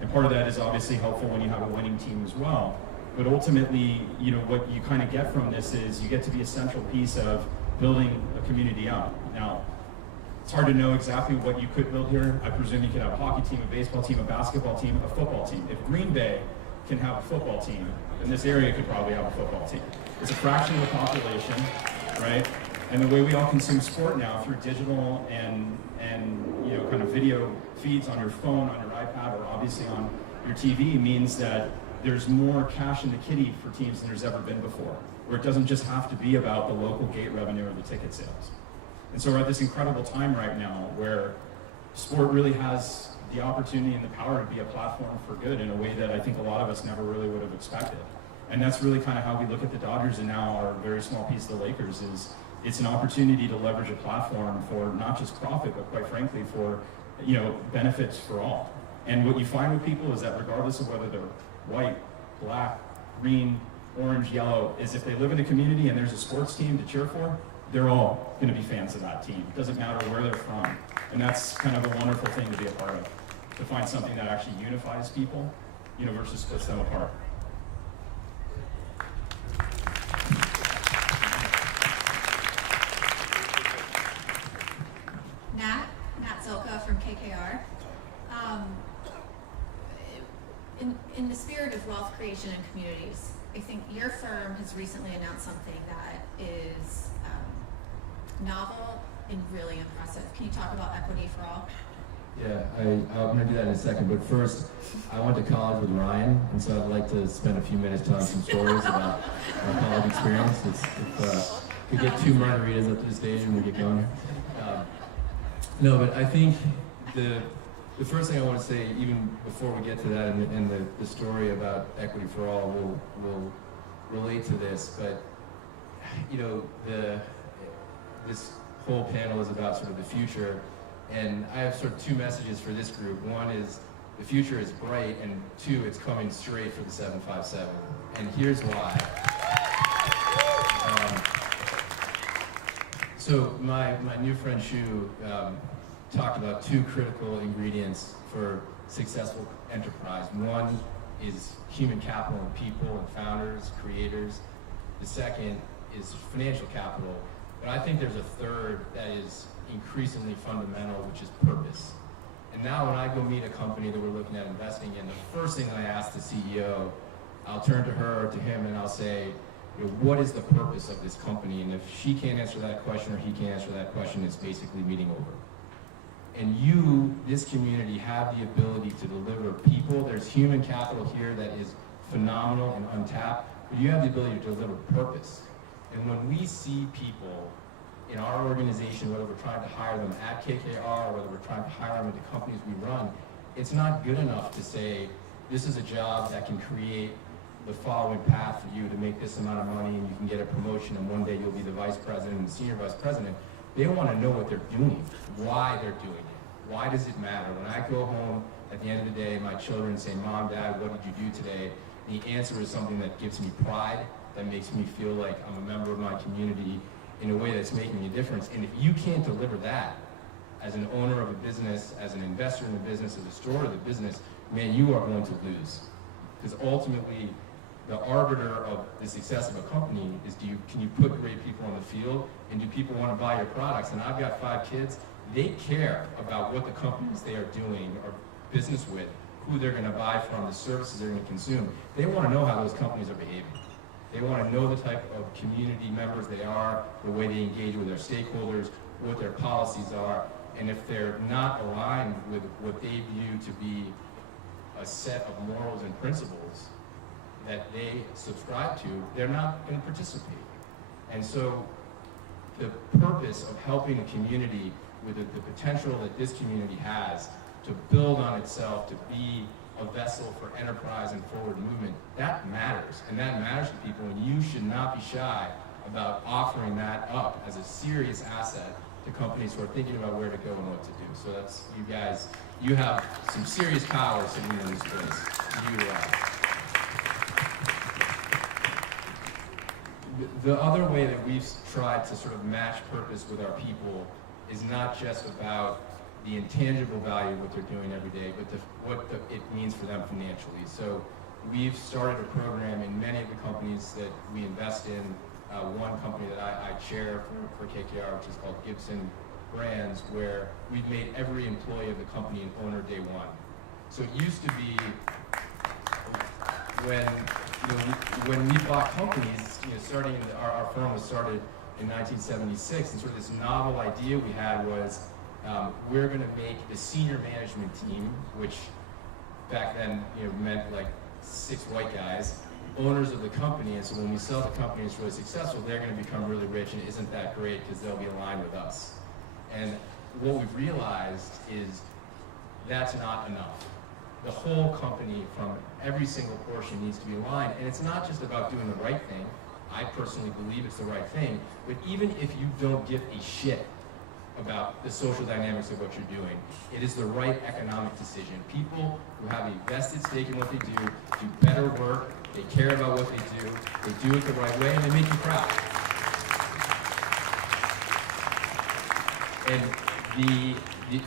And part of that is obviously helpful when you have a winning team as well. But ultimately, what you kind of get from this is you get to be a central piece of building a community out. Now, it's hard to know exactly what you could build here. I presume you could have a hockey team, a baseball team, a basketball team, a football team. If Green Bay can have a football team, then this area could probably have a football team. It's a fraction of the population, right? And the way we all consume sport now through digital and kind of video feeds on your phone, on your iPad, or obviously on your TV means that there's more cash in the kitty for teams than there's ever been before, where it doesn't just have to be about the local gate revenue or the ticket sales. And so we're at this incredible time right now where sport really has the opportunity and the power to be a platform for good in a way that I think a lot of us never really would have expected. And that's really kind of how we look at the Dodgers and now our very small piece of the Lakers is it's an opportunity to leverage a platform for not just profit, but quite frankly for, benefits for all. And what you find with people is that regardless of whether they're white, black, green, orange, yellow, is if they live in a community and there's a sports team to cheer for, they're all going to be fans of that team. It doesn't matter where they're from. And that's kind of a wonderful thing to be a part of, to find something that actually unifies people, versus splits them apart. Nat Zilka from KKR. In the spirit of wealth creation in communities, I think your firm has recently announced something that is novel and really impressive. Can you talk about Equity for All? Yeah, I'm going to do that in a second, but first, I went to college with Ryan, and so I'd like to spend a few minutes telling some stories about my college experience. If we get 2 margaritas up to the stage and we get going. No, but I think the first thing I want to say, even before we get to that, and the story about Equity for All will relate to this, but this whole panel is about sort of the future, and I have sort of 2 messages for this group. One is the future is bright, and 2, it's coming straight for the 757, and here's why. So my new friend Shu talked about two critical ingredients for successful enterprise. One is human capital and people and founders, creators. The second is financial capital. But I think there's a third that is increasingly fundamental, which is purpose. And now when I go meet a company that we're looking at investing in, the first thing that I ask the CEO, I'll turn to her or to him and I'll say, what is the purpose of this company? And if she can't answer that question or he can't answer that question, it's basically meeting over. And you, this community, have the ability to deliver people. There's human capital here that is phenomenal and untapped, but you have the ability to deliver purpose. And when we see people in our organization, whether we're trying to hire them at KKR or whether we're trying to hire them into companies we run, it's not good enough to say, this is a job that can create the following path for you to make this amount of money and you can get a promotion and one day you'll be the vice president and the senior vice president. They want to know what they're doing, why they're doing it. Why does it matter? When I go home at the end of the day, my children say, Mom, Dad, what did you do today? The answer is something that gives me pride, that makes me feel like I'm a member of my community in a way that's making a difference. And if you can't deliver that as an owner of a business, as an investor in the business, as a steward of the business, man, you are going to lose. Because ultimately, the arbiter of the success of a company is can you put great people on the field and do people want to buy your products? And I've got 5 kids. They care about what the companies they are doing or business with, who they're going to buy from, the services they're going to consume. They want to know how those companies are behaving. They want to know the type of community members they are, the way they engage with their stakeholders, what their policies are. And if they're not aligned with what they view to be a set of morals and principles that they subscribe to, they're not going to participate. And so the purpose of helping a community with the potential that this community has to build on itself, to be a vessel for enterprise and forward movement, that matters. And that matters to people, and you should not be shy about offering that up as a serious asset to companies who are thinking about where to go and what to do. So that's, you guys, you have some serious power sitting in this place. The other way that we've tried to sort of match purpose with our people is not just about the intangible value of what they're doing every day, but what it means for them financially. So we've started a program in many of the companies that we invest in. One company that I chair for KKR, which is called Gibson Brands, where we've made every employee of the company an owner day one. So it used to be when we bought companies, starting our firm was started in 1976, and sort of this novel idea we had was we're going to make the senior management team, which back then meant like 6 white guys, owners of the company. And so when we sell the company and it's really successful, they're going to become really rich, and isn't that great because they'll be aligned with us. And what we've realized is that's not enough. The whole company, from every single portion, needs to be aligned. And it's not just about doing the right thing. I personally believe it's the right thing. But even if you don't give a shit about the social dynamics of what you're doing, it is the right economic decision. People who have a vested stake in what they do better work, they care about what they do it the right way, and they make you proud. And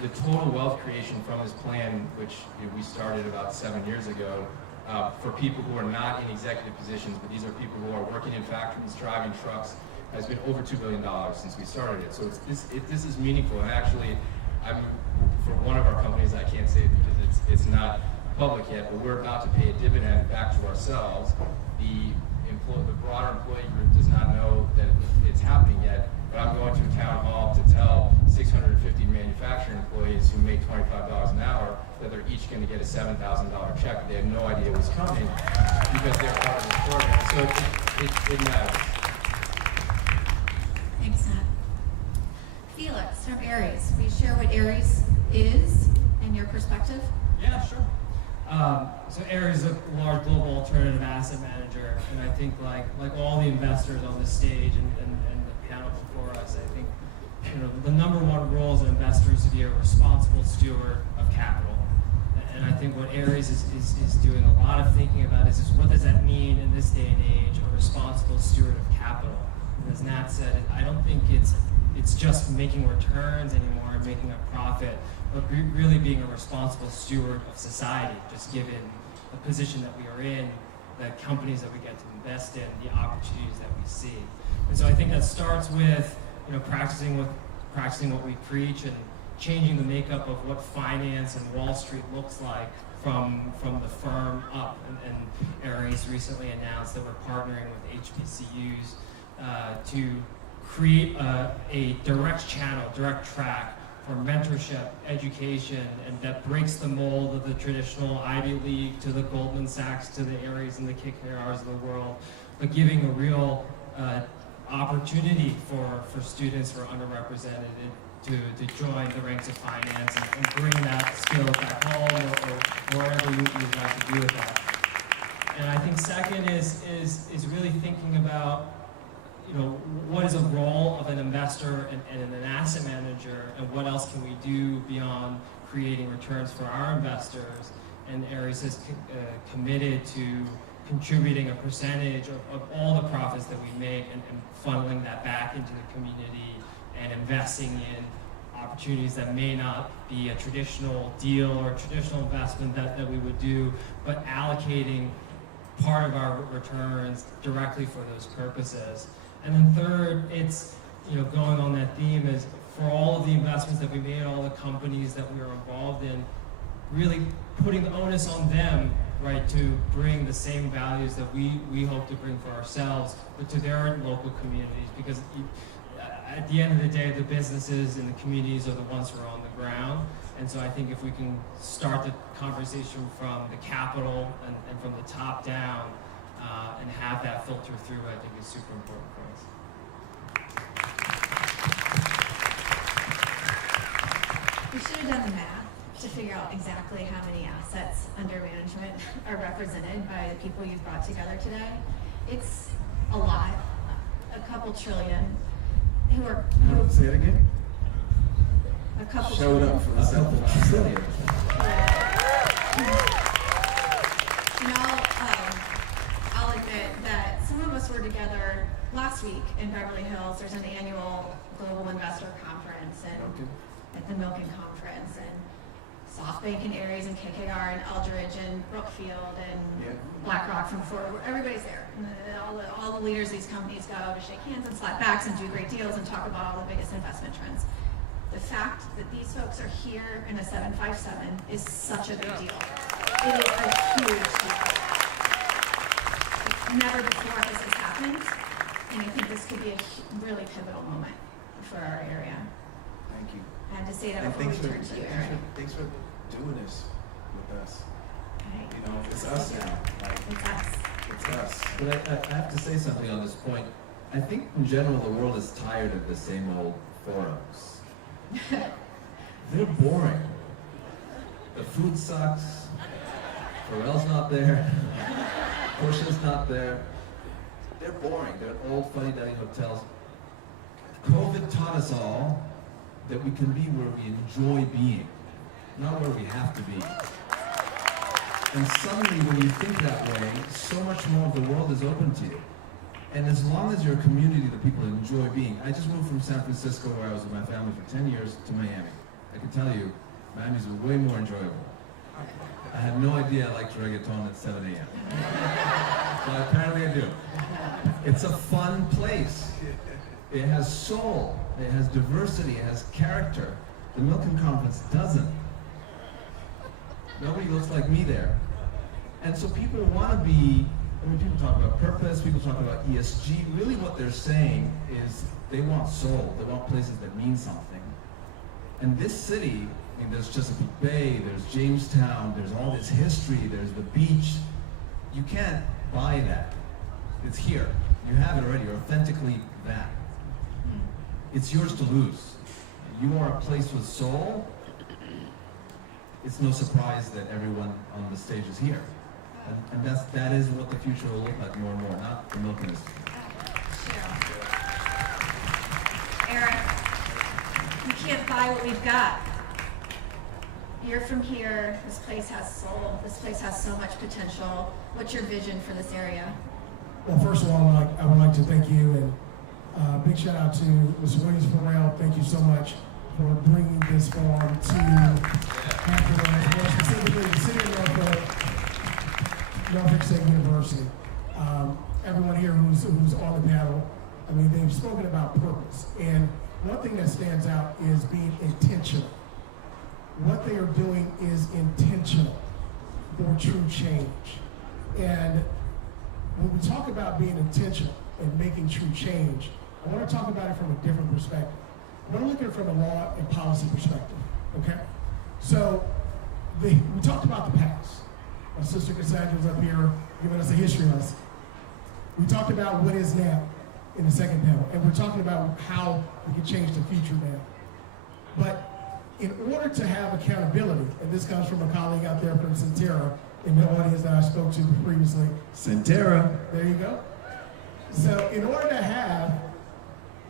the total wealth creation from this plan, which we started about 7 years ago, for people who are not in executive positions, but these are people who are working in factories, driving trucks, has been over $2 billion since we started it. So this is meaningful. And actually, for one of our companies, I can't say it because it's not public yet, but we're about to pay a dividend back to ourselves. The broader employee group does not know that it's happening yet, but I'm going to a town hall to tell 650 manufacturing employees who make $25 an hour that they're each going to get a $7,000 check. They have no idea what's coming because they're part of the program. So it matters. Thanks, Matt. Felix from Ares, will you share what Ares is and your perspective? Yeah, sure. So Ares is a large global alternative asset manager, and I think like all the investors on this stage and the panel before us, I think the number one role as an investor is to be a responsible steward of capital. And I think what Ares is doing a lot of thinking about is what does that mean in this day and age, a responsible steward of capital. And as Nat said, I don't think it's it's just making returns anymore and making a profit, but really being a responsible steward of society, just given the position that we are in, the companies that we get to invest in, the opportunities that we see. And so I think that starts with, practicing what we preach and changing the makeup of what finance and Wall Street looks like from the firm up. And Aries recently announced that we're partnering with HBCUs to create a direct channel, direct track for mentorship, education, and that breaks the mold of the traditional Ivy League to the Goldman Sachs to the Aries and the KKRs of the world, but giving a real opportunity for students who are underrepresented to join the ranks of finance and bring that skill back home or wherever you'd like to do with that. And I think second is really thinking about what is a role of an investor and an asset manager, and what else can we do beyond creating returns for our investors. And Aries is committed to contributing a percentage of all the profits that we make and funneling that back into the community and investing in opportunities that may not be a traditional deal or traditional investment that we would do, but allocating part of our returns directly for those purposes. And then third, it's going on that theme is for all of the investments that we made, all the companies that we are involved in, really putting the onus on them, right, to bring the same values that we hope to bring for ourselves, but to their local communities. Because at the end of the day, the businesses and the communities are the ones who are on the ground. And so I think if we can start the conversation from the capital and from the top down, and have that filter through, I think is super important for us. We should have done the math to figure out exactly how many assets under management are represented by the people you've brought together today. It's a lot, a couple trillion. Say it again. A couple Showed trillion. up for a couple trillion. I'll admit that some of us were together last week in Beverly Hills. There's an annual Global Investor Conference and at the Milken Conference, and SoftBank and Aries and KKR and Eldridge and Brookfield and BlackRock from Ford. Everybody's there. And all the leaders of these companies go to shake hands and slap backs and do great deals and talk about all the biggest investment trends. The fact that these folks are here in a 757 is such a big deal. It is a huge deal. Never before this has happened, and I think this could be a really pivotal moment for our area. Thank you. I had to say that And before we turn to you, Eric. Thanks for doing this with us. Okay. It's us now. It's us. It's us. But I have to say something on this point. I think in general the world is tired of the same old forums. They're boring. The food sucks. Pharrell's not there. Portia's not there. They're boring. They're old fuddy-duddy hotels. COVID taught us all that we can be where we enjoy being, not where we have to be. And suddenly when you think that way, so much more of the world is open to you. And as long as you're a community that people enjoy being, I just moved from San Francisco, where I was with my family for 10 years, to Miami. I can tell you, Miami's way more enjoyable. I had no idea I liked reggaeton at 7 a.m. But apparently I do. It's a fun place. It has soul, it has diversity, it has character. The Milken Conference doesn't. Nobody looks like me there. And so people want to be, people talk about purpose, people talk about ESG. Really what they're saying is they want soul, they want places that mean something. And this city, there's Chesapeake Bay, there's Jamestown, there's all this history, there's the beach. You can't buy that. It's here. You have it already. You're authentically that. It's yours to lose. You are a place with soul. It's no surprise that everyone on the stage is here. And that is what the future will look like more and more, not the Milken Institute. Eric, you can't buy what we've got. You're from here. This place has soul. This place has so much potential. What's your vision for this area? Well, first of all, I would like to thank you and Big shout out to Mr. Williams Pharrell. Thank you so much for bringing this forum to Hampton Roads, more specifically the city of Norfolk State University. Everyone here who's on the panel, I mean, they've spoken about purpose. And one thing that stands out is being intentional. What they are doing is intentional for true change. And when we talk about being intentional and making true change, I want to talk about it from a different perspective. I want to look at it from a law and policy perspective, okay? So we talked about the past. My sister Cassandra's up here giving us a history lesson. We talked about what is now in the second panel, and we're talking about how we can change the future now. But in order to have accountability, and this comes from a colleague out there from Centera in the audience that I spoke to previously. Centera. There you go. So in order to have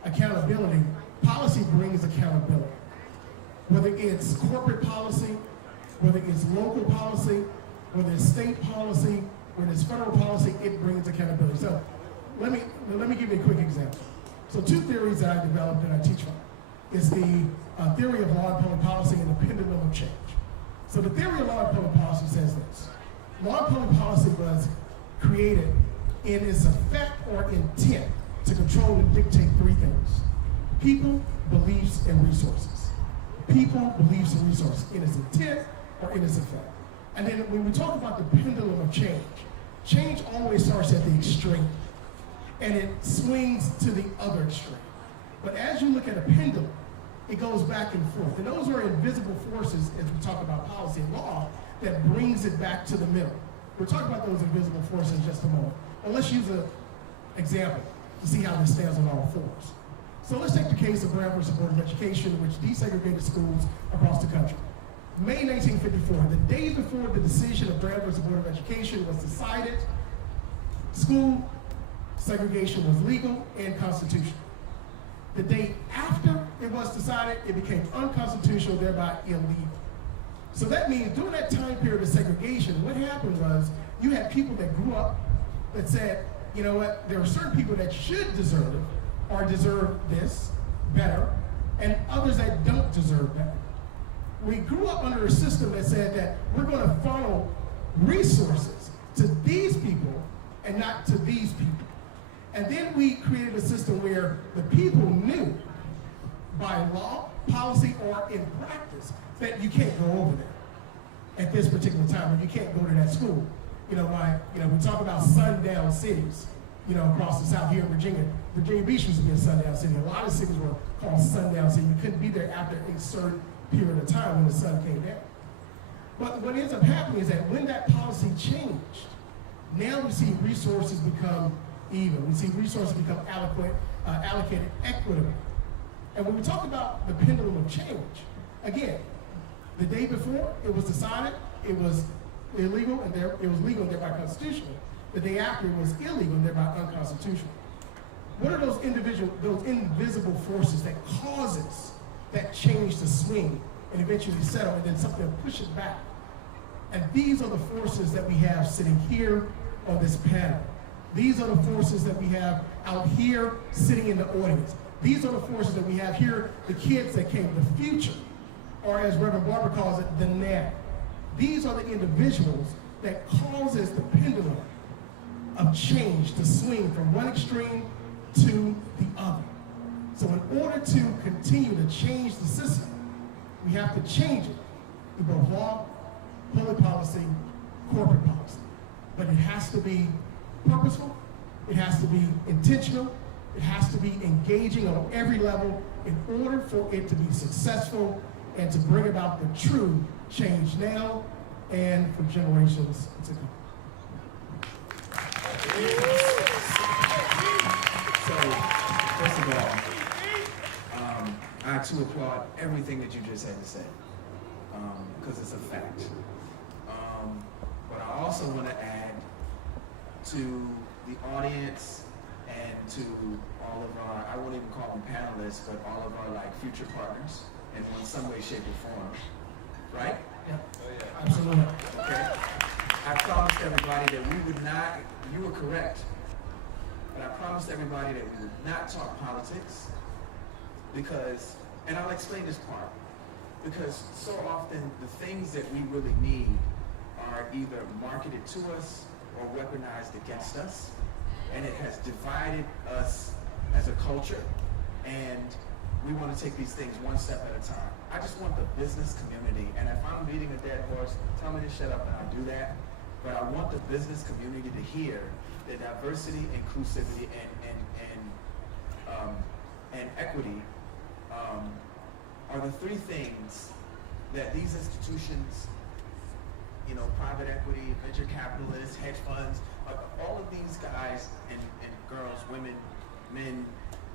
accountability, policy brings accountability. Whether it's corporate policy, whether it's local policy, whether it's state policy, whether it's federal policy, it brings accountability. So let me give you a quick example. So two theories that I developed and I teach from is the theory of law and public policy and the pendulum of change. So the theory of law and public policy says this. Law and public policy was created in its effect or intent to control and dictate three things: people, beliefs, and resources. People, beliefs, and resources in its intent or in its effect. And then when we talk about the pendulum of change, change always starts at the extreme and it swings to the other extreme. But as you look at a pendulum, it goes back and forth. And those are invisible forces, as we talk about policy and law, that brings it back to the middle. We'll talk about those invisible forces in just a moment. But let's use an example to see how this stands on all fours. So let's take the case of Brown versus Board of Education, which desegregated schools across the country. May 1954, the day before the decision of Brown versus Board of Education was decided, school segregation was legal and constitutional. The day after it was decided, it became unconstitutional, thereby illegal. So that means during that time period of segregation, what happened was you had people that grew up that said, you know what, there are certain people that should deserve it or deserve this better, and others that don't deserve better. We grew up under a system that said that we're going to funnel resources to these people and not to these people. And then we created a system where the people knew by law, policy, or in practice that you can't go over there at this particular time, or you can't go to that school. We talk about sundown cities, across the South here in Virginia. Virginia Beach used to be a sundown city. A lot of cities were called sundown cities. You couldn't be there after a certain period of time when the sun came down. But what ends up happening is that when that policy changed, now we see resources become even. We see resources become allocated equitably. And when we talk about the pendulum of change, again, the day before it was decided it was illegal and it was legal and thereby constitutional. The day after it was illegal and thereby unconstitutional. What are those invisible forces that causes that change to swing and eventually settle and then something will push it back? And these are the forces that we have sitting here on this panel. These are the forces that we have out here sitting in the audience. These are the forces that we have here, the kids that came, the future, or as Reverend Barber calls it, the now. These are the individuals that causes the pendulum of change to swing from one extreme to the other. So in order to continue to change the system, we have to change it in both law, public policy, corporate policy. But it has to be purposeful, it has to be intentional, it has to be engaging on every level in order for it to be successful and to bring about the true change now and for generations to come. So, first of all, I too applaud everything that you just had to say, because it's a fact. But I also want to add to the audience and to all of our, I won't even call them panelists, but all of our future partners in some way, shape, or form, right? Yeah. Absolutely. Okay. I promised everybody that we would not, you were correct. but I promised everybody that we would not talk politics because, and I'll explain this part, because so often the things that we really need are either marketed to us or weaponized against us, and it has divided us as a culture, and we want to take these things one step at a time. I just want the business community, and if I'm beating a dead horse, tell me to shut up and I'll do that, but I want the business community to hear that diversity, inclusivity, and equity are the three things that these institutions, you know, private equity, venture capitalists, hedge funds, all of these guys and girls, women, men,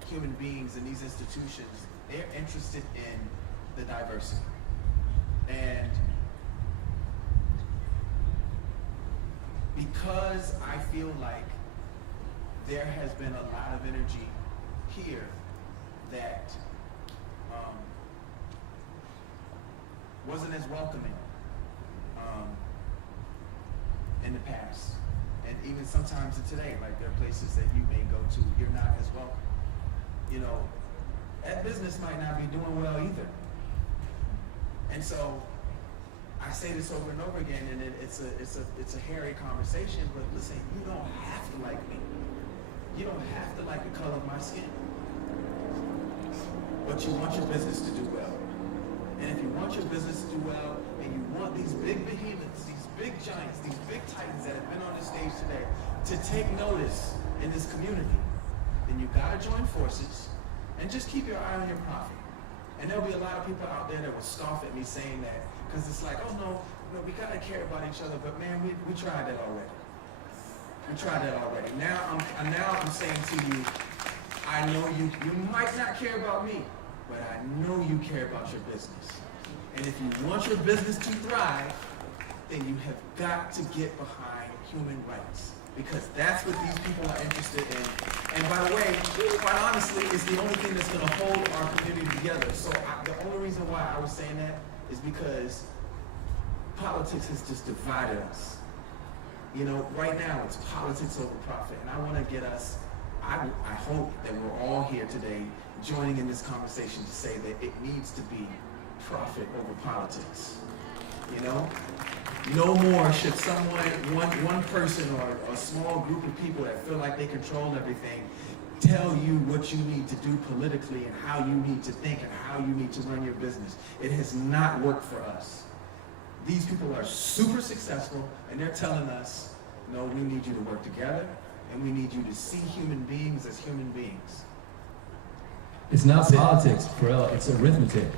human beings in these institutions, they're interested in the diversity. And because I feel like there has been a lot of energy here that wasn't as welcoming in the past. And even sometimes today, like there are places that you may go to, you're not as welcome. You know, that business might not be doing well either. And so I say this over and over again, and it's a hairy conversation, but listen, you don't have to like me. You don't have to like the color of my skin. But you want your business to do well. And if you want your business to do well, and you want these big behemoths, these big giants, these big titans that have been on the stage today to take notice in this community, then you gotta join forces and just keep your eye on your profit. And there'll be a lot of people out there that will scoff at me saying that, because it's like, oh no, we gotta care about each other, but man, we tried that already. We tried that already. Now I'm saying to you, I know you might not care about me, but I know you care about your business. And if you want your business to thrive, then you have got to get behind human rights, because that's what these people are interested in. And by the way, quite honestly, it's the only thing that's going to hold our community together. So the only reason why I was saying that is because politics has just divided us. You know, right now it's politics over profit, and I want to get us, I hope that we're all here today joining in this conversation to say that it needs to be profit over politics. You know? No more should someone, one person or a small group of people that feel like they control everything tell you what you need to do politically and how you need to think and how you need to run your business. It has not worked for us. These people are super successful, and they're telling us, no, we need you to work together, and we need you to see human beings as human beings. It's not politics, Pharrell, it's arithmetic.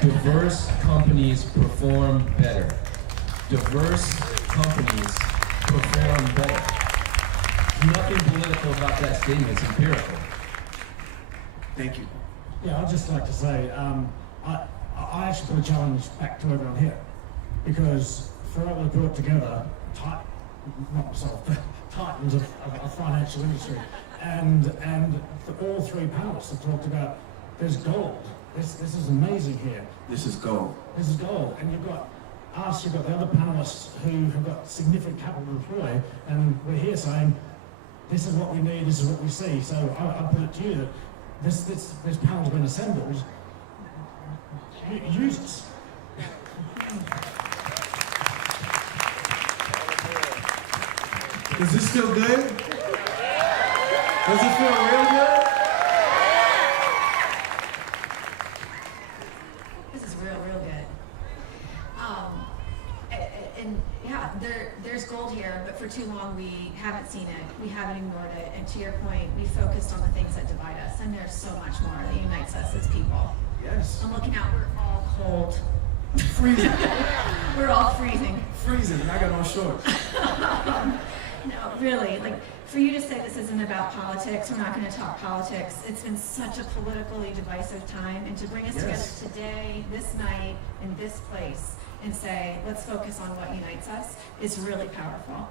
Diverse companies perform better. Diverse companies perform better. Nothing political about that statement, it's empirical. Thank you. Yeah, I'd just like to say, I actually put a challenge back to everyone here, because Pharrell had brought together titans of financial industry, and all three panelists have talked about there's gold. This is amazing here. This is gold. This is gold, and you've got us, you've got the other panelists who have got significant capital to employ, and we're here saying this is what we need, this is what we see. So I put it to you that this panel's been assembled. Use us. Is this still good? Does it feel real good? This is real good. And yeah, there's gold here, but for too long we haven't seen it. We haven't ignored it. And to your point, we focused on the things that divide us. And there's so much more that unites us as people. Yes. I'm looking out, we're all cold. Freezing. We're all freezing. Freezing, and I got on shorts. No, really, like, for you to say this isn't about politics, we're not going to talk politics. It's been such a politically divisive time, and to bring us together today, this night, in this place, and say, let's focus on what unites us, is really powerful.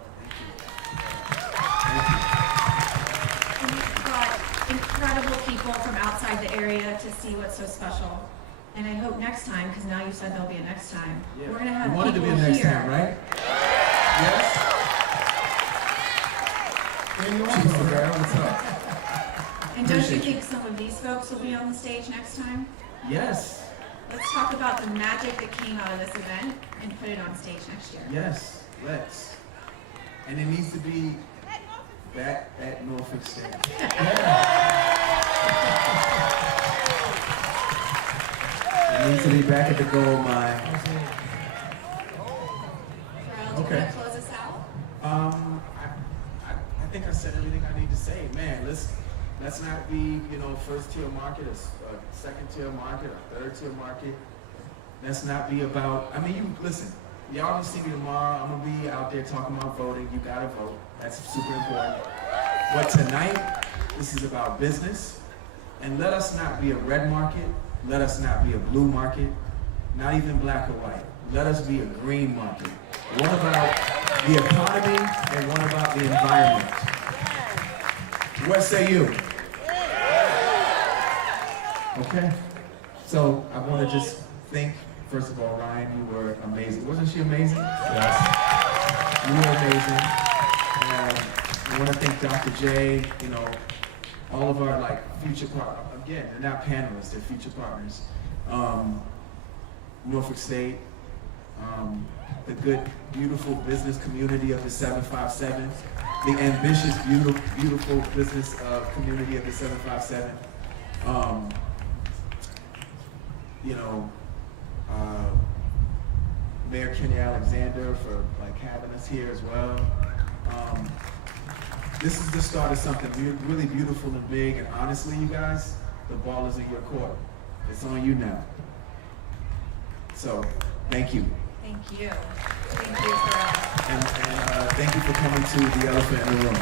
And you've brought incredible people from outside the area to see what's so special. And I hope next time, because now you said there'll be a next time, we're going to have people here. You wanted to be a next time, right? Yes? In Chief Norfolk. Pharrell, what's up? And don't you Appreciate think some of these folks will be on the stage next time? Yes, Let's talk about the magic that came out of this event and put it on stage next year. yes, let's. And it needs to be back at Norfolk State. It needs to be back at the gold mine. Pharrell, do you Okay. want to close us out? I think I said everything I need to say. Man, let's not be, first tier market, a second tier market, a third tier market. Let's not be about, listen, y'all gonna see me tomorrow. I'm gonna be out there talking about voting. You gotta vote. That's super important. But tonight, this is about business. And let us not be a red market. Let us not be a blue market. Not even black or white. Let us be a green market. One about the economy and one about the environment. What say you? Okay. So I want to just thank, first of all, Ryan, you were amazing. Wasn't she amazing? Yes. You were amazing. I want to thank Dr. J, all of our future partners. Again, they're not panelists, they're future partners. Norfolk State, the good, beautiful business community of the 757, the ambitious, beautiful business community of the 757. Mayor Kenny Alexander for having us here as well. This is the start of something really beautiful and big, and honestly, you guys, the ball is in your court. It's on you now. So, thank you. Thank you. Thank you, Pharrell. And thank you for coming to the Elephant in the Room.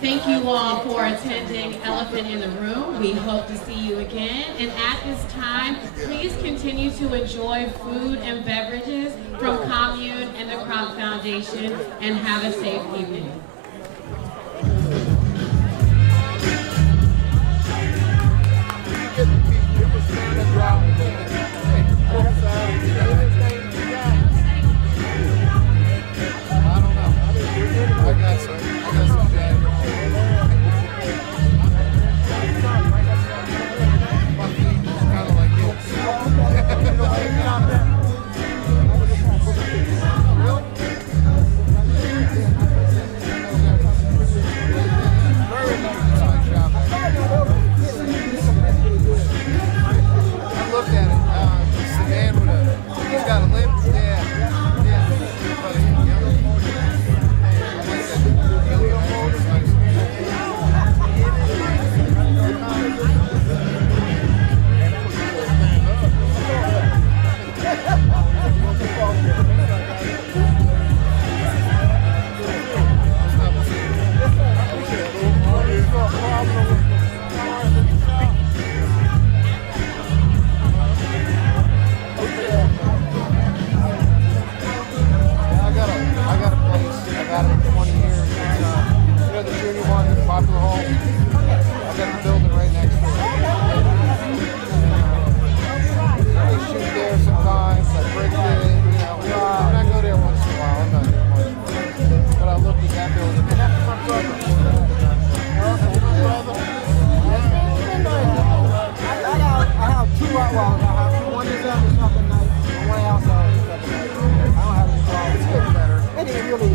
Thank you all for attending Elephant in the Room. We hope to see you again. And at this time, please continue to enjoy food and beverages from Commune and the Crop Foundation, and have a safe evening. Really